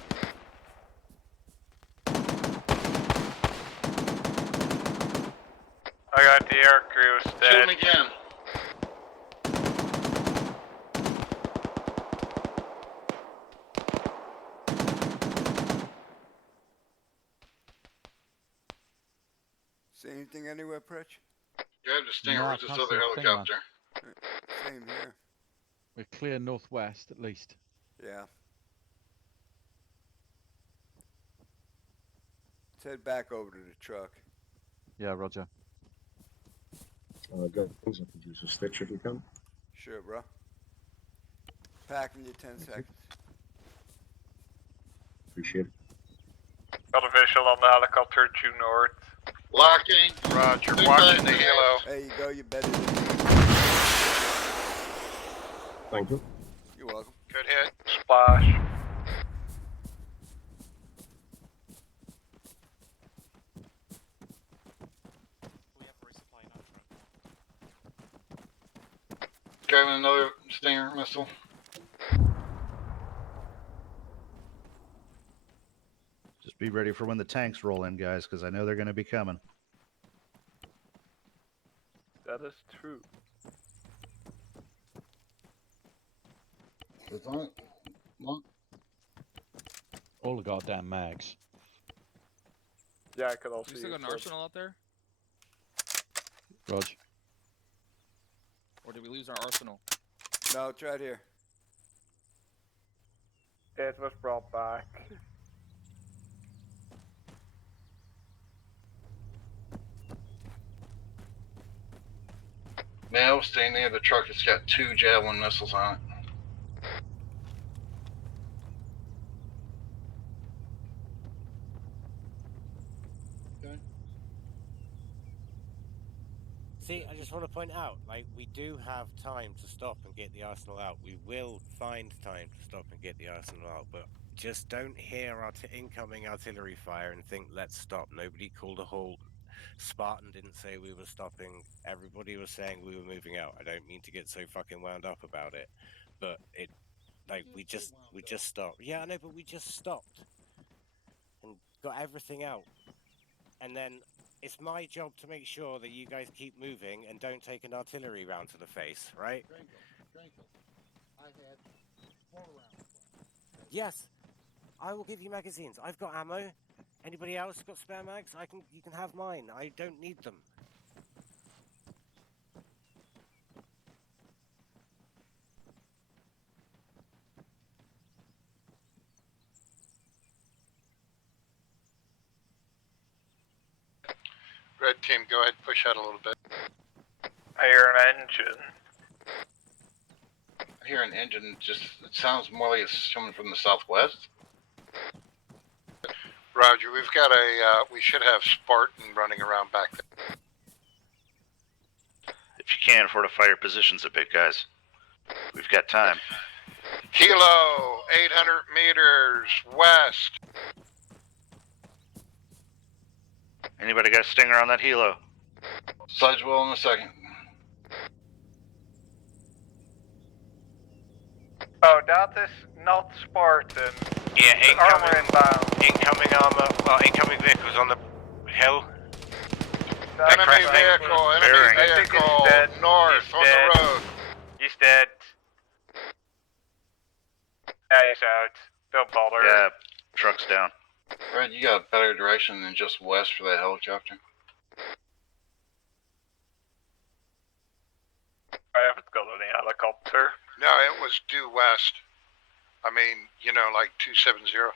I got the air crew Shoot dead. him again. See anything anywhere, Pritch? Yeah, the Stinger No, I with this can't other see a thing, helicopter. Same here. We're clear northwest at least. Yeah. Let's head back over to the truck. Yeah, Roger. Guns, I could use a stitch if you can. Sure, bro. Packing you 10 seconds. Appreciate it. Got a visual on the helicopter due north. Locking. Roger, Big watching the bang. helo. There you go, you better. Thank you. You're welcome. Good hit. Splash. Driving another Stinger missile. Just be ready for when the tanks roll in, guys, because I know they're going to be coming. That is true. It's on it. Lock. All the goddamn mags. Yeah, I could also We still got an arsenal out there? Rog. Or did we lose our arsenal? No, it's right here. It was brought back. Now, stay near the truck. It's got 2 Javelin missiles on it. See, I just want to point out, like, we do have time to stop and get the arsenal out. We will find time to stop and get the arsenal out, but just don't hear our incoming artillery fire and think, let's stop. Nobody called a halt. Spartan didn't say we were stopping. Everybody was saying we were moving out. I don't mean to get so fucking wound up about it, but it, like, we just stopped. Yeah, I know, but we just stopped and got everything out. And then it's my job to make sure that you guys keep moving and don't take an artillery round to the face, right? I had 4 rounds. Yes, I will give you magazines. I've got ammo. Anybody else got spare mags? You can have mine. I don't need them. Red team, go ahead, push out a little bit. I hear an engine. I hear an engine. Just it sounds more like it's coming from the southwest. Roger, we've got we should have Spartan running around back there. If you can, fortify your positions a bit, guys. We've got time. Kilo, 800 meters west. Anybody got a stinger on that helo? Sidewell in a second. Oh, that is not Spartan. Yeah, Armor inbound. incoming armor, well, incoming vehicles on the hill. Enemy vehicle, enemy vehicle, north on the road. He's dead. Yeah, he's out. Don't bother. Yeah, truck's down. Red, you got a better direction than just west for that helicopter. I haven't got any helicopter. No, it was due west. I mean, you know, like 270.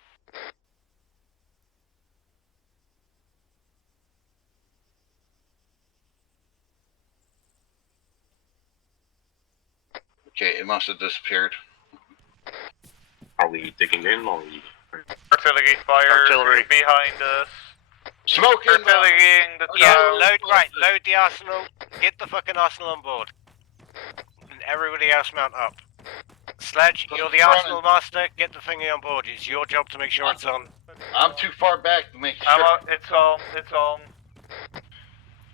Okay, it must have disappeared. Are we digging in or are we... Artillery fire Artillery. behind us. Smoke Artillerying the Yeah, tower. load the arsenal. Get the fucking arsenal on board. And everybody else mount up. Sledge, you're the arsenal master. Get the thingy on board. It's your job to make sure it's on. I'm too far back to make sure. It's on. It's on.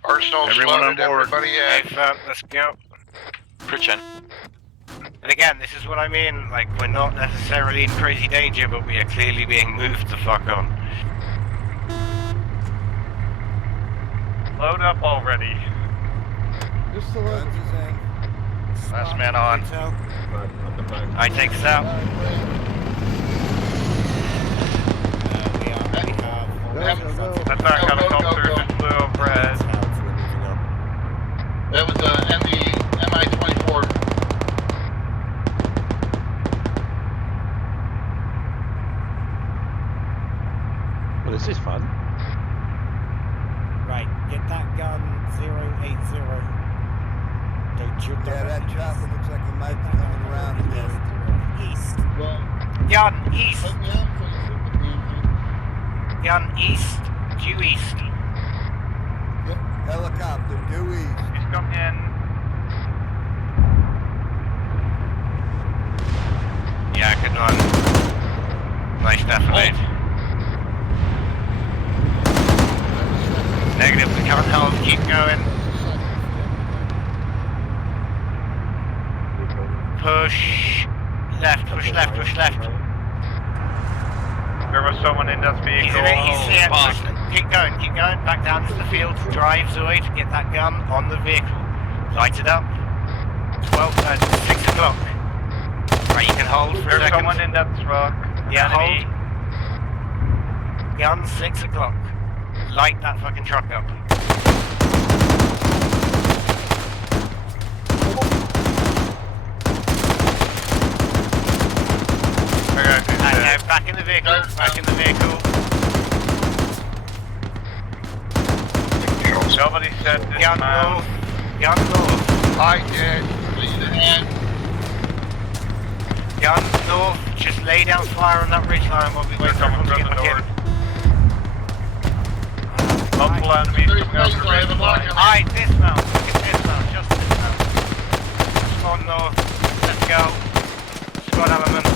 Arsenal's Everyone loaded, on board. everybody Hey, in. fam, let's go. Pritchen. And again, this is what I mean. Like, we're not necessarily in crazy danger, but we are clearly being moved the fuck on. Load up already. Just the Guns is in. Last man on. I take us out. Attack helicopter just flew overhead. That was MI-24. Well, this is fun. Right, get that gun 080. Yeah, that chopper looks like it might be coming around again. East. Well, Jan, east. help me out before you shoot the damn thing. Jan, east. Due east. Helicopter, due east. He's coming in. Yeah, good one. Nice definite. Negative, we can't hold. Keep going. Push left, push left, push left. There was someone in that vehicle. He's here. Keep going. Back down to the field. Drive Zoid. Get that gun on the vehicle. Light it up. 6 o'clock. Right, you can hold for a There's second. someone in that truck. Yeah, Enemy. hold. Gun, 6 o'clock. Light that fucking truck up. Back in the vehicle. Back in the vehicle. Nobody said this Gun man. north. Gun north. I did. Gun north. Just lay down fire on that ridge line while we wait for everyone to get back in. Multiple enemies coming up the ridge line. Alright, dismount. Dismount. Just dismount. Squad north. Let's go. Squad element.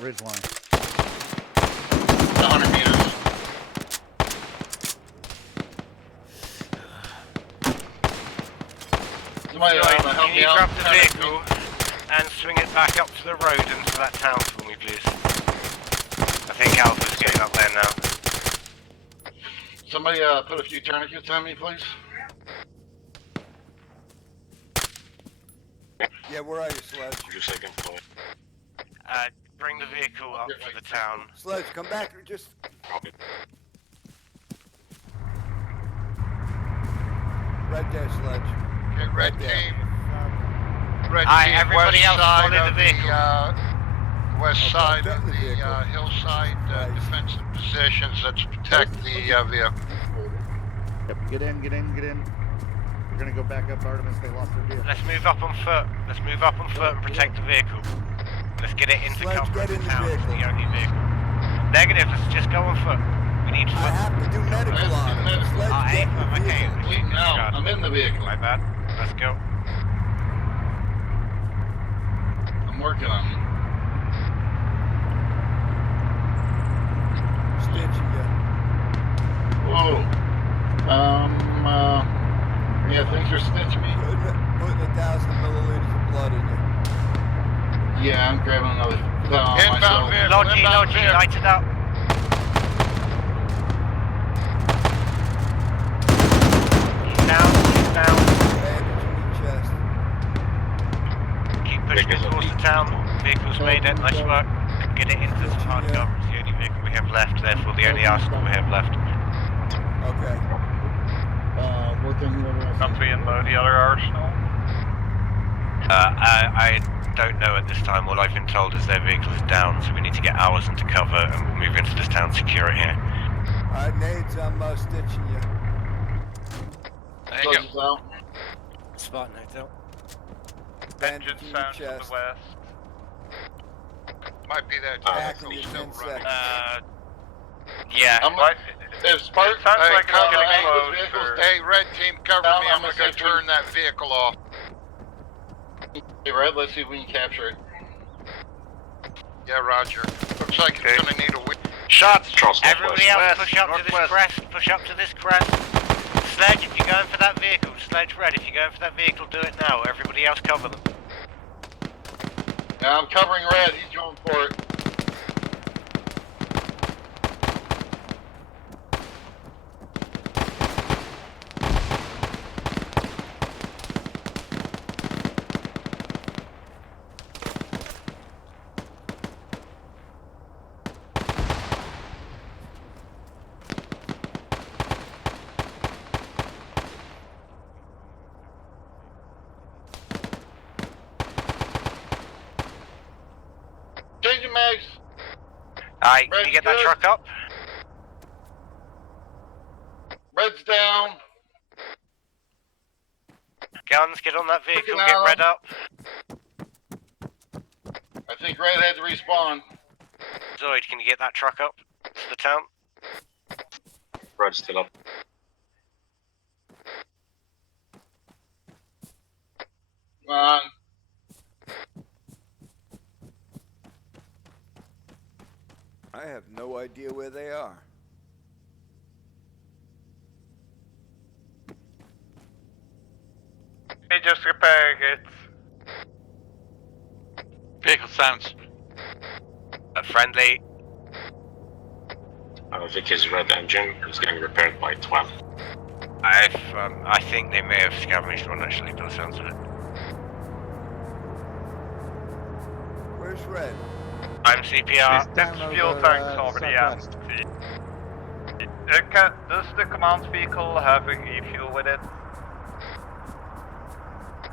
ridge line. 100 meters. Somebody help Can me you out? grab the vehicle and swing it back up to the road and to that town for me, please? I think Alpha's getting up there now. Somebody put a few tourniquets on me, please. Yeah, where are you, Sledge? Your second point. Bring the vehicle up to the town. Sledge, come back or just... Right there, Sledge. Okay, red Right there. team. Red Aye, team, everybody west else side follow the of vehicle. west side of the the vehicle. hillside defensive positions that protect the vehicle. Yep, get in. We're gonna go back up Artemis, they lost their vehicle. Let's move up on foot. Let's move up on foot and protect the vehicle. Let's get it into Sledge, cover get of in the the town. It's vehicle. the only vehicle. Negative, let's just go on foot. We need foot. I have to do medical on it. Sledge, Aye, get in the okay. vehicle. Bleeding out. I'm in the vehicle. My bad. Let's go. I'm working on it. Stitching you. Whoa. Yeah, things are stitching me. Putting 1,000 milliliters of blood in you. Yeah, I'm grabbing another on Inbound myself. vehicle, Logi, inbound Logi, vehicle. light it up. Down. Bandaging your chest. Keep pushing it towards the town. Vehicle's made it, nice work. Get it into the hard cover. It's the only vehicle we have left, therefore the only arsenal we have left. Okay. Something in the other arsenal. I don't know at this time. All I've been told is their vehicle is down, so we need to get ours into cover and we'll move into this town, secure it here. Alright, Nades, I'm stitching you. There you go. Out. Spot hotel. Engine Bandaging your sound to the chest. west. Might be that Back vehicle in your still 10 running. seconds. Yeah. If Spark Sounds Hey, like it's cover getting me. close. Hey, red team, cover Down, me. I'm I'm gonna gonna say turn that vehicle off. Hey, Red, let's see if we can capture it. Yeah, Roger. Looks like it's gonna need a wheel. Shots! Everybody else West, push up to this northwest. crest. Push up to this crest. Sledge, if you're going for that vehicle. Sledge Red, if you're going for that vehicle, do it now. Everybody else cover them. Now I'm covering red. He's going for it. Changing mags. Alright, can you get that truck up? Red's down. Guns, get on that vehicle, Looking get at red him. up. I think red had to respawn. Zoid, can you get that truck up to the town? Red's still up. Come on. I have no idea where they are. Hey, just repairing it. Vehicle sounds. Friendly. Vicky's red engine is getting repaired by 12. I think they may have scavenged one actually, by the sounds of it. Where's red? I'm CPR. Its fuel tank's already empty. Does the command vehicle have a refuel with it?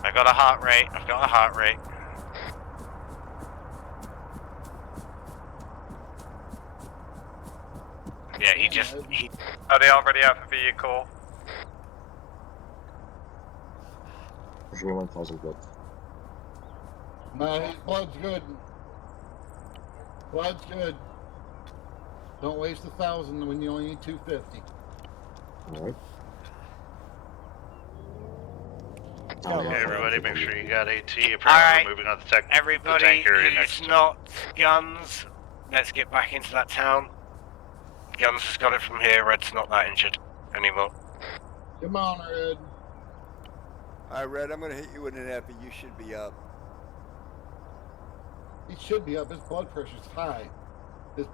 I've got a heart rate. Yeah, he Oh, they already have a vehicle. Give me 1,000 blood. No, his blood's good. Blood's good. Don't waste 1,000 when you only need 250. Alright. Everybody, make sure you got AT. Apparently, Alright, we're moving on the everybody tanker who's next. not Guns, let's get back into that town. Guns has got it from here, Red's not that injured anymore. Come on, Red. Alright, Red, I'm gonna hit you with an epi. You should be up. He should be up. His blood pressure's high. His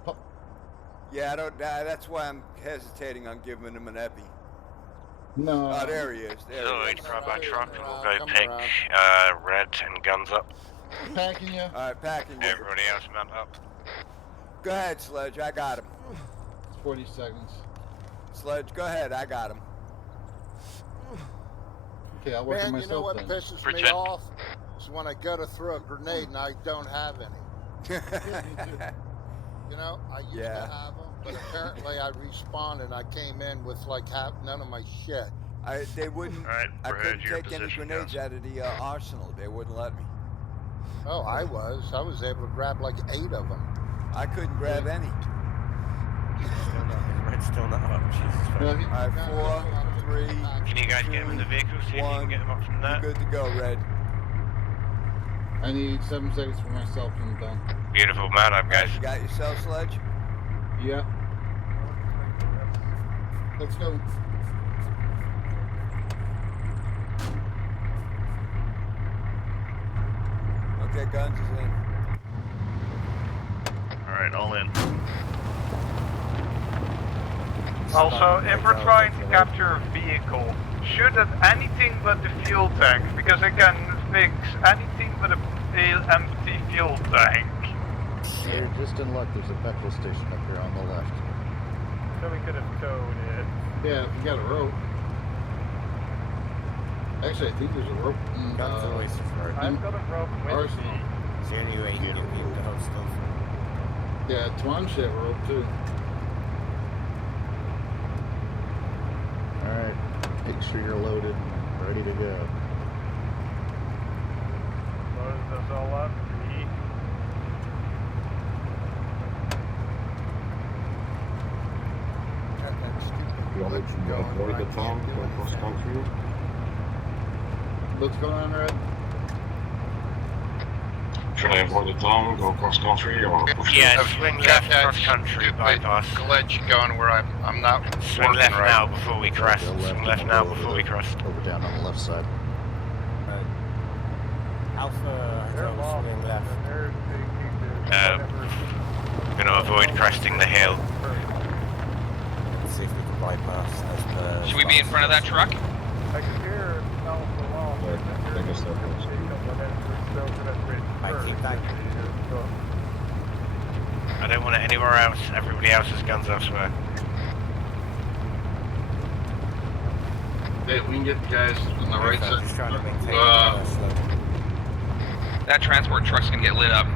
Yeah, I don't. That's why I'm hesitating on giving him an epi. No. Oh, there he is. There he Zoid, is. grab my truck, we'll go Come pick around. Red and Guns up. Packing you. Alright, packing you. Everybody else mount up. Go ahead, Sledge. I got him. 40 seconds. Sledge, go ahead. I got him. Okay, I'll work on Man, you know myself what then. pisses me Bridget. off? Is when I go to throw a grenade and I don't have any. You know, I used Yeah. to have them, but apparently I respawned and I came in with like none of my shit. They wouldn't. Alright, I we're couldn't at your take any position, grenades out of the arsenal. They wouldn't let me. Oh, I was able to grab like 8 of them. I couldn't grab any. Red's still not up, Jesus Christ. Alright, 4, 3. Can you guys get him in the vehicle, see if you can get him up from there? Good to go, Red. I need 7 seconds for myself and I'm done. Beautiful, mount up, guys. You got yourself, Sledge? Yeah. Let's go. Okay, Guns is in. Alright, all in. Also, if we're trying to capture a vehicle, shoot at anything but the fuel tank, because I can fix anything but a empty fuel tank. You're just in luck. There's a petrol station up here on the left. So we could have towed it. Yeah, if you got a rope. Actually, I think there's a rope. Guns always preferred. I've got a rope with Arsenal. me. It's the only way you can get people to hold stuff. Yeah, Twan should have a rope too. Alright. Make sure you're loaded and ready to go. Load this all up. 3. You want me to avoid the town, go across country? What's going on, Red? Should I avoid the town, go across country, or push Yeah, left? swing left cross country, bypass. Let you going where I'm not Swing working left right. now before we cross. Go left Swing and left we'll now go over before we cross. Over down on the left side. Alpha, swing left. Gonna avoid cresting the hill. Let's see if we can bypass as per. Should we be in front of that truck? I can hear I keep that. I don't want it anywhere else. Everybody else has guns elsewhere. Hey, we can get the guys on the right Just trying to maintain That transport truck's gonna get lit up.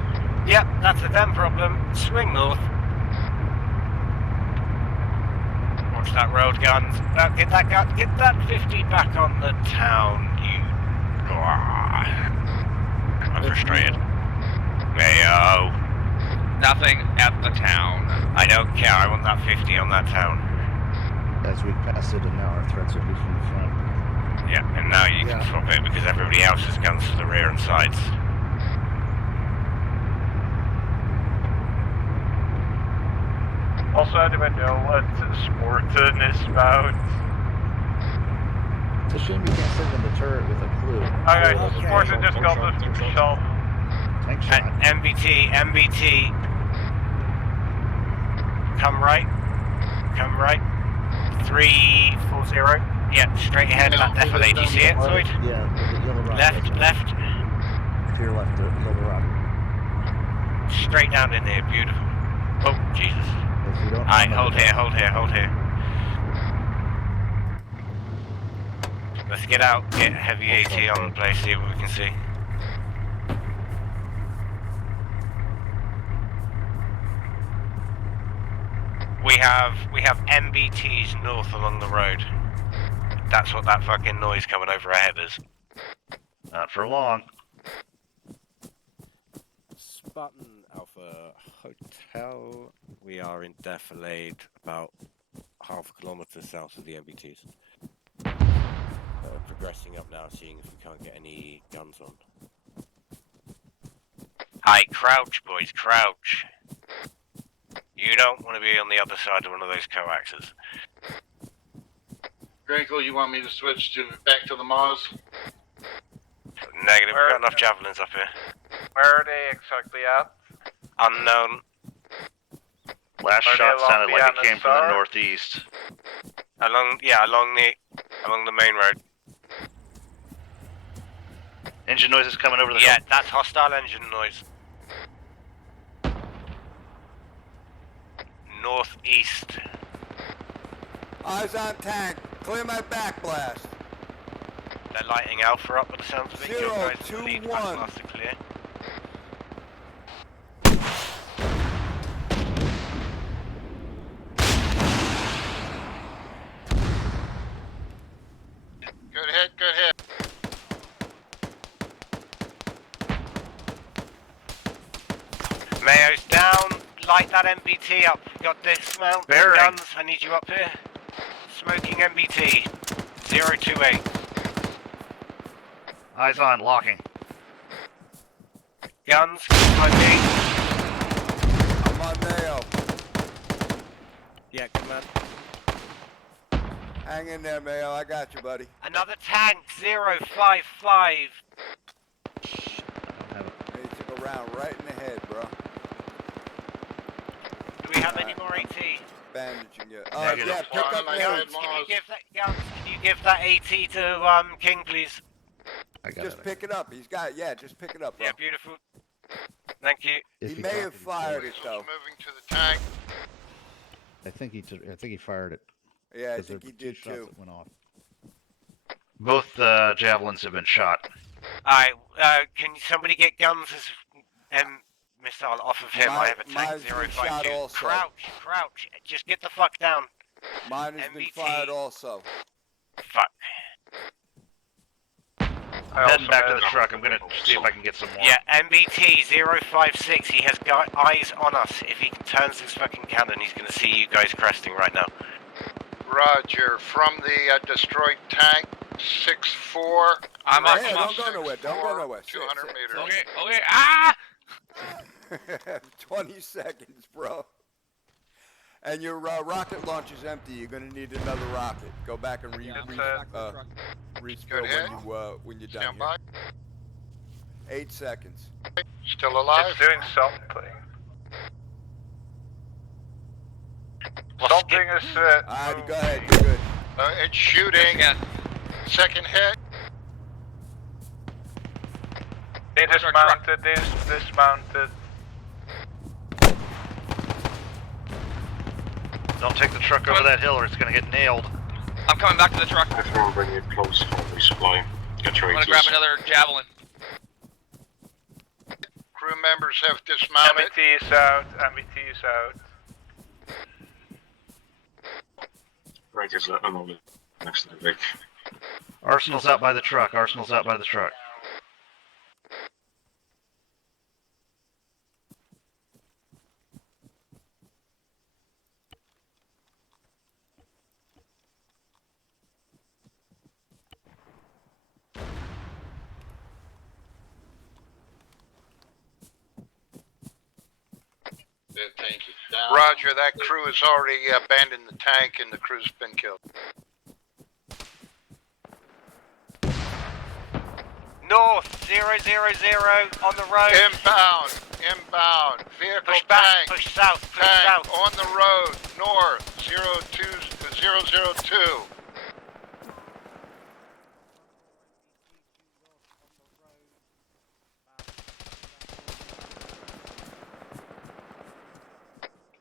Yep, that's a them problem. Swing north. Watch that road, guns. Now get that 50 back on the town, you. I'm frustrated. Mayo. Nothing at the town. I don't care. I want that 50 on that town. As we pass it, and now our threats will be from the front. Yeah, and now you can swap it because everybody else has guns to the rear and sides. Also, do I know what Sporton is about? It's a shame you can't send them the turret with a clue. Okay, Sporton just got the shell. Tank shot. MBT. Come right. 340. Yeah, straight ahead, that definitely. Do you see it, Lloyd? Yeah, the yellow rock. Left. To your left, the yellow rock. Straight down in there, beautiful. Oh, Jesus. If you don't Alright, know hold here. Let's get out, get heavy AT on the place, see what we can see. We have MBTs north along the road. That's what that fucking noise coming over our head is. Not for long. Spartan Alpha Hotel. We are in defilade about half a kilometre south of the MBTs. Progressing up now, seeing if we can't get any guns on. Aye, crouch, boys, crouch. You don't want to be on the other side of one of those coaxes. Grankle, you want me to switch back to the Maz? Negative, we've got enough javelins up here. Where are they exactly at? Unknown. Last Are shot they along sounded the like it came from the Anasar? northeast. Along the main road. Engine noise is coming over the Yeah, hill. that's hostile engine noise. Northeast. Eyes on tank. Clear my back blast. They're lighting Alpha up with the sounds of it. Your guys in the lead, 021. back blast are clear. Good hit. Mayo's down. Light that MBT up. We've got dismount. Bearing. Guns. I need you up here. Smoking MBT. 028. Eyes on, locking. Guns. Behind me. I'm on Mayo. Yeah, command. Hang in there, Mayo. I got you, buddy. Another tank. 055. Hey, took a round right in the head, bro. Do we have any more AT? Bandaging you. Negative. Yeah, pick up Guns, Mayo's. Can you give that guns? Can you give that AT to King, please? I got Just it. pick it up. He's got. Yeah, just pick it up, bro. Yeah, beautiful. Thank you. If He may have copied, fired it though. Moving to the tank. I think he fired it. Yeah, I 'cause think there he were two did shots too. that went off. Both javelins have been shot. Alright, can somebody get guns as missile off of him? I have a tank Mine's been 052. shot also. Crouch. Just get the fuck down. Mine has been MBT. fired also. Fuck. I'm heading back to the truck. I'm gonna see if I can get some more. Yeah, MBT 056. He has got eyes on us. If he turns his fucking cannon, he's gonna see you guys cresting right now. Roger. From the destroyed tank, 6-4. I'm up. Hey, don't go nowhere. Don't go nowhere. 200 meters. Okay. Ah! 20 seconds, bro. And your rocket launch is empty. You're gonna need another rocket. Go back and respill Good hit. when you're done Stand by. 8 seconds. Still alive? It's doing something. Something is. Alright, go ahead. You're good. It's shooting. Second hit. They dismounted. Dismounted. Don't take the truck over that hill or it's gonna get nailed. I'm coming back to the truck. Everyone bring it close for resupply. Get your I'm gonna ATs. grab another javelin. Crew members have dismounted. MBT is out. MBT is out. Right, is another next to the Vic. Arsenal's out by the truck. Arsenal's out by the truck. Roger, that crew has already abandoned the tank and the crew's been killed. North 000 on the road. Inbound. Vehicle Push tank. back, push south, push Tank south. on the road, north, 02002.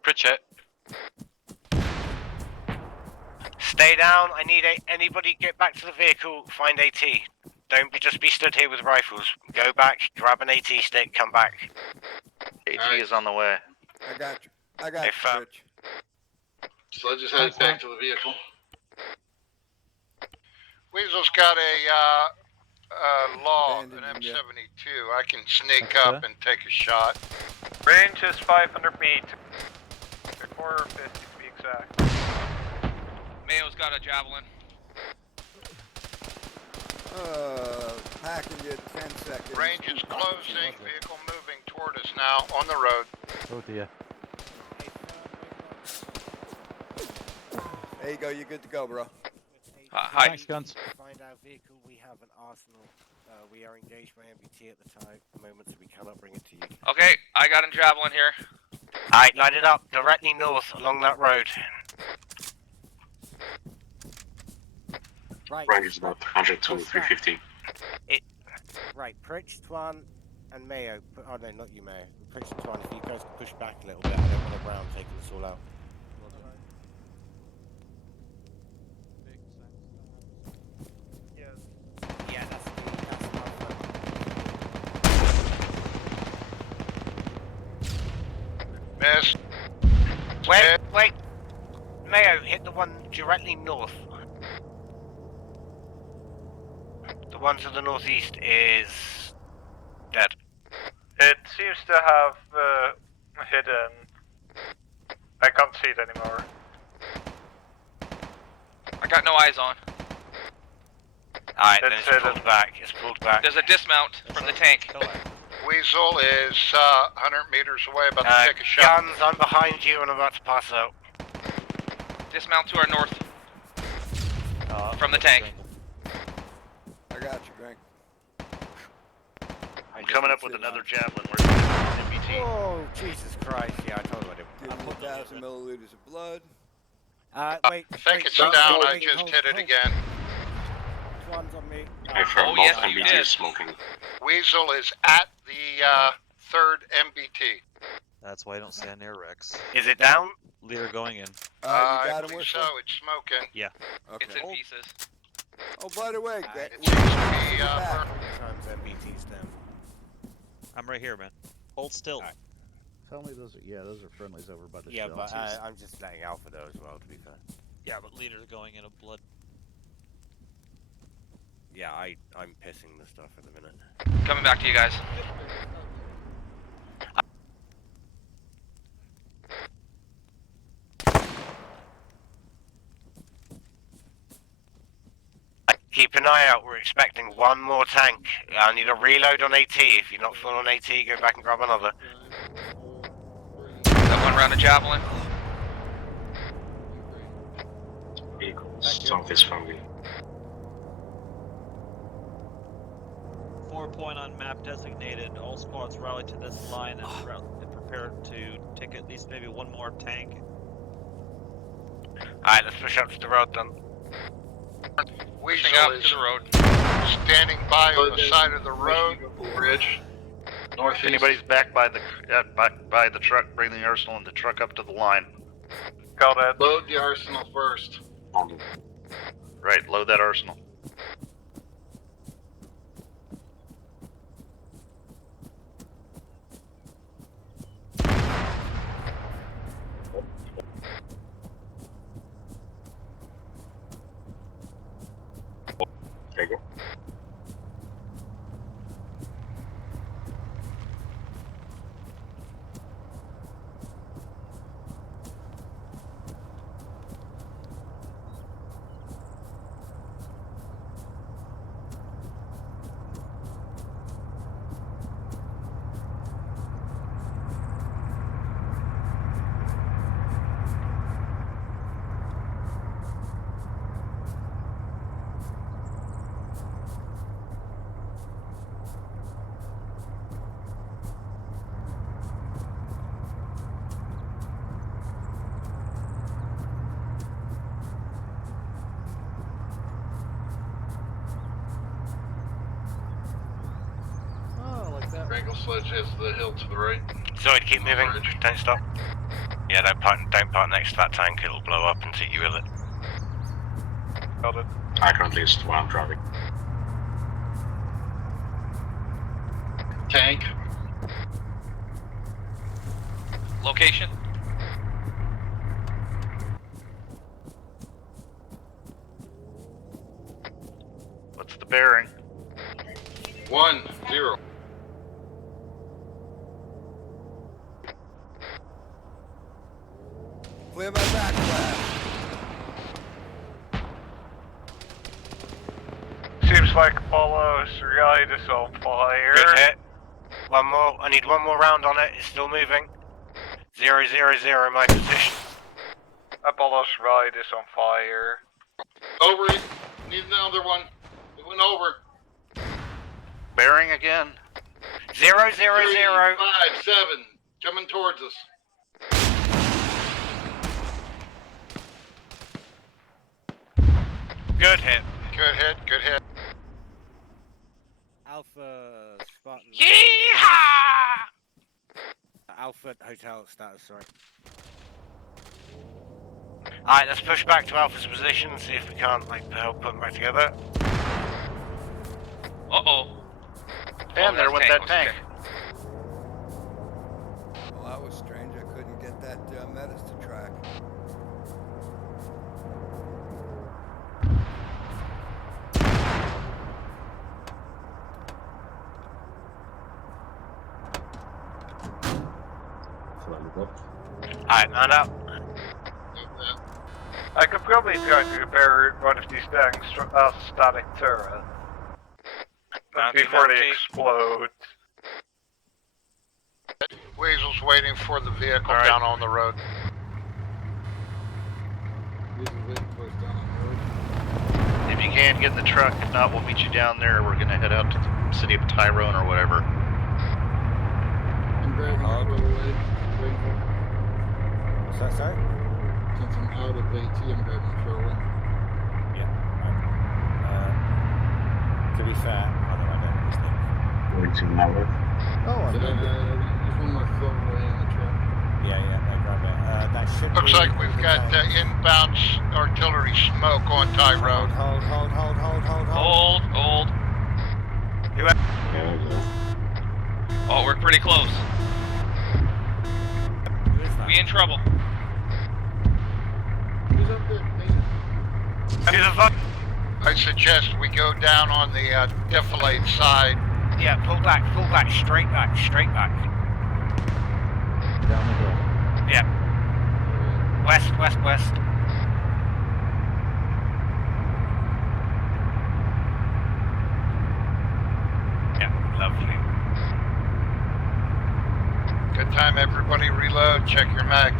Pritchett. Stay down. I need anybody get back to the vehicle. Find AT. Don't just be stood here with rifles. Go back, grab an AT stick, come back. AT is on the way. I got you. I got you, Rich. So I just headed back to the vehicle. Weasel's got a law, an M72. I can sneak up and take a shot. Range is 500 meters. 450 to be exact. Mayo's got a javelin. Hacking you 10 seconds. Range is closing. Vehicle moving toward us now on the road. Oh dear. There you go. You're good to go, bro. Hi. Thanks, guns. Find our vehicle. We have an arsenal. We are engaged by MBT at the moment, so we cannot bring it to you. Okay, I got a javelin here. Alright, line it up directly north along that road. Right. Range is about 100 to 350. Right, Pritch, Twan, and Mayo. Oh no, not you, Mayo. Pritch and Twan, if you guys can push back a little bit, I don't want a round taking us all out. Yeah, that's Miss. Wait. Mayo, hit the one directly north. The one to the northeast is dead. It seems to have hidden. I can't see it anymore. I got no eyes on. Alright, then it's pulled back. It's pulled back. There's a dismount from the tank. Weasel is 100 meters away, about to take a shot. Guns, I'm behind you and I'm about to pass out. Dismount to our north. From the tank. I got you, Greg. I'm coming up with another javelin. Where's MBT? Oh, Jesus Christ. Yeah, I told you I didn't. Give me 1,000 milliliters of blood. Wait. I think it's down. I just hit it again. One's on me. Confirm both MBT is smoking. Weasel is at the third MBT. That's why I don't stand near Rex. Is it down? Leader going in. You got I him believe with so. you? It's smoking. Yeah. Okay. It's in pieces. Oh, by the way, It seems to be Times MBT's down. I'm right here, man. Hold still. Tell me those are, those are friendlies over by the Yeah, but Joneses. I'm just letting Alpha know as well, to be fair. Yeah, but leader's going in a blood. Yeah, I'm pissing the stuff at the minute. Coming back to you guys. Keep an eye out, we're expecting one more tank. I need a reload on AT. If you're not full on AT, go back and grab another. Got one round of javelin. Vehicles, southeast from me. more point on map designated. All squads rally to this line and prepare to take at least maybe one more tank. Alright, let's push up to the road then. Weasel up is to the road. standing by on the side of the road. Bridge. Northeast. If anybody's back by the truck, bring the arsenal and the truck up to the line. Got it. Load the arsenal first. Right, load that arsenal. Okay, go. Wrangle Sledge has the hill to the right. Sorry, keep moving. Don't stop. Yeah, don't park next to that tank. It'll blow up and hit you with it. Got it. I currently is where I'm driving. Tank. Location? What's the bearing? 1-0. Clear my back flash. Seems like Apollo's ride is on fire. Good hit. One more. I need one more round on it. It's still moving. 0, 0, 0 my position. Apollo's ride is on fire. Over it. Need another one. It went over. Bearing again. 0, 0, 0. 5, 7. Coming towards us. Good hit. Good hit, good hit. Alpha Spartan. Yeehaw! Alpha Hotel status, sorry. Alright, let's push back to Alpha's position and see if we can't help put them back together. Uh-oh. And there went that tank. Well, that was strange. I couldn't get that Metis to track. Alright, man up. I could probably try to repair one of these tanks as a static turret. Before they explode. Weasel's waiting for the vehicle down on the road. If you can, get in the truck. If not, we'll meet you down there. We're gonna head out to the city of Tyrone or whatever. I'm grabbing out of the way. What's that, sorry? Since I'm out of AT, I'm grabbing Sherwin. To be fair, I don't know his name. Going to Mallard. Oh, I know. There's one more float away in the truck. Yeah, I grab it. That should Looks be like we've the got tank. inbound artillery smoke on Tyrone. Hold. Hold. Oh, we're pretty close. Who is that? We in trouble. Who's up there? Who the fuck? I suggest we go down on the defilade side. Yeah, pull back, straight back. Down the hill. Yeah. West. Yeah, lovely. Good time, everybody. Reload. Check your mag.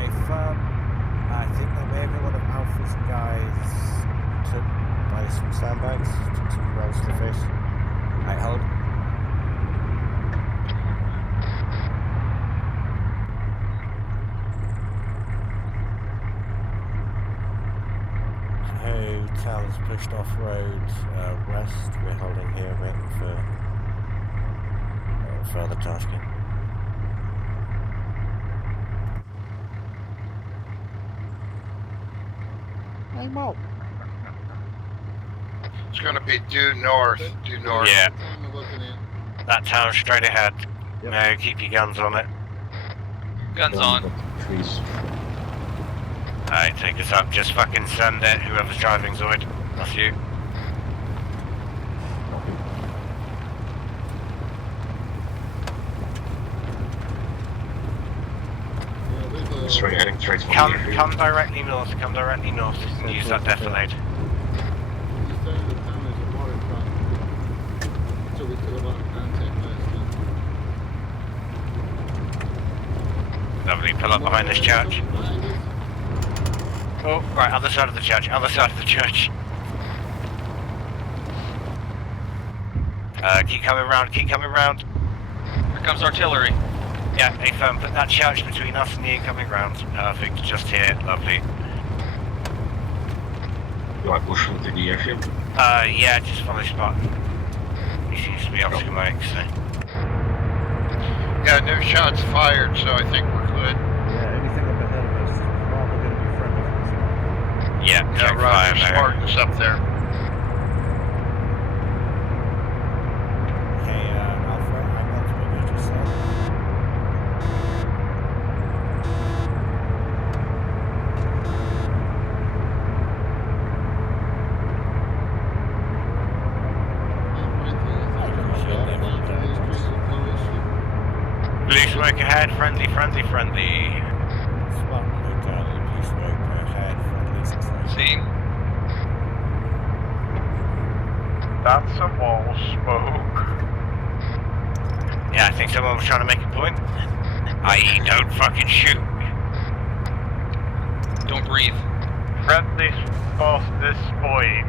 If I think that maybe one of Alpha's guys took by sandbags to roast the fish. Right, hold. Hotel is pushed off road west. We're holding here, waiting for further tasking. Hey, Mo. It's going to be due north. Yeah. That town straight ahead. No, keep your guns on it. Guns on. Trees. Alright, take us up. Just fucking send it. Whoever's driving Zoid. That's you. Straight heading straight for Come here. directly north. Come directly north. And use that defilade. Lovely. Pull up behind this church. Oh, right. Other side of the church. Other side of the church. Keep coming round. Keep coming round. Here comes artillery. Yeah, hey firm, put that church between us and the incoming round. Perfect, just here, lovely. Do I push into the airfield? Yeah, just follow spot. He seems to be off schematic, so. Yeah, no shots fired, so I think we're good. Yeah, anything up ahead of us is probably going to be friendly. Yeah, Yeah, Roger, Spartan's up there. Hey, Alpha, I got what you just said. Blue smoke ahead, friendly. Spartan Hotel, blue smoke ahead, friendly 6 Seen. That's a wall smoke. Yeah, I think someone was trying to make a point. I.e., don't fucking shoot. Don't breathe. Friendly past this point.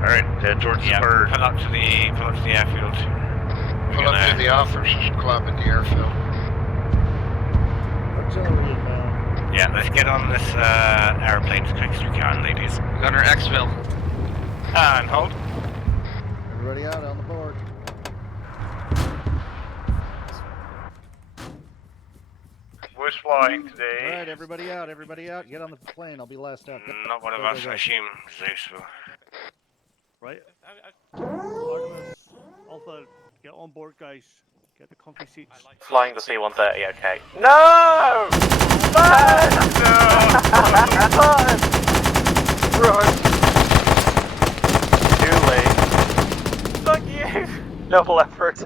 Alright, head towards the bird. Pull up to the airfield. Pull up to the officers club at the airfield. Artillery inbound. Yeah, let's get on this airplane as quick as we can, ladies. Gunner Xville. And hold. Everybody out on the board. Who's flying today? Alright, everybody out. Get on the plane. I'll be last out. Not one of Go, us, go, go. I assume. Zeus will. Right? Artemis, Alpha, get on board, guys. Get the comfy seats. Flying the C-130, okay. No! Run! Too late. Fuck you! Noble effort.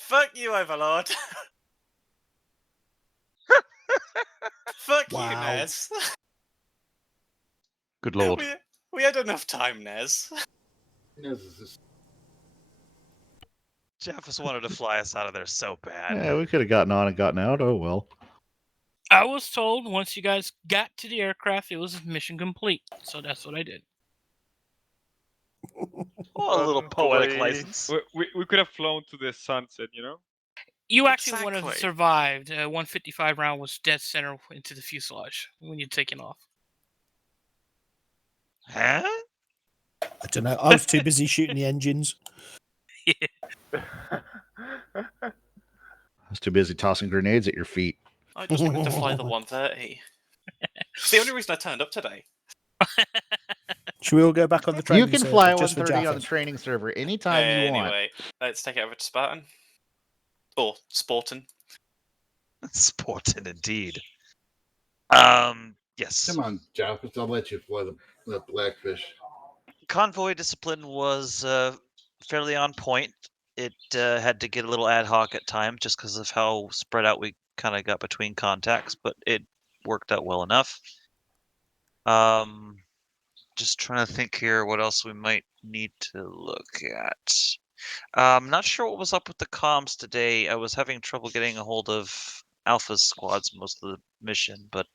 Fuck you, Overlord. Fuck you, Nez. Good lord. We had enough time, Nez. Jeff just wanted to fly us out of there so bad. Yeah, we could have gotten on and gotten out. Oh well. I was told once you guys got to the aircraft, it was mission complete. So that's what I did. Oh, a little poetic license. We could have flown to the sunset, you know? You actually would have Exactly. survived. 155 round was dead center into the fuselage when you're taking off. Huh? I don't know. I was too busy shooting the engines. I was too busy tossing grenades at your feet. I just wanted to fly the 130. It's the only reason I turned up today. Should we all go back on the training You can server fly just for 130 on the Jaffa? training server anytime you want. Anyway, let's take it over to Spartan. Or Sportin. Sporting indeed. Yes. Come on, Jaffet. I'll let you fly the Blackfish. Convoy discipline was fairly on point. It had to get a little ad hoc at times just because of how spread out we kind of got between contacts, but it worked out well enough. Just trying to think here what else we might need to look at. I'm not sure what was up with the comms today. I was having trouble getting a hold of Alpha's squads most of the mission, but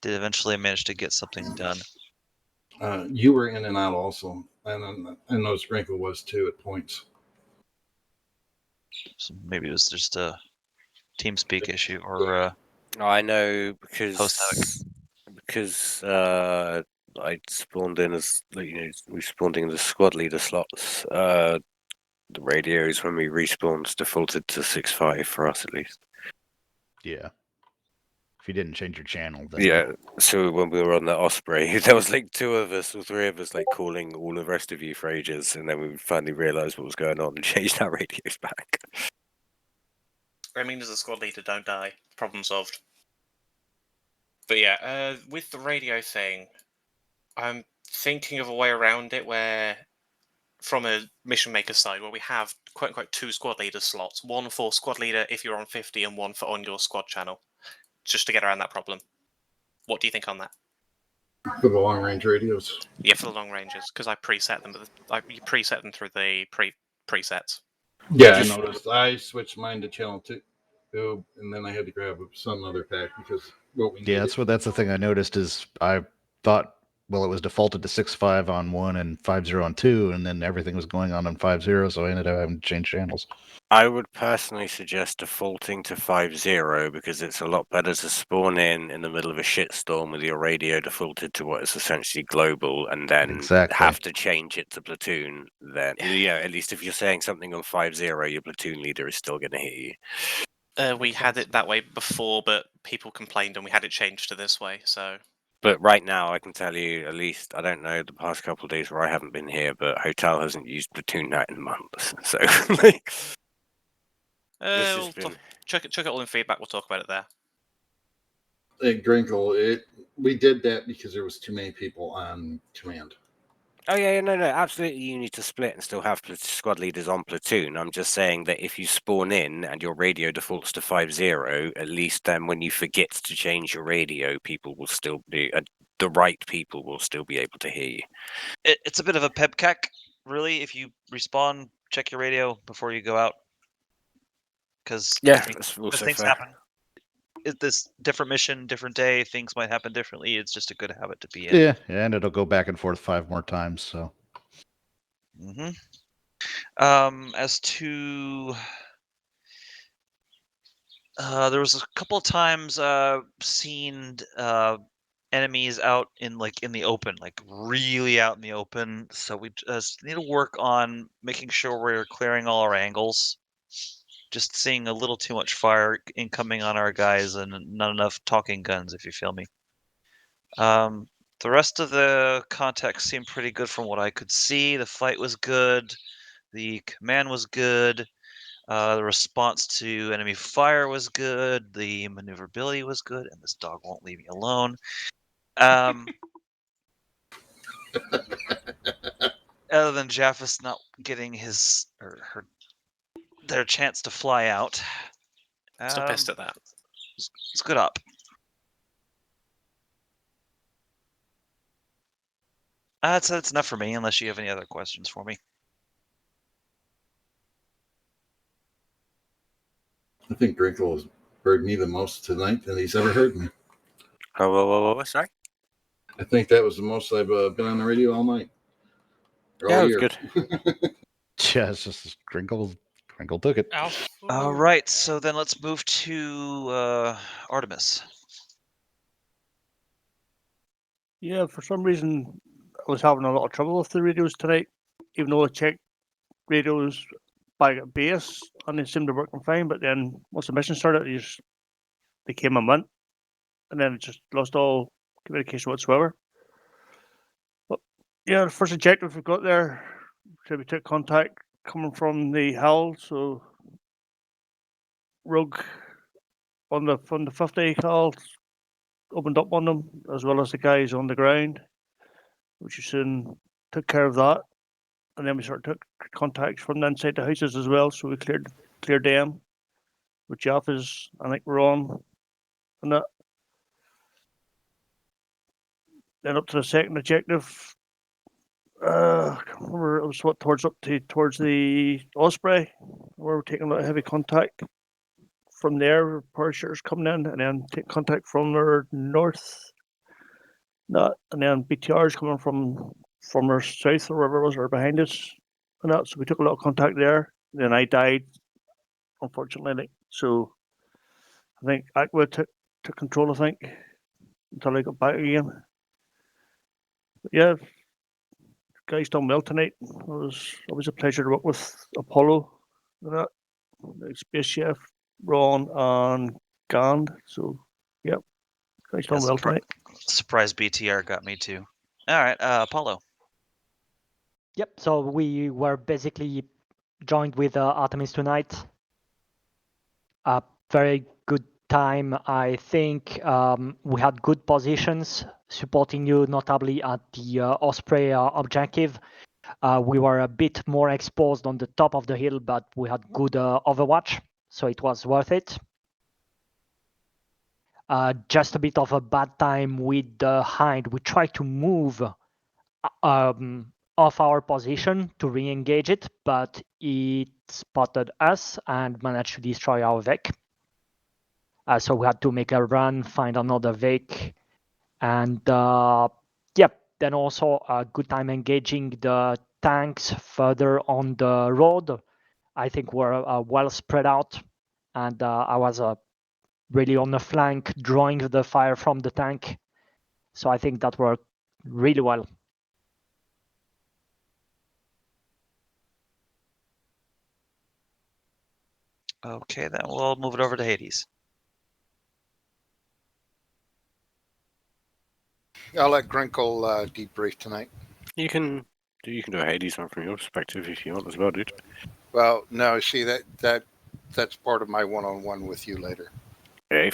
did eventually manage to get something done. You were in and out also, and I know Sprinkle was too at points. So maybe it was just a TeamSpeak issue or I know Post-Havoc. because I spawned in as we spawned in the squad leader slots. The radios when we respawned defaulted to 6.5 for us at least. Yeah. If you didn't change your channel, then Yeah. So when we were on the Osprey, there was like 2 of us or 3 of us like calling all the rest of you for ages, and then we finally realised what was going on and changed our radios back. I mean, as a squad leader, don't die. Problem solved. But yeah, with the radio thing, I'm thinking of a way around it where, from a mission maker side, where we have quote unquote 2 squad leader slots, one for squad leader if you're on 50, and one for on your squad channel, just to get around that problem. What do you think on that? For the long range radios. Yeah, for the long ranges, because I preset them, but you preset them through the presets. Yeah, I noticed. I switched mine to channel 2, and then I had to grab some other pack because what we needed. that's the thing I noticed is I thought, well, it was defaulted to 6.5 on 1 and 5.0 on 2, and then everything was going on 5.0, so I ended up having to change channels. I would personally suggest defaulting to 5.0 because it's a lot better to spawn in the middle of a shitstorm with your radio defaulted to what is essentially global, and then have to change it to platoon. Then, at least if you're saying something on 5.0, your platoon leader is still going to hear you. We had it that way before, but people complained and we had it changed to this way, so... But right now, I can tell you, at least, I don't know, the past couple of days where I haven't been here, but Hotel hasn't used Platoon Night in months, so... Check it all in feedback, we'll talk about it there. Hey, Grinkle, we did that because there was too many people on command. Oh yeah, no, absolutely. You need to split and still have squad leaders on platoon. I'm just saying that if you spawn in and your radio defaults to 5.0, at least then when you forget to change your radio, people will still be the right people will still be able to hear you. It's a bit of a pepcac, really. If you respawn, check your radio before you go out, because that's also things fair. happen. This different mission, different day, things might happen differently. It's just a good habit to be in. Yeah, and it'll go back and forth 5 more times. So, as to there was a couple of times seen enemies out in the open, like really out in the open. So we just need to work on making sure we're clearing all our angles. Just seeing a little too much fire incoming on our guys and not enough talking guns, if you feel me. The rest of the context seemed pretty good from what I could see. The fight was good. The command was good. The response to enemy fire was good. The maneuverability was good. And this dog won't leave me alone. Other than Jaffus not getting his or her their chance to fly out. Still pissed at that. It's good up. That's enough for me, unless you have any other questions for me. I think Grinkle has heard me the most tonight than he's ever heard me. Oh, sorry? I think that was the most I've been on the radio all night. Yeah, it was good. Yeah, it's just Grinkle took it. All right, so then let's move to Artemis. Yeah, for some reason I was having a lot of trouble with the radios tonight, even though I checked radios back at base and they seemed to be working fine. But then once the mission started, they came and went, and then it just lost all communication whatsoever. But yeah, the first objective we got there, so we took contact coming from the hull, so Rogue from the 50 hull opened up on them, as well as the guys on the ground, which soon took care of that. And then we sort of took contacts from inside the houses as well, so we cleared them. With Jaffas, I think we're on that. Then up to the second objective. I can't remember, it was towards the Osprey, where we're taking a lot of heavy contact from there, parachuters coming in, and then take contact from their north. And then BTRs coming from our south or wherever it was, or behind us. And that, so we took a lot of contact there. Then I died, unfortunately. So I think Aqua took control, I think, until I got back again. But yeah, guys done well tonight. It was always a pleasure to work with Apollo and that, the Space Chef, Ron, and Gand. So, yep, guys done well tonight. Surprise BTR got me too. All right, Apollo. Yep, so we were basically joined with Artemis tonight. A very good time. I think we had good positions supporting you, notably at the Osprey objective. We were a bit more exposed on the top of the hill, but we had good overwatch, so it was worth it. Just a bit of a bad time with the Hind. We tried to move off our position to re-engage it, but it spotted us and managed to destroy our Vec. So we had to make a run, find another Vec, and yep. Then also a good time engaging the tanks further on the road. I think we're well spread out, and I was really on the flank, drawing the fire from the tank. So I think that worked really well. Okay, then we'll move it over to Hades. I'll let Grinkle debrief tonight. You can do a Hades one from your perspective if you want as well, dude. Well, no, see that's part of my one-on-one with you later. Okay,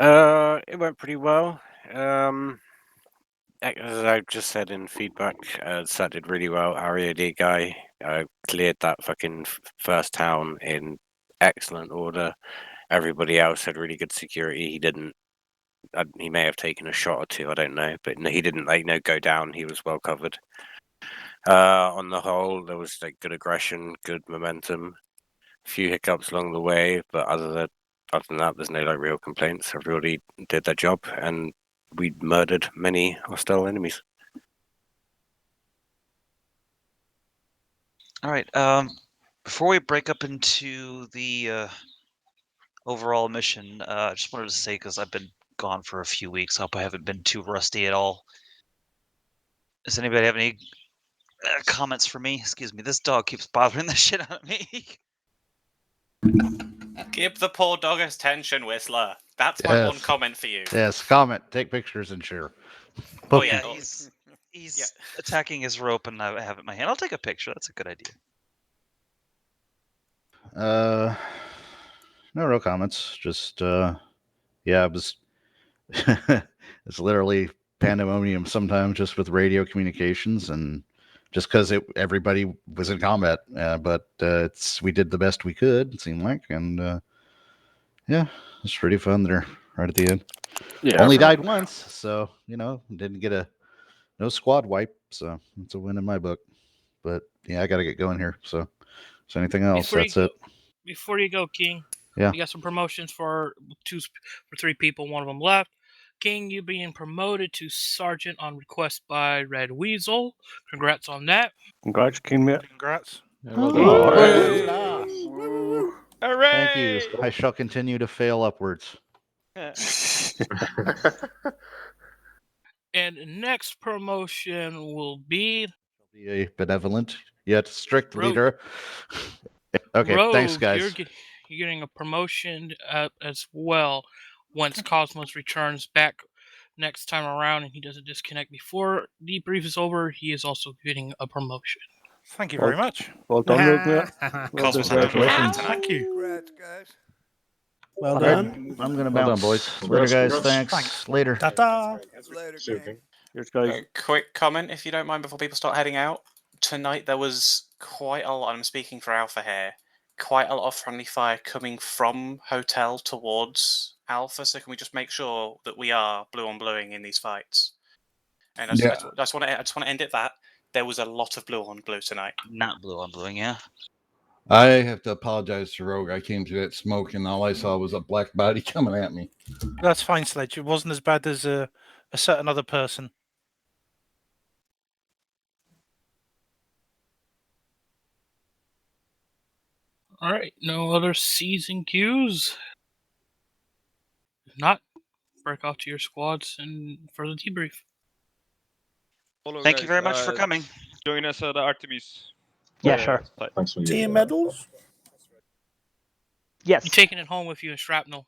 it went pretty well. As I just said in feedback, Sat did really well. Our EAD guy cleared that fucking first town in excellent order. Everybody else had really good security. He didn't. He may have taken a shot or two. I don't know, but he didn't go down. He was well covered. On the whole, there was good aggression, good momentum. A few hiccups along the way, but other than that, there's no real complaints. Everybody did their job, and we murdered many hostile enemies. All right. Before we break up into the overall mission, I just wanted to say, because I've been gone for a few weeks, I hope I haven't been too rusty at all. Does anybody have any comments for me? Excuse me, this dog keeps bothering the shit out of me. Give the poor dog attention, Whistler. That's my one comment for you. Yes, comment, take pictures, and share. Oh yeah, he's attacking his rope, and I have it in my hand. I'll take a picture. That's a good idea. No real comments. Just yeah, it was it's literally pandemonium sometimes, just with radio communications, and just because everybody was in combat. But we did the best we could. It seemed like, and yeah, it's pretty fun there right at the end. Yeah, only died once, so didn't get no squad wipe, so it's a win in my book. But yeah, I got to get going here. So anything else? That's it. Before you go, King. Yeah. You got some promotions for 3 people. One of them left. King, you being promoted to sergeant on request by Red Weasel. Congrats on that. Congrats, King, mate. Congrats. Hooray! Thank you. I shall continue to fail upwards. And next promotion will be A benevolent yet strict Rogue. leader. Okay, Rogue. thanks, guys. You're getting a promotion as well once Cosmos returns back next time around and he doesn't disconnect before debrief is over. He is also getting a promotion. Thank you very much. Well done, Rogue, mate. Well Cosmos, deserved. Thank you. Congrats, guys. Well All right, done. I'm gonna Well done, bounce. boys. Congrats, Later, guys. congrats. Thanks. Later. Ta-ta. Later, gang. Cheers, guys. Quick comment, if you don't mind, before people start heading out. Tonight there was quite a lot, I'm speaking for Alpha here, quite a lot of friendly fire coming from Hotel towards Alpha, so can we just make sure that we are blue on bluing in these fights? And I just want to end it that there was a lot of blue on blue tonight. Not blue on bluing, yeah. I have to apologize to Rogue. I came through that smoke and all I saw was a black body coming at me. That's fine, Sledge. It wasn't as bad as a certain other person. All right, no other C's and Q's. If not, break off to your squads and for the debrief. Follow, Thank you guys. very much for coming. Join us at Artemis. Yeah, sure. Thanks for Team medals? Yes. You're taking it home with you in shrapnel.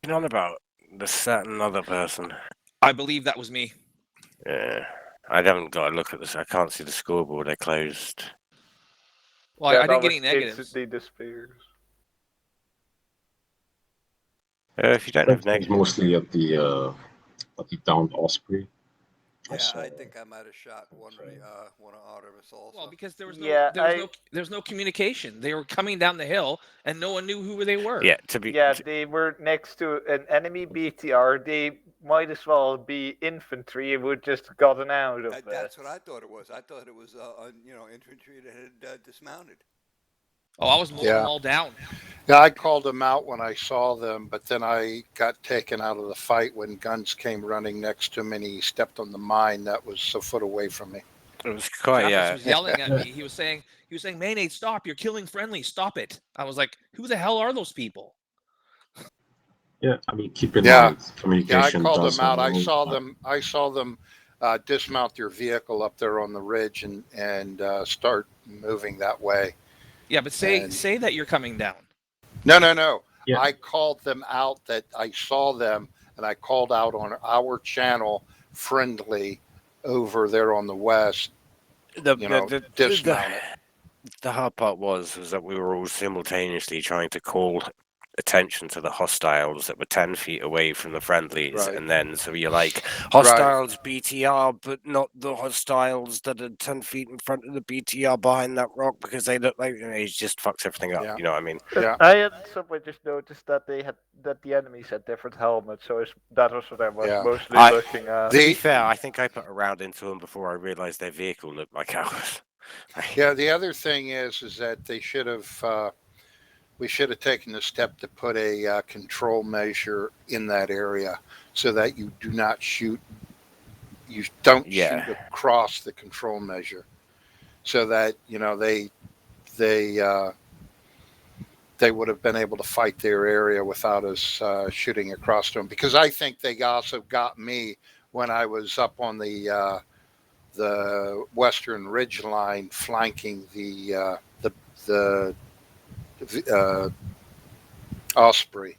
What are you on about? The certain other person. I believe that was me. Yeah. I haven't got a look at this. I can't see the scoreboard. They're closed. Well, I didn't get any negatives. If you don't have It's negatives. mostly at the downed Osprey. Yeah, I think I might have shot one of Artemis also. Well, because there was no, there's no communication. They were coming down the hill, and no one knew who they were. Yeah, they were next to an enemy BTR. They might as well be infantry. It would just gotten out of. That's what I thought it was. I thought it was infantry that had dismounted. Oh, I was mowing them all down. Yeah, I called them out when I saw them, but then I got taken out of the fight when guns came running next to him and he stepped on the mine that was a foot away from me. It was quite, Travis was yelling at me. He was saying, Mayonnaise, stop! You're killing friendly. Stop it! I was like, who the hell are those people? Yeah, I mean, keep in mind Yeah, I communication. called does them out. have a I saw them dismount their vehicle up there on the ridge and start moving that way. Yeah, but say that you're coming down. No. Yeah. I called them out that I saw them, and I called out on our channel friendly over there on the west. Dismounted. The hard part was that we were all simultaneously trying to call attention to the hostiles that were 10 feet away from the friendlies, Right. and then so you're like, hostiles BTR, but not the hostiles that are 10 feet in front of the BTR behind that rock because they look like, it just fucks everything up. You know what I mean? I had somewhere just noticed that the enemies had different helmets, so that was what I was mostly looking at. To be fair, I think I put a round into them before I realized their vehicle looked like ours. Yeah, the other thing is that they should have. We should have taken the step to put a control measure in that area so that you do not shoot. You don't shoot across the control measure, so that they would have been able to fight their area without us shooting across them. Because I think they also got me when I was up on the western ridge line flanking the Osprey.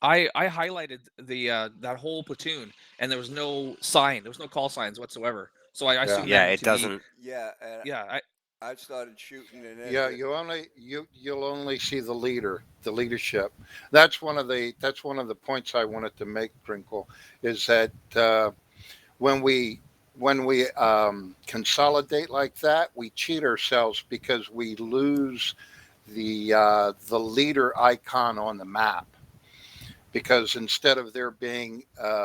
I highlighted the that whole platoon, and there was no sign. There was no call signs whatsoever. So I assume it doesn't. I started shooting and Yeah, you'll only see the leadership. That's one of the points I wanted to make, Drinkle, is that when we consolidate like that, we cheat ourselves because we lose the leader icon on the map. Because instead of there being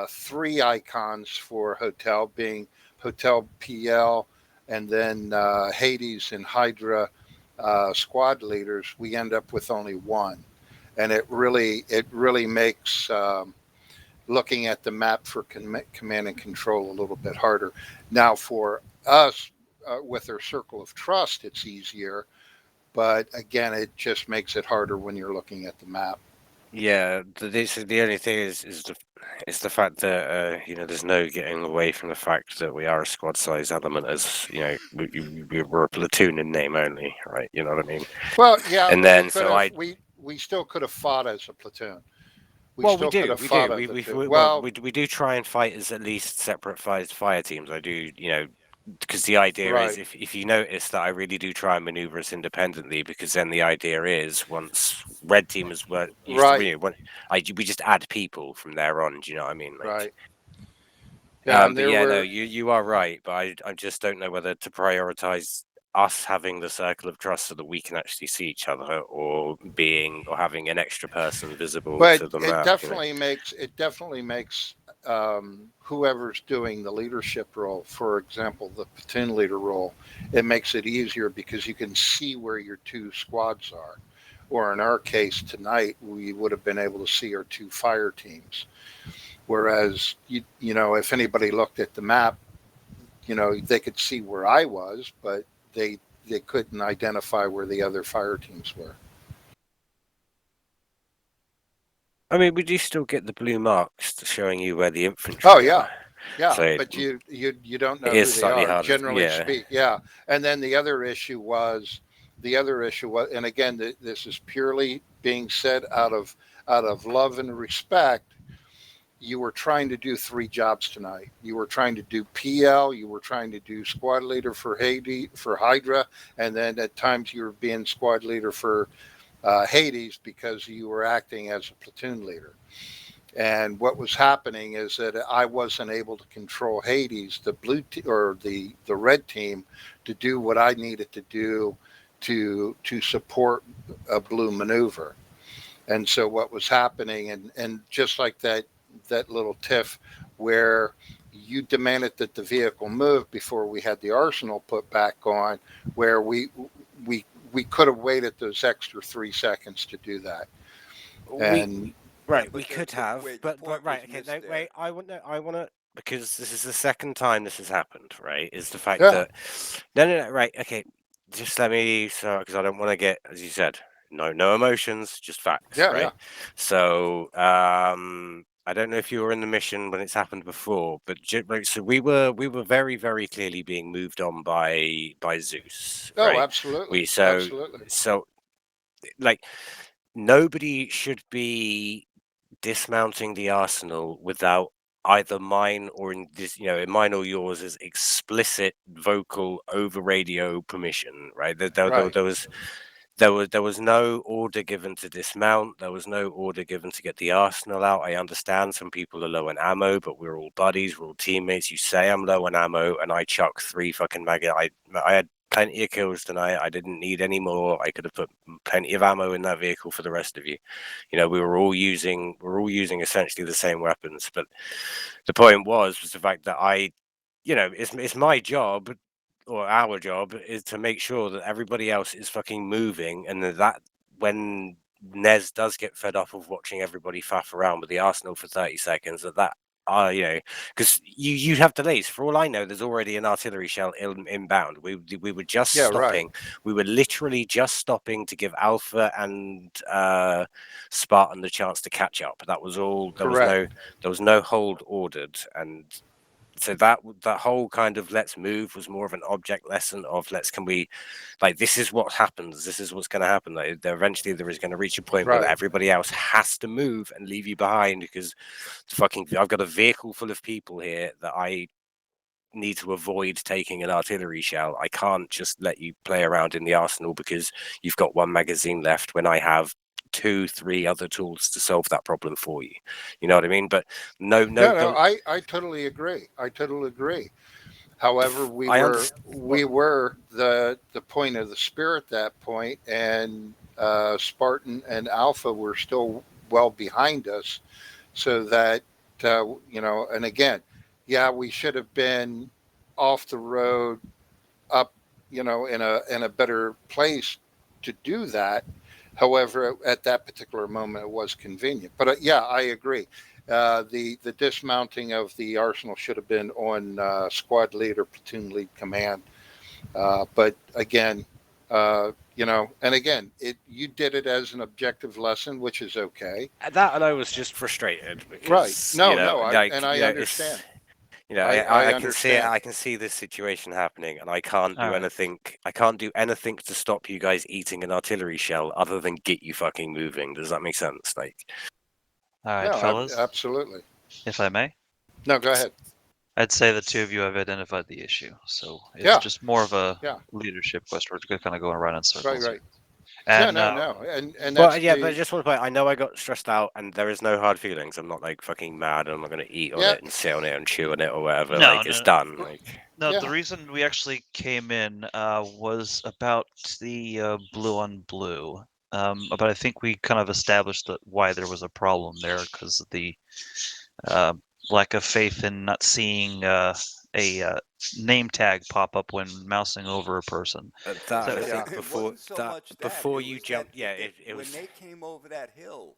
3 icons for hotel, being Hotel PL and then Hades and Hydra squad leaders, we end up with only 1, and it really makes looking at the map for command and control a little bit harder. Now for us with our circle of trust, it's easier, but again, it just makes it harder when you're looking at the map. Yeah, the only thing is the fact that there's no getting away from the fact that we are a squad size element, as we're a platoon in name only, right? You know what I mean? Well, yeah, and then we still could have fought as a platoon. We do try and fight as at least separate fire teams. I do, because the idea is if you notice that I really do try and maneuver us independently, because then the idea is once red team is we just add people from there on. Do you know what I mean? Right. You are right, but I just don't know whether to prioritize us having the circle of trust so that we can actually see each other, or having an extra person visible to the map. It definitely makes whoever's doing the leadership role, for example, the platoon leader role, it makes it easier because you can see where your two squads are. Or in our case tonight, we would have been able to see our two fire teams. Whereas, you know, if anybody looked at the map, you know, they could see where I was, but they couldn't identify where the other fire teams were. I mean, would you still get the blue marks showing you where the infantry? Oh yeah, are? yeah. So but you don't know it who is they slightly are. harder, Generally yeah. speak, yeah. And then the other issue was, and again, this is purely being said out of love and respect. You were trying to do 3 jobs tonight. You were trying to do PL. You were trying to do squad leader for Hydra, and then at times you were being squad leader for Hades because you were acting as a platoon leader. And what was happening is that I wasn't able to control Hades, the the red team, to do what I needed to do to support a blue maneuver. And so what was happening, and just like that little tiff where you demanded that the vehicle move before we had the arsenal put back on, where we could have waited those extra 3 seconds to do that. And we could have, but right, okay, no, wait, I want to, because this is the second time this has happened, right? Is the fact that no, right, okay, just let me, because I don't want to get, as you said, no emotions, just facts, right? Yeah. So, I don't know if you were in the mission when it's happened before, but so we were very, very clearly being moved on by Zeus. Oh, right? absolutely. Absolutely. So, like, nobody should be dismounting the arsenal without either mine or in mine or yours is explicit vocal over radio permission, right? There was no order given to dismount. There was no order given to get the arsenal out. I understand some people are low on ammo, but we're all buddies. We're all teammates. You say I'm low on ammo, and I chuck 3 fucking magazines. I had plenty of kills tonight. I didn't need any more. I could have put plenty of ammo in that vehicle for the rest of you. You know, we're all using essentially the same weapons. But the point was the fact that it's my job, or our job, is to make sure that everybody else is fucking moving, and that when Nez does get fed up of watching everybody faff around with the arsenal for 30 seconds, because you have delays. For all I know, there's already an artillery shell inbound. We were just stopping. Right. We were literally just stopping to give Alpha and Spartan the chance to catch up. That was all. There was no hold ordered, and so that whole kind of let's move was more of an object lesson of this is what happens. This is what's going to happen. Eventually there is going to reach a point where everybody else has to move and leave you behind, because I've got a vehicle full of people here that I need to avoid taking an artillery shell. I can't just let you play around in the arsenal because you've got 1 magazine left when I have 2-3 other tools to solve that problem for you. You know what I mean? But no, I totally agree. However, we were the point of the spear at that point, and Spartan and Alpha were still well behind us, so that and again, we should have been off the road, up, in a better place to do that. However, at that particular moment, it was convenient. But I agree. The dismounting of the arsenal should have been on squad lead or platoon lead command. But again, you did it as an objective lesson, which is okay. That, and I was just frustrated because, right. I understand. I can see this situation happening, and I can't do anything. I can't do anything to stop you guys eating an artillery shell other than get you fucking moving. Does that make sense? All right, fellas. Absolutely. If I may. No, go ahead. I'd say the 2 of you have identified the issue, so it's just more of a leadership question. We're kind of going around in circles. Right. And, no. And but I just want to point. I know I got stressed out, and there is no hard feelings. I'm not fucking mad, and I'm not going to eat on it and sit on it and chew on it or whatever. It's done. The reason we actually came in was about the blue on blue. But I think we kind of established why there was a problem there, because the lack of faith in not seeing a name tag pop up when mousing over a person. That So I I think think It before wasn't so that much that, before it you was that jumped, yeah, it when was. they came over that hill,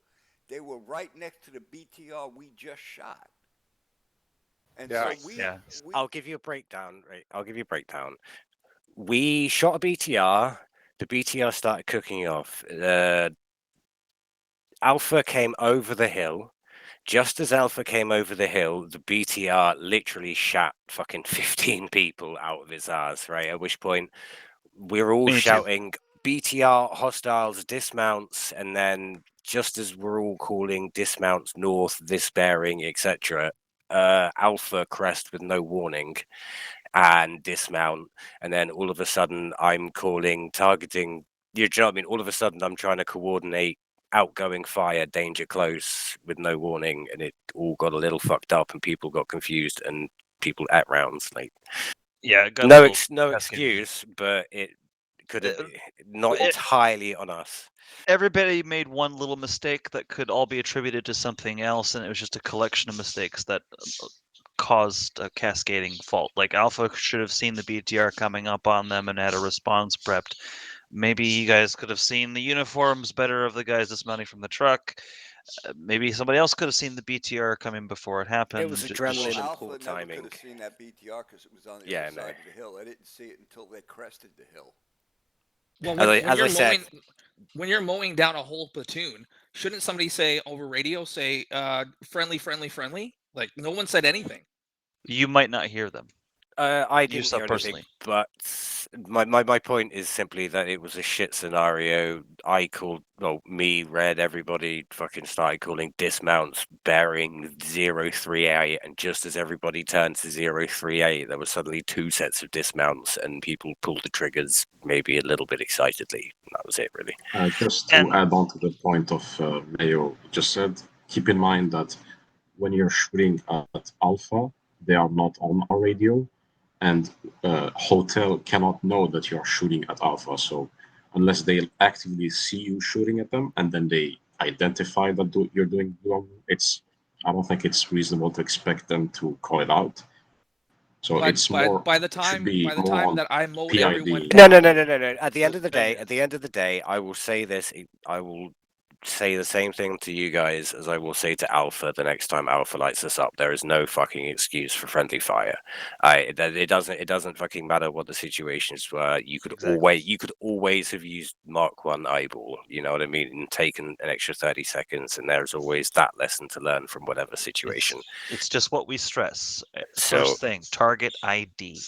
they were right next to the BTR we just shot. And Yeah. so I'll give you a breakdown. Right, I'll give you a breakdown. We shot a BTR. The BTR started cooking off. Alpha came over the hill. Just as Alpha came over the hill, the BTR literally shot fucking 15 people out of his ass, right? At which point we're all Me too. shouting BTR hostiles, dismounts, and then just as we're all calling dismounts north, this bearing, etc., Alpha crest with no warning and dismount, and then all of a sudden I'm calling targeting. You know what I mean? All of a sudden I'm trying to coordinate outgoing fire, danger close with no warning, and it all got a little fucked up, and people got confused, and people at rounds like. Yeah, it got a No, little no cascaded. excuse, but it could have not entirely on us. Everybody made one little mistake that could all be attributed to something else, and it was just a collection of mistakes that caused a cascading fault. Like Alpha should have seen the BTR coming up on them and had a response prepped. Maybe you guys could have seen the uniforms better of the guys dismounting from the truck. Maybe somebody else could have seen the BTR coming before it happened. It was adrenaline and poor Alpha timing. never could have seen that BTR because it was on the Yeah, other no. side of the hill. I didn't see it until they crested the hill. Well, As I said, when you're mowing down a whole platoon, shouldn't somebody say over radio, say friendly, friendly, friendly? Like no one said anything. You might not hear them. I didn't Yourself hear anything, personally. but my point is simply that it was a shit scenario. I called, well, me, Red, everybody fucking started calling dismounts bearing 038, and just as everybody turned to 038, there were suddenly two sets of dismounts, and people pulled the triggers maybe a little bit excitedly. And that was it, really. Just to add on to the point of Mayo just said, keep in mind that when you're shooting at Alpha, they are not on our radio, and Hotel cannot know that you are shooting at Alpha. So unless they actively see you shooting at them and then they identify that you're doing wrong, I don't think it's reasonable to expect them to call it out. So it's more. By the time that I mowed PID. everyone No. down. At the end of the day, I will say this. I will say the same thing to you guys as I will say to Alpha the next time Alpha lights us up. There is no fucking excuse for friendly fire. It doesn't fucking matter what the situations were. You could always have used Mark 1 eyeball. You know what I mean? And taken an extra 30 seconds, and there's always that lesson to learn from whatever situation. It's just what we stress. So- First thing, target ID.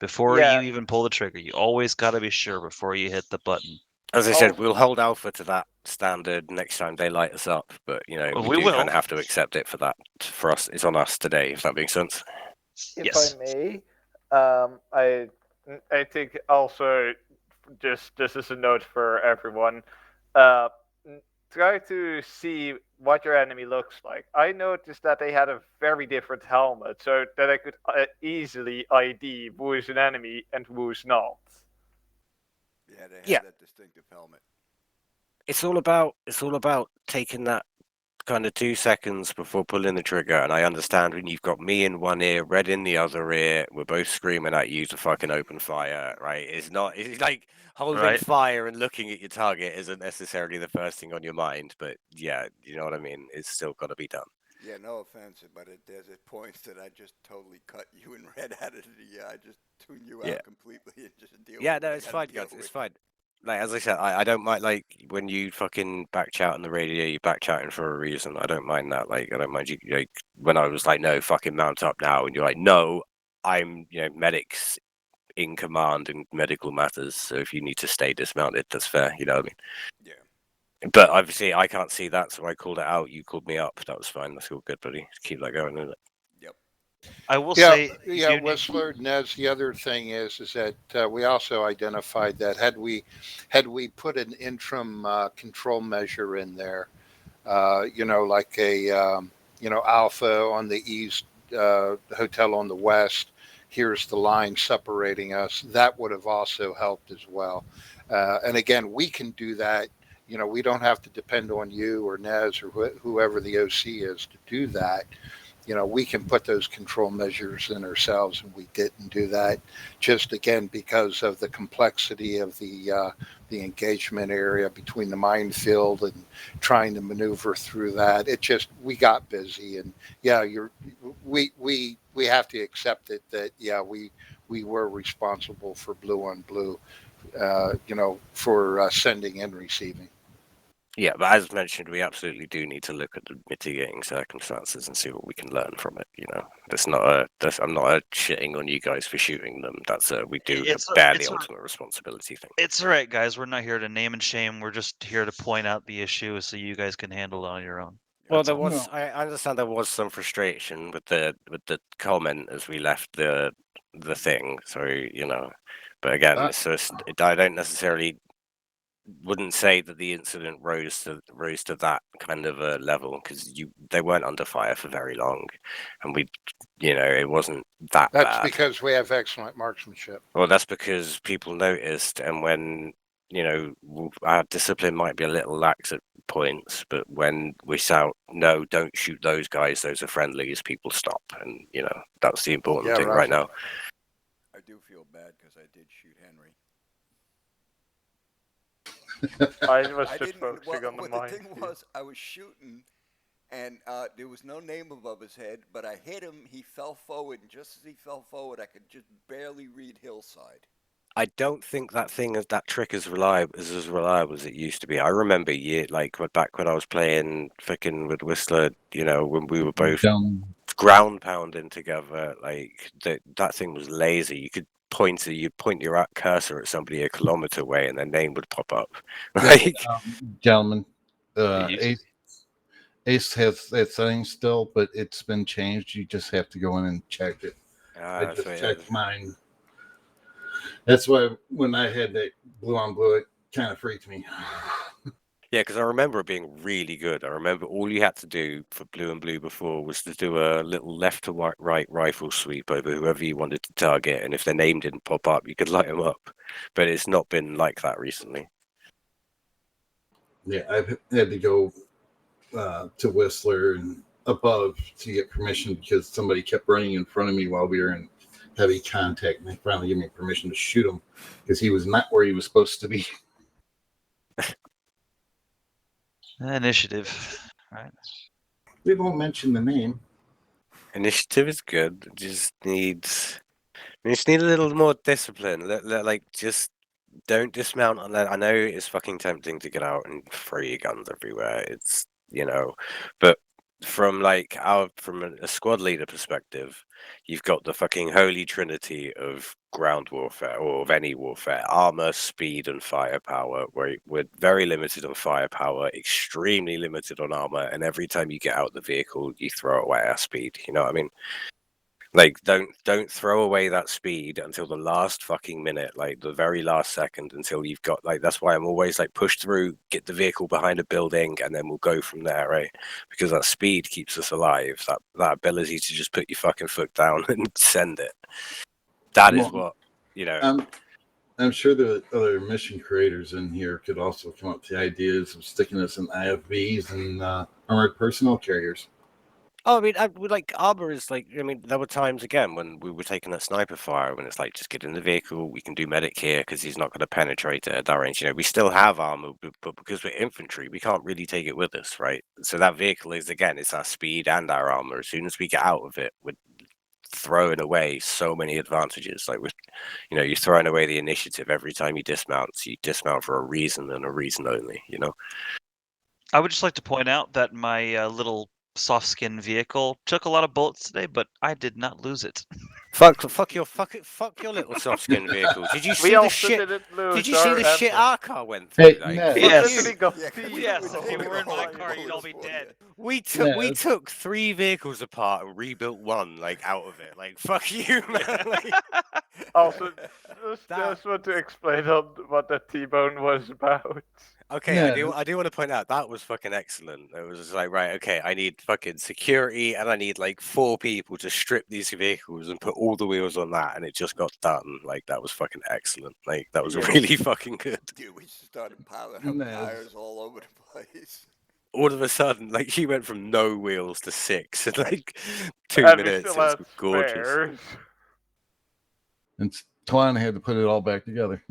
Before Yeah. you even pull the trigger, you always got to be sure before you hit the button. As I said, we'll hold Alpha to that standard next time they light us up, but you know We do will. kind of have to accept it for that. For us, it's on us today. If that makes sense. If I may, I think also just as a note for everyone, try to see what your enemy looks like. I noticed that they had a very different helmet, so that I could easily ID who is an enemy and who's not. Yeah, they had Yeah. that distinctive helmet. It's all about taking that kind of 2 seconds before pulling the trigger. And I understand when you've got me in one ear, Red in the other ear, we're both screaming at you to fucking open fire, right? It's like holding Right. fire and looking at your target isn't necessarily the first thing on your mind, but yeah, you know what I mean? It's still got to be done. Yeah, no offense, but there's at points that I just totally cut you and Red out of the. I just tune you Yeah. out completely and just deal. Yeah, with no, what I it's gotta fine, deal guys. It's with. fine. Like as I said, I don't mind like when you fucking back chat on the radio, you back chatting for a reason. I don't mind that. Like I don't mind you like when I was like, no, fucking mount up now, and you're like, no, I'm medics in command in medical matters. So if you need to stay dismounted, that's fair. You know what I mean? Yeah. But obviously, I can't see that, so I called it out. You called me up. That was fine. That's all good, buddy. Keep that going, isn't it? I will Yeah, say, yeah, Whistler, Nez. The other thing is that we also identified that had we put an interim control measure in there, like a Alpha on the east, Hotel on the west. Here's the line separating us. That would have also helped as well. And again, we can do that. We don't have to depend on you or Nez or whoever the OC is to do that. we can put those control measures in ourselves, and we didn't do that. Just again because of the complexity of the engagement area between the minefield and trying to maneuver through that. We got busy, and we have to accept it that we were responsible for blue on blue, for sending and receiving. Yeah, but as mentioned, we absolutely do need to look at the mitigating circumstances and see what we can learn from it. I'm not shitting on you guys for shooting them. We do bear the ultimate responsibility thing. It's all right, guys. We're not here to name and shame. We're just here to point out the issue so you guys can handle it on your own. Well, there was. I understand there was some frustration with the comment as we left the thing. So but again, it's just, I don't necessarily wouldn't say that the incident rose to that kind of a level, because they weren't under fire for very long, and it wasn't that bad. That's because we have excellent marksmanship. Well, that's because people noticed, and when our discipline might be a little lax at points, but when we shout, "No, don't shoot those guys, those are friendlies," people stop, and that's the important thing right now. I do feel bad because I did shoot Henry. I was just didn't. focusing on the The thing was, I was shooting, and there was no name above his head, but I hit him. He fell forward, and just as he fell forward, I could just barely read hillside. I don't think that trick is as reliable as it used to be. I remember back when I was playing frickin' with Whistler, when we were both ground pounding together, that thing was lazy. You could point your cursor at somebody a kilometer away and their name would pop up. Gentlemen, Ace has that setting still, but it's been changed. You just have to go in and check it. I just checked mine. That's why when I had that blue on blue, it kind of freaked me. Yeah, because I remember it being really good. I remember all you had to do for blue and blue before was to do a little left to right rifle sweep over whoever you wanted to target, and if their name didn't pop up, you could light them up. But it's not been like that recently. Yeah, I've had to go to Whistler and above to get permission because somebody kept running in front of me while we were in heavy contact, and they finally gave me permission to shoot him because he was not where he was supposed to be. Initiative, right? We won't mention the name. Initiative is good. It just needs a little more discipline. Just don't dismount on that. I know it's fucking tempting to get out and throw your guns everywhere. It's but from a squad leader perspective, you've got the fucking holy trinity of ground warfare, or of any warfare: armor, speed, and firepower. Where we're very limited on firepower, extremely limited on armor, and every time you get out the vehicle, you throw away our speed. You know what I mean? Don't throw away that speed until the last fucking minute, the very last second, until you've got that's why I'm always push through, get the vehicle behind a building, and then we'll go from there, right? Because that speed keeps us alive. That ability to just put your fucking foot down and send it. That is what I'm sure the other mission creators in here could also come up with the ideas of sticking us in IFVs and armored personnel carriers. Oh, I mean, armor is there were times again when we were taking that sniper fire when it's just get in the vehicle, we can do medic here because he's not going to penetrate it at that range. We still have armor, but because we're infantry, we can't really take it with us, right? So that vehicle it's our speed and our armor. As soon as we get out of it, we're throwing away so many advantages. You're throwing away the initiative every time you dismount. So you dismount for a reason and a reason only. I would just like to point out that my little soft skin vehicle took a lot of bullets today, but I did not lose it. Fuck your little soft skin vehicle. Did you see the shit? Did you see the shit our car went through? Yes. Yes. If you were in my car, you'd all be dead. We took 3 vehicles apart and rebuilt one out of it. Fuck you, man. Also, just want to explain what the T-bone was about. Okay, I do want to point out that was fucking excellent. It was just right, okay, I need fucking security and I need 4 people to strip these vehicles and put all the wheels on that, and it just got done. That was fucking excellent. That was really fucking good. Dude, we just started piling up tires all over the place. all of a sudden, like she went from no wheels to 6 in like 2 And we minutes. still It was had gorgeous. spares. And Twan had to put it all back together.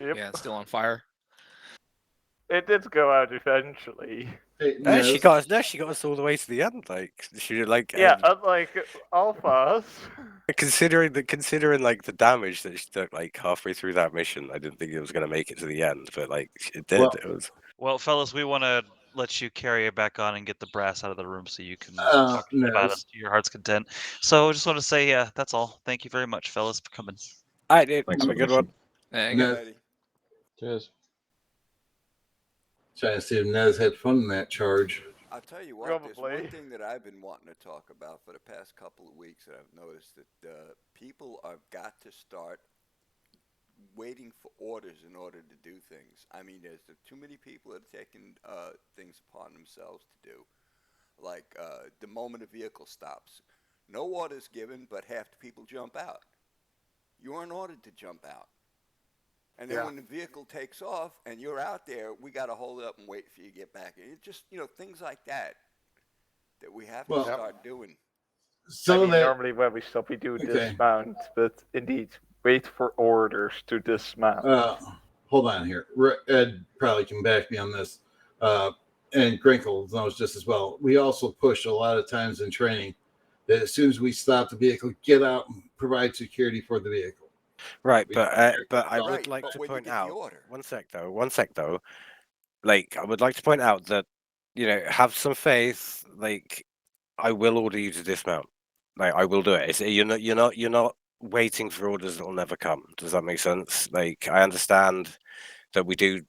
Yep. Yeah, it's still on fire. It did go out eventually. Hey, No, she got us. No, she got us all the way to the end. Like she like Yeah, unlike Alphas. considering like the damage that she took like halfway through that mission, I didn't think it was going to make it to the end, but like it did. Well- It was. Well, fellas, we want to let you carry it back on and get the brass out of the room so you can talk no, about us to your heart's content. So I just want to say, yeah, that's all. Thank you very much, fellas, for coming. I did. Thanks Have a for good one. Hey, No. Cheers. Trying to see if Nez had fun in that charge. I'll tell you what, there's Probably. one thing that I've been wanting to talk about for the past couple of weeks that I've noticed that people have got to start waiting for orders in order to do things. I mean, there's too many people that are taking things upon themselves to do. Like the moment a vehicle stops, no orders given, but half the people jump out. You aren't ordered to jump out. And then Yeah. when the vehicle takes off and you're out there, we got to hold up and wait for you to get back. It's just, things like that we have to Well- start doing. So that normally when we stop, we do Okay. dismount, but indeed, wait for orders to dismount. hold on here. Ed probably can back me on this. And Grinkle knows just as well. We also push a lot of times in training that as soon as we stop the vehicle, get out and provide security for the vehicle. Right, We- but I would Right, like but to when you point get the out. order. One sec though. Like I would like to point out that have some faith. Like I will order you to dismount. Like I will do it. You're not waiting for orders that will never come. Does that make sense? Like I understand that we do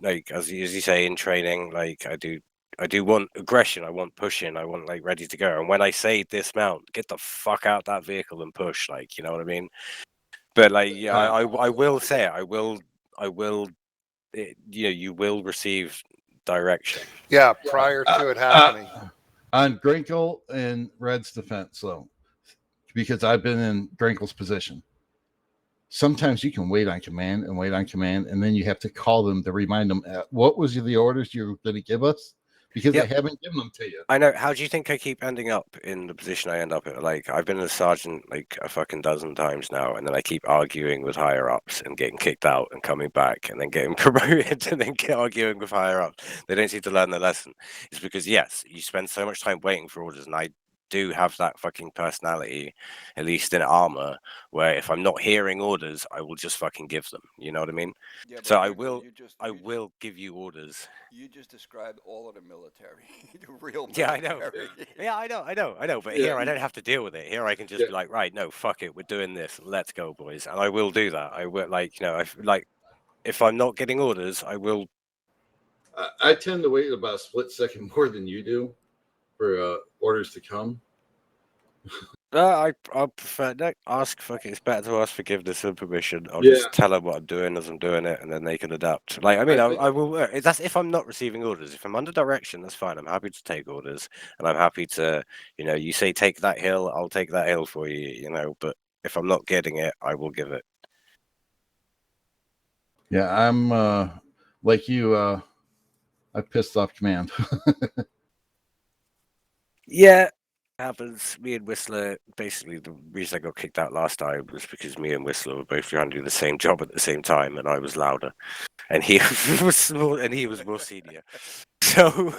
like as you say in training. Like I do want aggression. I want pushing. I want like ready to go. And when I say dismount, get the fuck out that vehicle and push. Like you know what I mean. But like yeah, I will say it. I will. You will receive direction. Yeah, prior to it happening. On Grinkle and Red's defense, though, because I've been in Grinkle's position. Sometimes you can wait on command, and then you have to call them to remind them what was the orders you were going to give us, because Yep. they haven't given them to you. I know. How do you think I keep ending up in the position I end up in? Like I've been a sergeant like a fucking dozen times now, and then I keep arguing with higher ups and getting kicked out and coming back and then getting promoted and then arguing with higher ups. They don't seem to learn the lesson. It's because yes, you spend so much time waiting for orders, and I do have that fucking personality, at least in armor, where if I'm not hearing orders, I will just fucking give them. You know what I mean? Yeah, but So I Grinkle, will. you will give you orders. You just described all of the military, the real Yeah, I know. military. Yeah, I know. But Yeah. here I don't have to deal with it. Here I can just be like, right, no, fuck it, we're doing this. Let's go, boys. And I will do that. I will, if I'm not getting orders, I will. I tend to wait about a split second more than you do for orders to come. I prefer ask. Fuck it, it's better to ask forgiveness and permission. I'll Yeah. just tell them what I'm doing as I'm doing it, and then they can adapt. Like I mean, I will. That's if I'm not receiving orders. If I'm under direction, that's fine. I'm happy to take orders, and I'm happy to, you say take that hill, I'll take that hill for you. But if I'm not getting it, I will give it. Yeah, I'm like you. I pissed off command. Yeah, happens. Me and Whistler, basically, the reason I got kicked out last time was because me and Whistler were both trying to do the same job at the same time, and I was louder, and he was small, and he was more senior. So,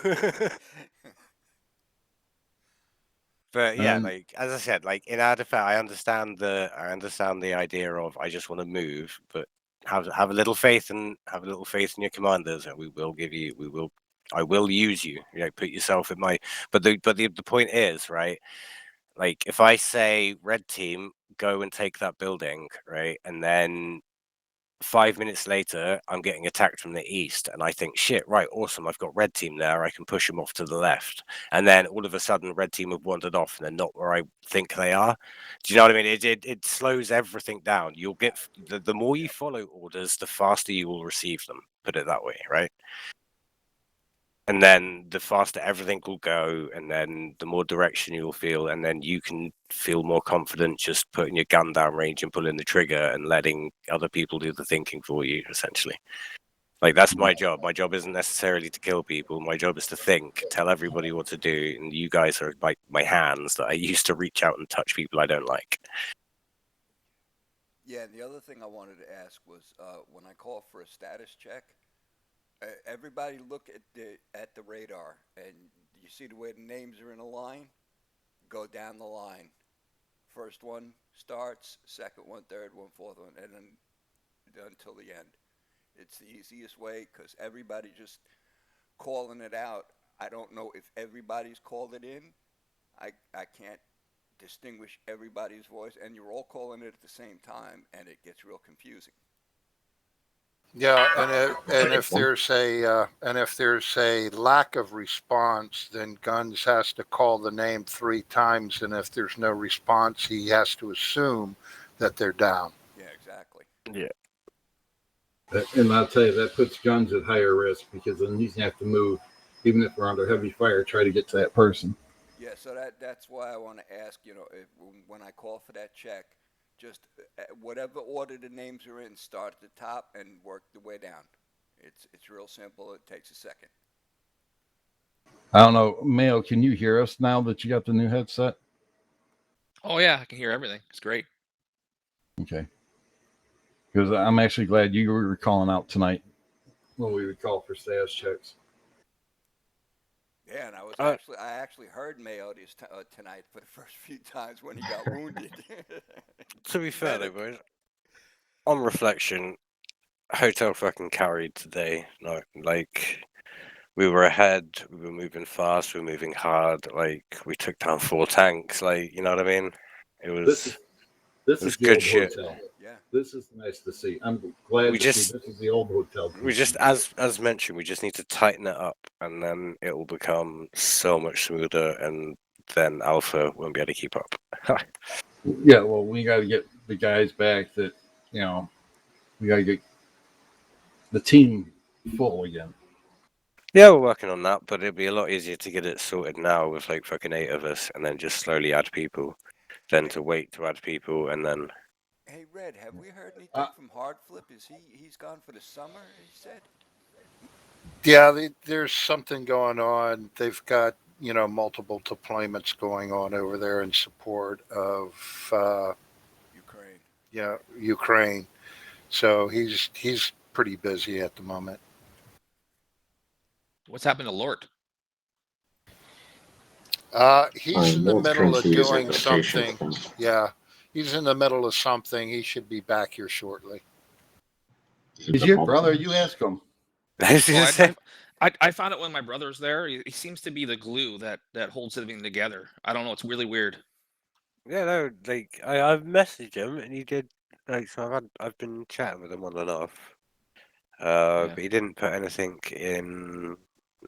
but yeah, like as I said, like in our defense, I understand the idea of I just want to move, but have a little faith and have a little faith in your commanders, and I will use you. Put yourself in my. But the point is, right? Like if I say red team go and take that building, right, and then 5 minutes later I'm getting attacked from the east, and I think shit, right, awesome, I've got red team there, I can push them off to the left, and then all of a sudden red team have wandered off and they're not where I think they are. Do you know what I mean? It slows everything down. You'll get the more you follow orders, the faster you will receive them. Put it that way, right? And then the faster everything will go, and then the more direction you'll feel, and then you can feel more confident just putting your gun down range and pulling the trigger and letting other people do the thinking for you, essentially. Like, that's my job. My job isn't necessarily to kill people. My job is to think, tell everybody what to do, and you guys are like my hands that I use to reach out and touch people I don't like. Yeah, and the other thing I wanted to ask was when I call for a status check, everybody look at the radar, and you see the way the names are in a line? Go down the line. First one starts, second one, third one, fourth one, and then until the end. It's the easiest way because everybody just calling it out. I don't know if everybody's called it in. I can't distinguish everybody's voice, and you're all calling it at the same time, and it gets real confusing. Yeah, and if there's a lack of response, then Guns has to call the name 3 times, and if there's no response, he has to assume that they're down. Yeah, exactly. Yeah. And I'll tell you, that puts Guns at higher risk because then he's gonna have to move, even if we're under heavy fire, try to get to that person. Yeah, so that's why I want to ask, if, when I call for that check, just whatever order the names are in, start at the top and work the way down. It's real simple. It takes a second. I don't know, Mayo, can you hear us now that you got the new headset? Oh yeah, I can hear everything. It's great. Okay. Because I'm actually glad you were calling out tonight when we would call for status checks. Yeah, and I actually heard Mayo tonight for the first few times when he got wounded. To be fair though, boys, on reflection, Hotel fucking carried today. Like we were ahead, we were moving fast, we were moving hard. Like we took down 4 tanks. Like, you know what I mean? It was This it was is the good old shit. hotel. Yeah. This is nice to see. I'm glad see this is the old hotel. We just, as mentioned, we just need to tighten it up, and then it will become so much smoother, and then Alpha won't be able to keep up. Yeah, well, we got to get the guys back that, we got to get the team full again. Yeah, we're working on that, but it'd be a lot easier to get it sorted now with like fucking 8 of us, and then just slowly add people, than to wait to add people, and then. Hey, Red, have we heard anything from Hardflip? He's gone for the summer, he said? Yeah, there's something going on. They've got, multiple deployments going on over there in support of Ukraine. Yeah, Ukraine. So he's pretty busy at the moment. What's happened to Lort? He's in the middle of doing something. Yeah, he's in the middle of something. He should be back here shortly. Is your brother? You ask him. I found out when my brother's there. He seems to be the glue that holds everything together. I don't know. It's really weird. Yeah, no, like I've messaged him and he did so I've been chatting with him on and off. But he didn't put anything in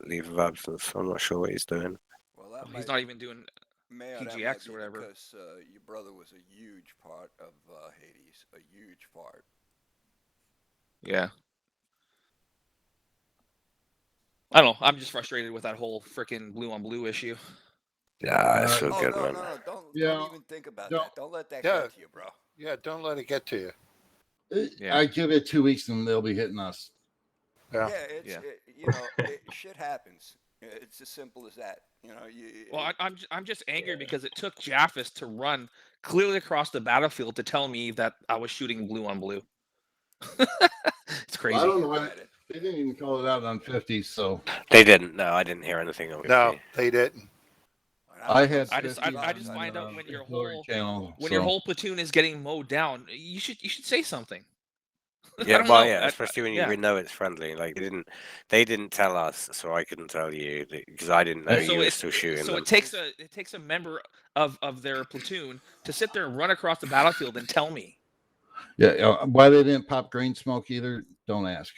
leave of absence. So I'm not sure what he's doing. Well, he's not even doing PGX or whatever. Because your brother was a huge part of Hades, a huge part. Yeah. I don't know. I'm just frustrated with that whole freaking blue on blue issue. Yeah, it's so good, man. No, don't even think about that. Don't let that get to you, bro. Yeah, don't let it get to you. I give it 2 weeks and they'll be hitting us. Yeah. Shit happens. It's as simple as that. Well, I'm just angry because it took Jaffis to run clearly across the battlefield to tell me that I was shooting blue on blue. It's crazy. Well, I don't know why they didn't even call it out on 50, so they didn't. No, I didn't hear anything of it. No, they didn't. I just find out when your whole platoon is getting mowed down. You should say something. Yeah, well, yeah, especially when you know it's friendly. Like they didn't tell us, so I couldn't tell you because I didn't know you were still shooting. So them. it takes a member of their platoon to sit there and run across the battlefield and tell me. Yeah, why they didn't pop green smoke either? Don't ask.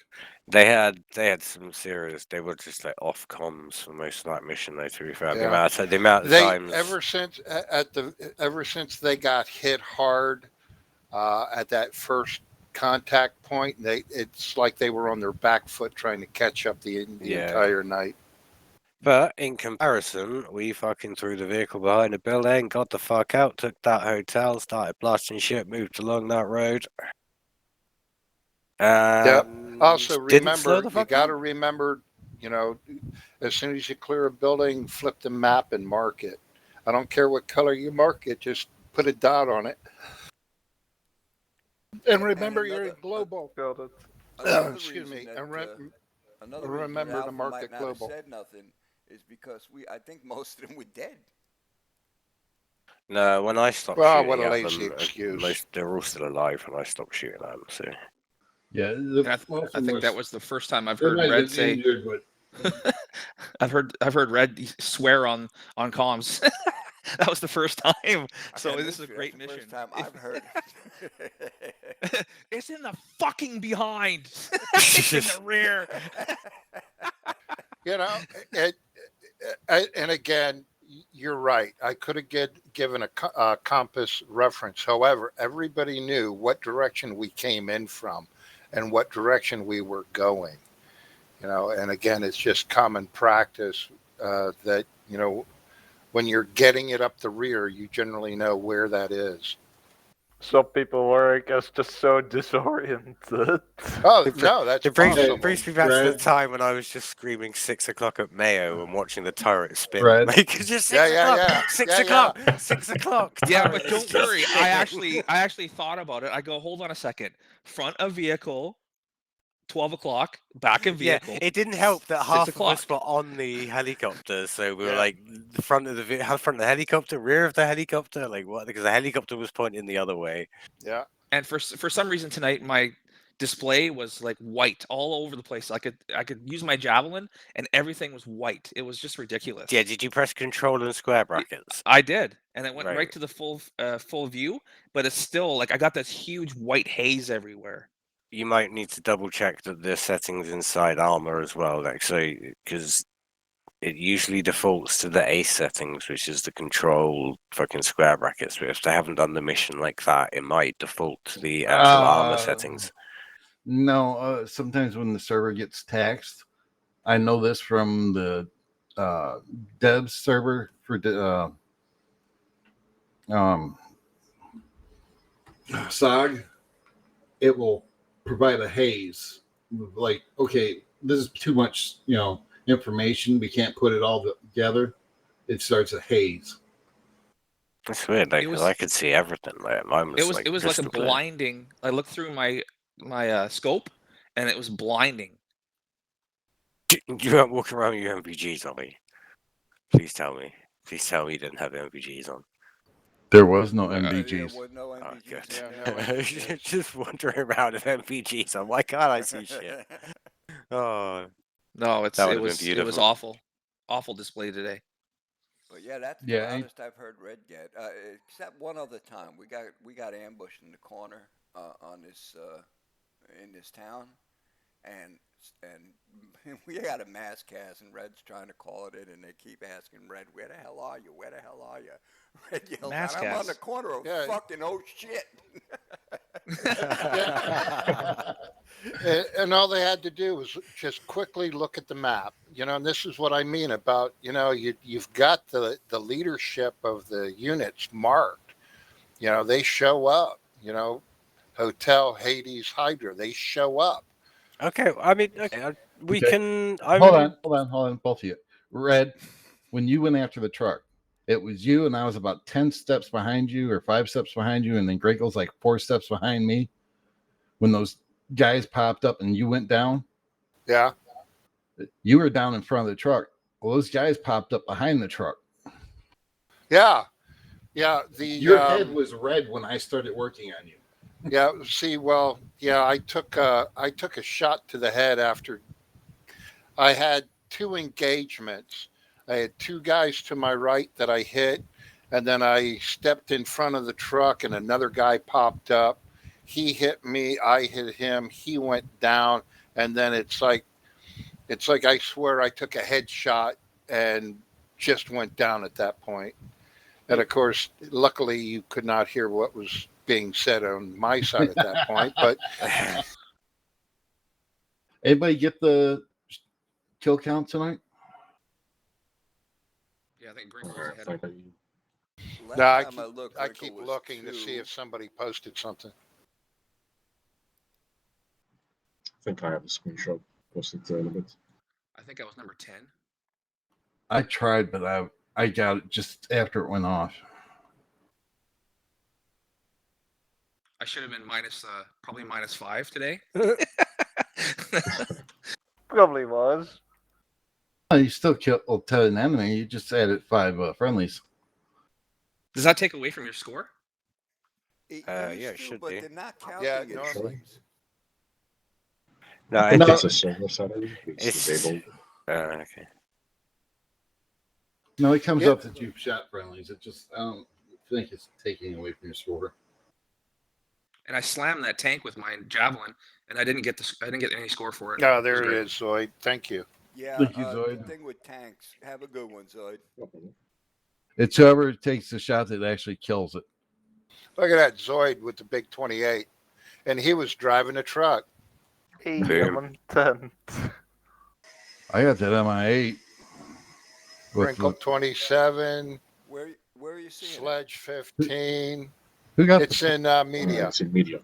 They had some serious. They were just like off comms for most of that mission. Though, to be fair, the amount of times ever since they got hit hard at that first contact point, it's like they were on their back foot trying to catch up the entire night. But in comparison, we fucking threw the vehicle behind the building, got the fuck out, took that hotel, started blasting shit, moved along that road. Yep. Also, didn't slow remember, the you fuck got to down. remember, as soon as you clear a building, flip the map and mark it. I don't care what color you mark it, just put a dot on it. And remember, you're in global. Another Excuse me. reason And that, another remember reason to Alpha mark might it not have global. said nothing is because I think most of them were dead. No, when I stopped Well, shooting what a at lazy them, excuse. they're all still alive when I stopped shooting at them. So Yeah, And I think that was the first time I've heard might have Red been say. injured, but I've heard Red swear on comms. That was the first time. So Okay, this is a that's great the mission. First time I've heard it. It's in the fucking behind. It's in the rear. And again, you're right. I could have given a compass reference. However, everybody knew what direction we came in from and what direction we were going. And again, it's just common practice that, when you're getting it up the rear, you generally know where that is. Some people were, I guess, just so disoriented. Oh, no, that's it brings possible. me back to the Red. time when I was just screaming 6 o'clock at Mayo and watching the turret spin. Red. Like, it's just 6 o'clock, yeah. 6 Yeah, o'clock, 6 o'clock. Yeah, turret but is don't just worry. spinning. I actually thought about it. I go, hold on a second. Front of vehicle, 12 o'clock. Back of Yeah, vehicle. it didn't help that 6 half o'clock. of us were on the helicopter, so we were Yeah. like the front of the helicopter, rear of the helicopter, like what? Because the helicopter was pointing the other way. Yeah. And for some reason tonight, my display was like white all over the place. I could use my javelin, and everything was white. It was just ridiculous. Yeah, did you press control and square brackets? I did, and it went Right. right to the full view. But it's still like I got this huge white haze everywhere. You might need to double check that the settings inside Armor as well, actually, because it usually defaults to the ace settings, which is the control fucking square brackets. But if they haven't done the mission like that, it might default to the actual Armor settings. No, sometimes when the server gets taxed, I know this from the dev server for SOG. It will provide a haze, like, okay, this is too much, information. We can't put it all together. It starts a haze. That's weird. Like, 'cause I could see everything. Like, mine was It was like a crystal clear. blinding. I looked through my scope, and it was blinding. You weren't walking around with your MPGs on me. Please tell me. Please tell me you didn't have MPGs on. There was no MVGs. There was no MVGs. Oh, good. Just wandering around with MPGs on. Why can't I see shit? Oh No, that would it have was been beautiful. awful display today. But yeah, that's Yeah, the loudest I've heard Red get. Except one other time, we got ambushed in the corner on this in this town, and we had a mass cast, and Red's trying to call it in, and they keep asking Red, "Where the hell are you? Where the hell are you?" Red yells, Mass "I'm on cast? the corner of fucking oh shit." And all they had to do was just quickly look at the map, and this is what I mean about, you've got the leadership of the units marked, they show up, Hotel, Hades, Hydra, they show up. Okay, I mean, we Okay. can. Hold on, both of you. Red, when you went after the truck, it was you, and I was about 10 steps behind you or 5 steps behind you, and then Grego's like 4 steps behind me. When those guys popped up and you went down, Yeah. You were down in front of the truck. Well, those guys popped up behind the truck. Yeah. Your head was red when I started working on you. Yeah. See, well, yeah, I took a shot to the head after I had 2 engagements. I had 2 guys to my right that I hit, and then I stepped in front of the truck, and another guy popped up. He hit me, I hit him, he went down, and then it's like I swear I took a headshot and just went down at that point. And of course, luckily you could not hear what was being said on my side at that point. But anybody get the kill count tonight? Yeah, I think Greg was ahead of me. no, I keep looking to see if somebody posted something. think I have a screenshot. Posted in a bit. I think I was number 10. I tried, but I got it just after it went off. I should have been probably -5 today. Probably was. Oh, you still killed 10 enemy. You just added 5 friendlies. Does that take away from your score? Yeah, it should but be. they're not counting Yeah, it. normally. No, I think No. it's a server setting. It's disabled. Okay. No, it comes Yeah. up that you've shot friendlies. It just I don't think it's taking away from your score. And I slammed that tank with my javelin, and I didn't get any score for it. No, there was it great. is, Zoid. Thank you. Yeah, Thank you, the Zoid. thing with tanks. Have a good one, Zoid. It's whoever takes the shot that actually kills it. Look at that Zoid with the big 28. And he was driving a truck. Hey, Boom. 10. I got that MI8. With Wrinkle 27. Where are you seeing it? Sledge 15. Who got It's in media. It's in media.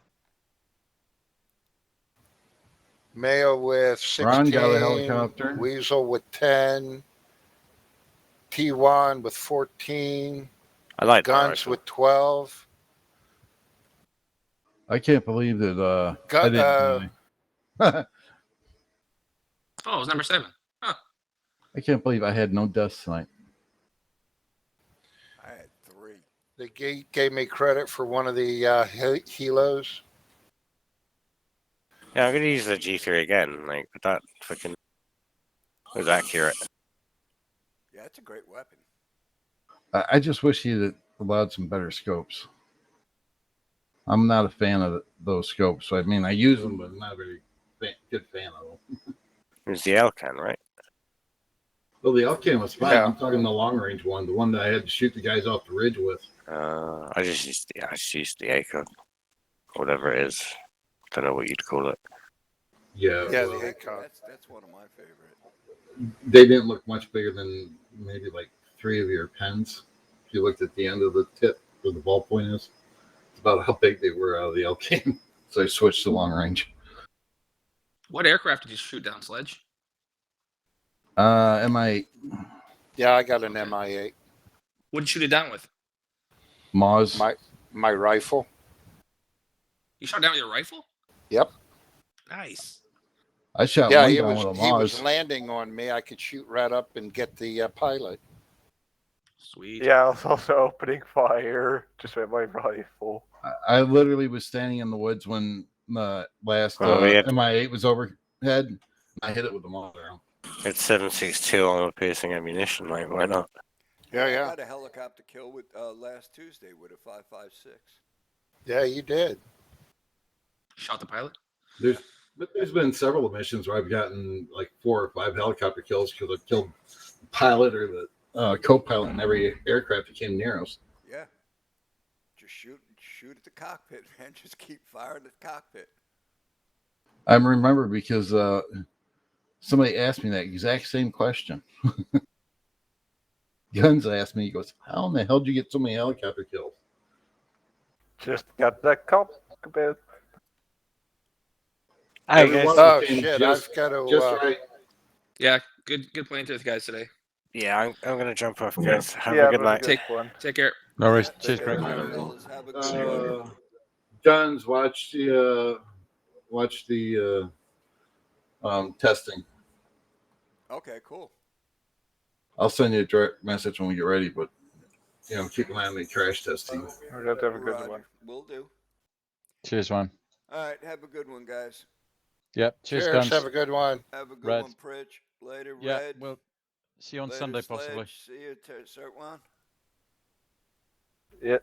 Mayo with 16. Ron got a helicopter. Weasel with 10. T1 with 14. I like that Guns rifle. with 12. I can't believe that I Gun, didn't die. Oh, it was number 7. Huh. I can't believe I had no deaths tonight. I had 3. They gave me credit for one of the helos. Yeah, I'm gonna use the G3 again. Like that fucking was accurate. Yeah, it's a great weapon. I just wish he'd allowed some better scopes. I'm not a fan of those scopes. So I mean, I use them, but I'm not a very good fan of them. It was the Elcan, right? Well, the Elcan was fine. Yeah. I'm talking the long range one, the one that I had to shoot the guys off the ridge with. I just used the ACOG, whatever it is. Don't know what you'd call it. Yeah, Yeah, well, the ACOG. That's one of my favorite. they didn't look much bigger than maybe like 3 of your pens. If you looked at the end of the tip where the ballpoint is, it's about how big they were out of the Elcan. So I switched to long range. What aircraft did you shoot down, Sledge? MI8 Yeah, I got an MI8. What did you shoot it down with? Moz. My rifle. You shot down with your rifle? Yep. Nice. I shot Yeah, one he down was with a he was Moz. landing on me. I could shoot right up and get the pilot. Sweet. Yeah, I was also opening fire just with my rifle. I literally was standing in the woods when the last MI8 was overhead. I hit it with the Moz round. It's 7.62 on piercing ammunition. Like, why not? Yeah, I yeah. got a helicopter kill with last Tuesday with a 5.56. Yeah, you did. Shot the pilot? There's been several missions where I've gotten like 4 or 5 helicopter kills because I've killed the pilot or the co-pilot in every aircraft that came near us. Yeah. Just shoot at the cockpit, man. Just keep firing at the cockpit. I remember because somebody asked me that exact same question. Guns asked me, he goes, how in the hell did you get so many helicopter kills? Just got the cockpit. Oh shit! I've got to. right. Yeah, good playing to the guys today. Yeah, I'm gonna jump off, guys. Have Yeah, a good night. Take care. No worries. Cheers, Take Greg. care. Fellas, have a good one. Guns, watch the testing. Okay, cool. I'll send you a direct message when we get ready, but keep an eye on the crash testing. We're going to have a good Roger. one. Will do. Cheers, man. All right, have a good one, guys. Yep. Cheers, Cheers. guns. Have a good one. Have a good Red. one, Pritch. Later, Yeah, Red. we'll see you on Later, Sunday, Sledge. possibly. See you, Sirtwan. Yeah.